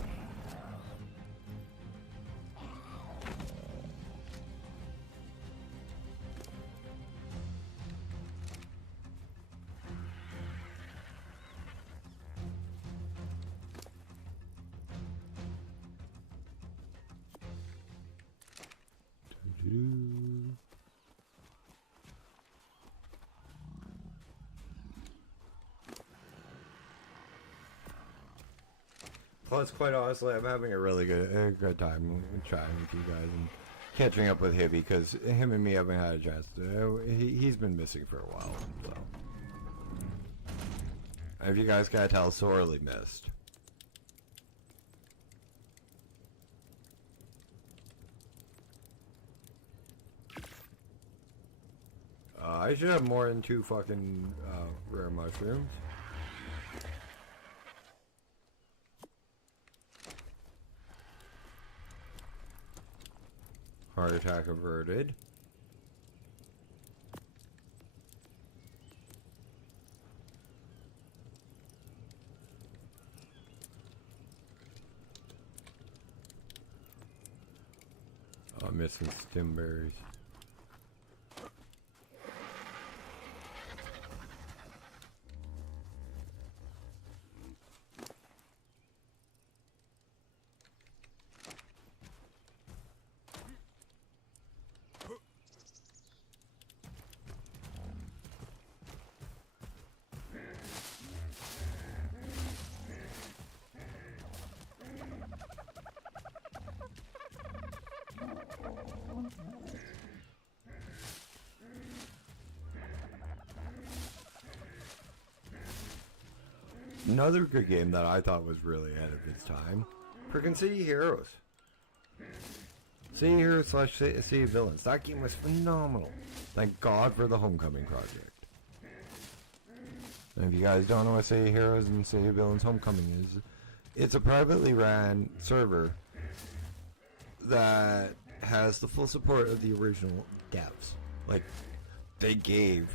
Plus, quite honestly, I'm having a really good time chatting with you guys and catching up with Hibby, because him and me haven't had a chance to. He's been missing for a while, so. If you guys can't tell, sorely missed. I should have more than 2 fucking rare mushrooms. Heart attack averted. Missing stimberries. Another good game that I thought was really ahead of its time. Freaking City Heroes. City Heroes slash City of Villains. That game was phenomenal. Thank God for the Homecoming project. And if you guys don't know what City Heroes and City of Villains Homecoming is, it's a privately ran server that has the full support of the original devs. Like, they gave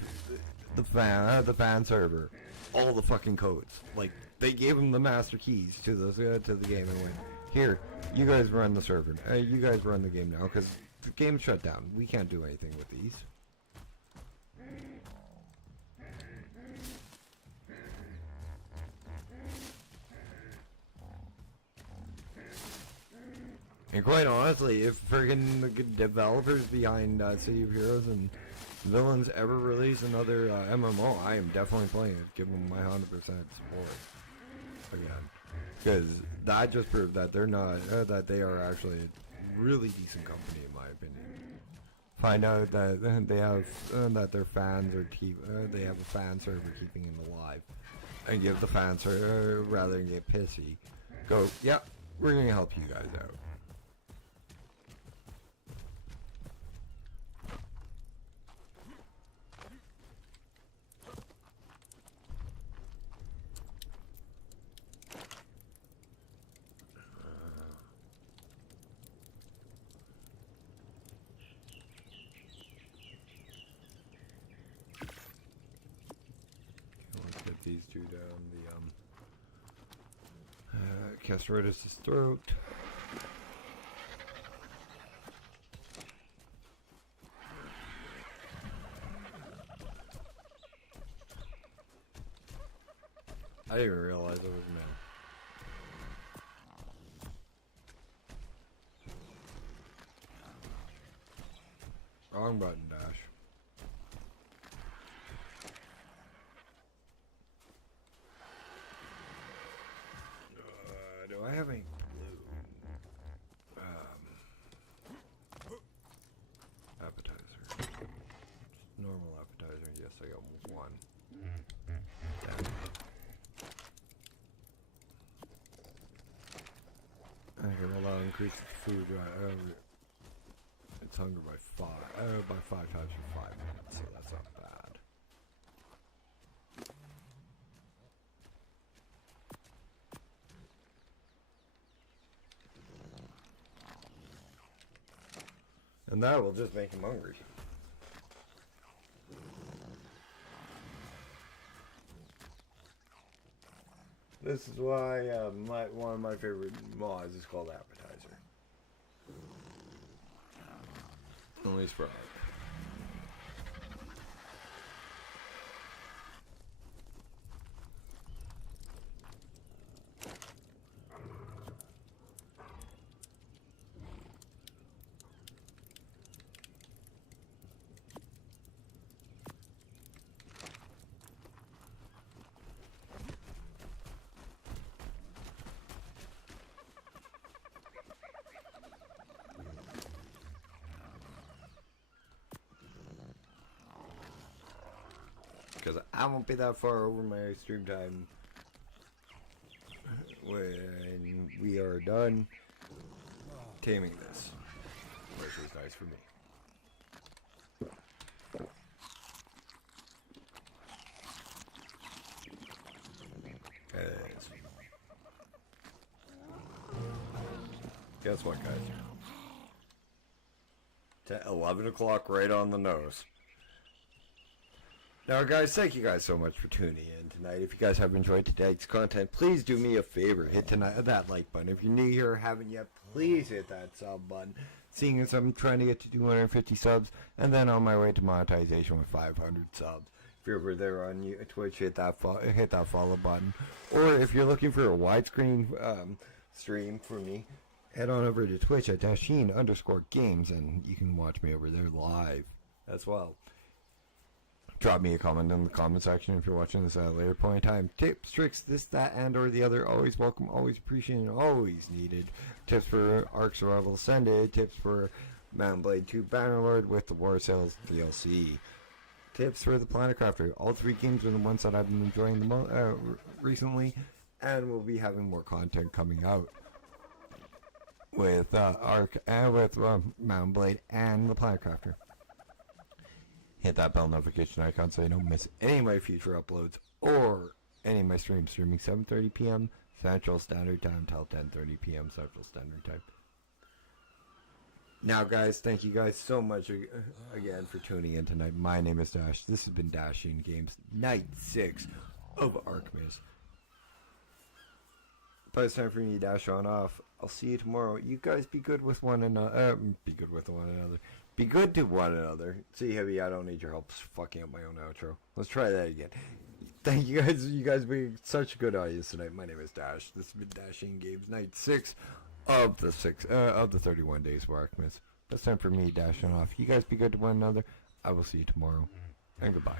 the fan server all the fucking codes. Like, they gave them the master keys to the game and went, here, you guys run the server. You guys run the game now, because the game's shut down. We can't do anything with these. And quite honestly, if friggin' the developers behind City of Heroes and Villains ever release another MMO, I am definitely playing it. Give them my 100% support again, because that just proved that they're not that they are actually a really decent company in my opinion. Find out that they have that their fans are they have a fan server keeping them alive, and give the fan server rather than get pissy. Go, yeah, we're gonna help you guys out. These two down the Castorius' throat. I didn't even realize it was a man. Wrong button, Dash. Do I have any blue appetizer? Just normal appetizer. Yes, I got one. Damn. Okay, well that'll increase the food. It's hunger by 5 times for 5 minutes, so that's not bad. And that will just make him hungry. This is why one of my favorite mods is called Appetizer. At least for Ark. Because I won't be that far over my stream time when we are done taming this, which is nice for me. Guess what, guys? 11 o'clock right on the nose. Now guys, thank you guys so much for tuning in tonight. If you guys have enjoyed tonight's content, please do me a favor, hit that like button. If you're new here or haven't yet, please hit that sub button. Seeing as I'm trying to get to 250 subs, and then on my way to monetization with 500 subs. If you're over there on Twitch, hit that follow button. Or if you're looking for a widescreen stream for me, head on over to Twitch at Dasheen_games, and you can watch me over there live as well. Drop me a comment in the comment section if you're watching this at a later point in time. Tips, tricks, this, that, and or the other. Always welcome, always appreciated, always needed. Tips for Ark Survival Ascended. Tips for Mount Blade 2 Bannerlord with the War Sales DLC. tips for the Planet Crafter. All 3 games are the ones that I've been enjoying the most recently, and we'll be having more content coming out with Mountain Blade and the Planet Crafter. Hit that bell notification icon so you don't miss any of my future uploads or any of my streams. Streaming 7:30 p.m. Central Standard Time till 10:30 p.m. Central Standard Time. Now, guys, thank you guys so much again for tuning in tonight. My name is Dash. This has been Dashing Games Night 6 of Arkmas. But it's time for me to dash on off. I'll see you tomorrow. You guys be good with one another. Be good with one another. Be good to one another. See, Heavy, I don't need your help fucking up my own outro. Let's try that again. Thank you guys. You guys being such a good audience tonight. My name is Dash. This has been Dashing Games Night 6 of the 31 days of Arkmas. That's time for me dashing off. You guys be good to one another. I will see you tomorrow. And goodbye.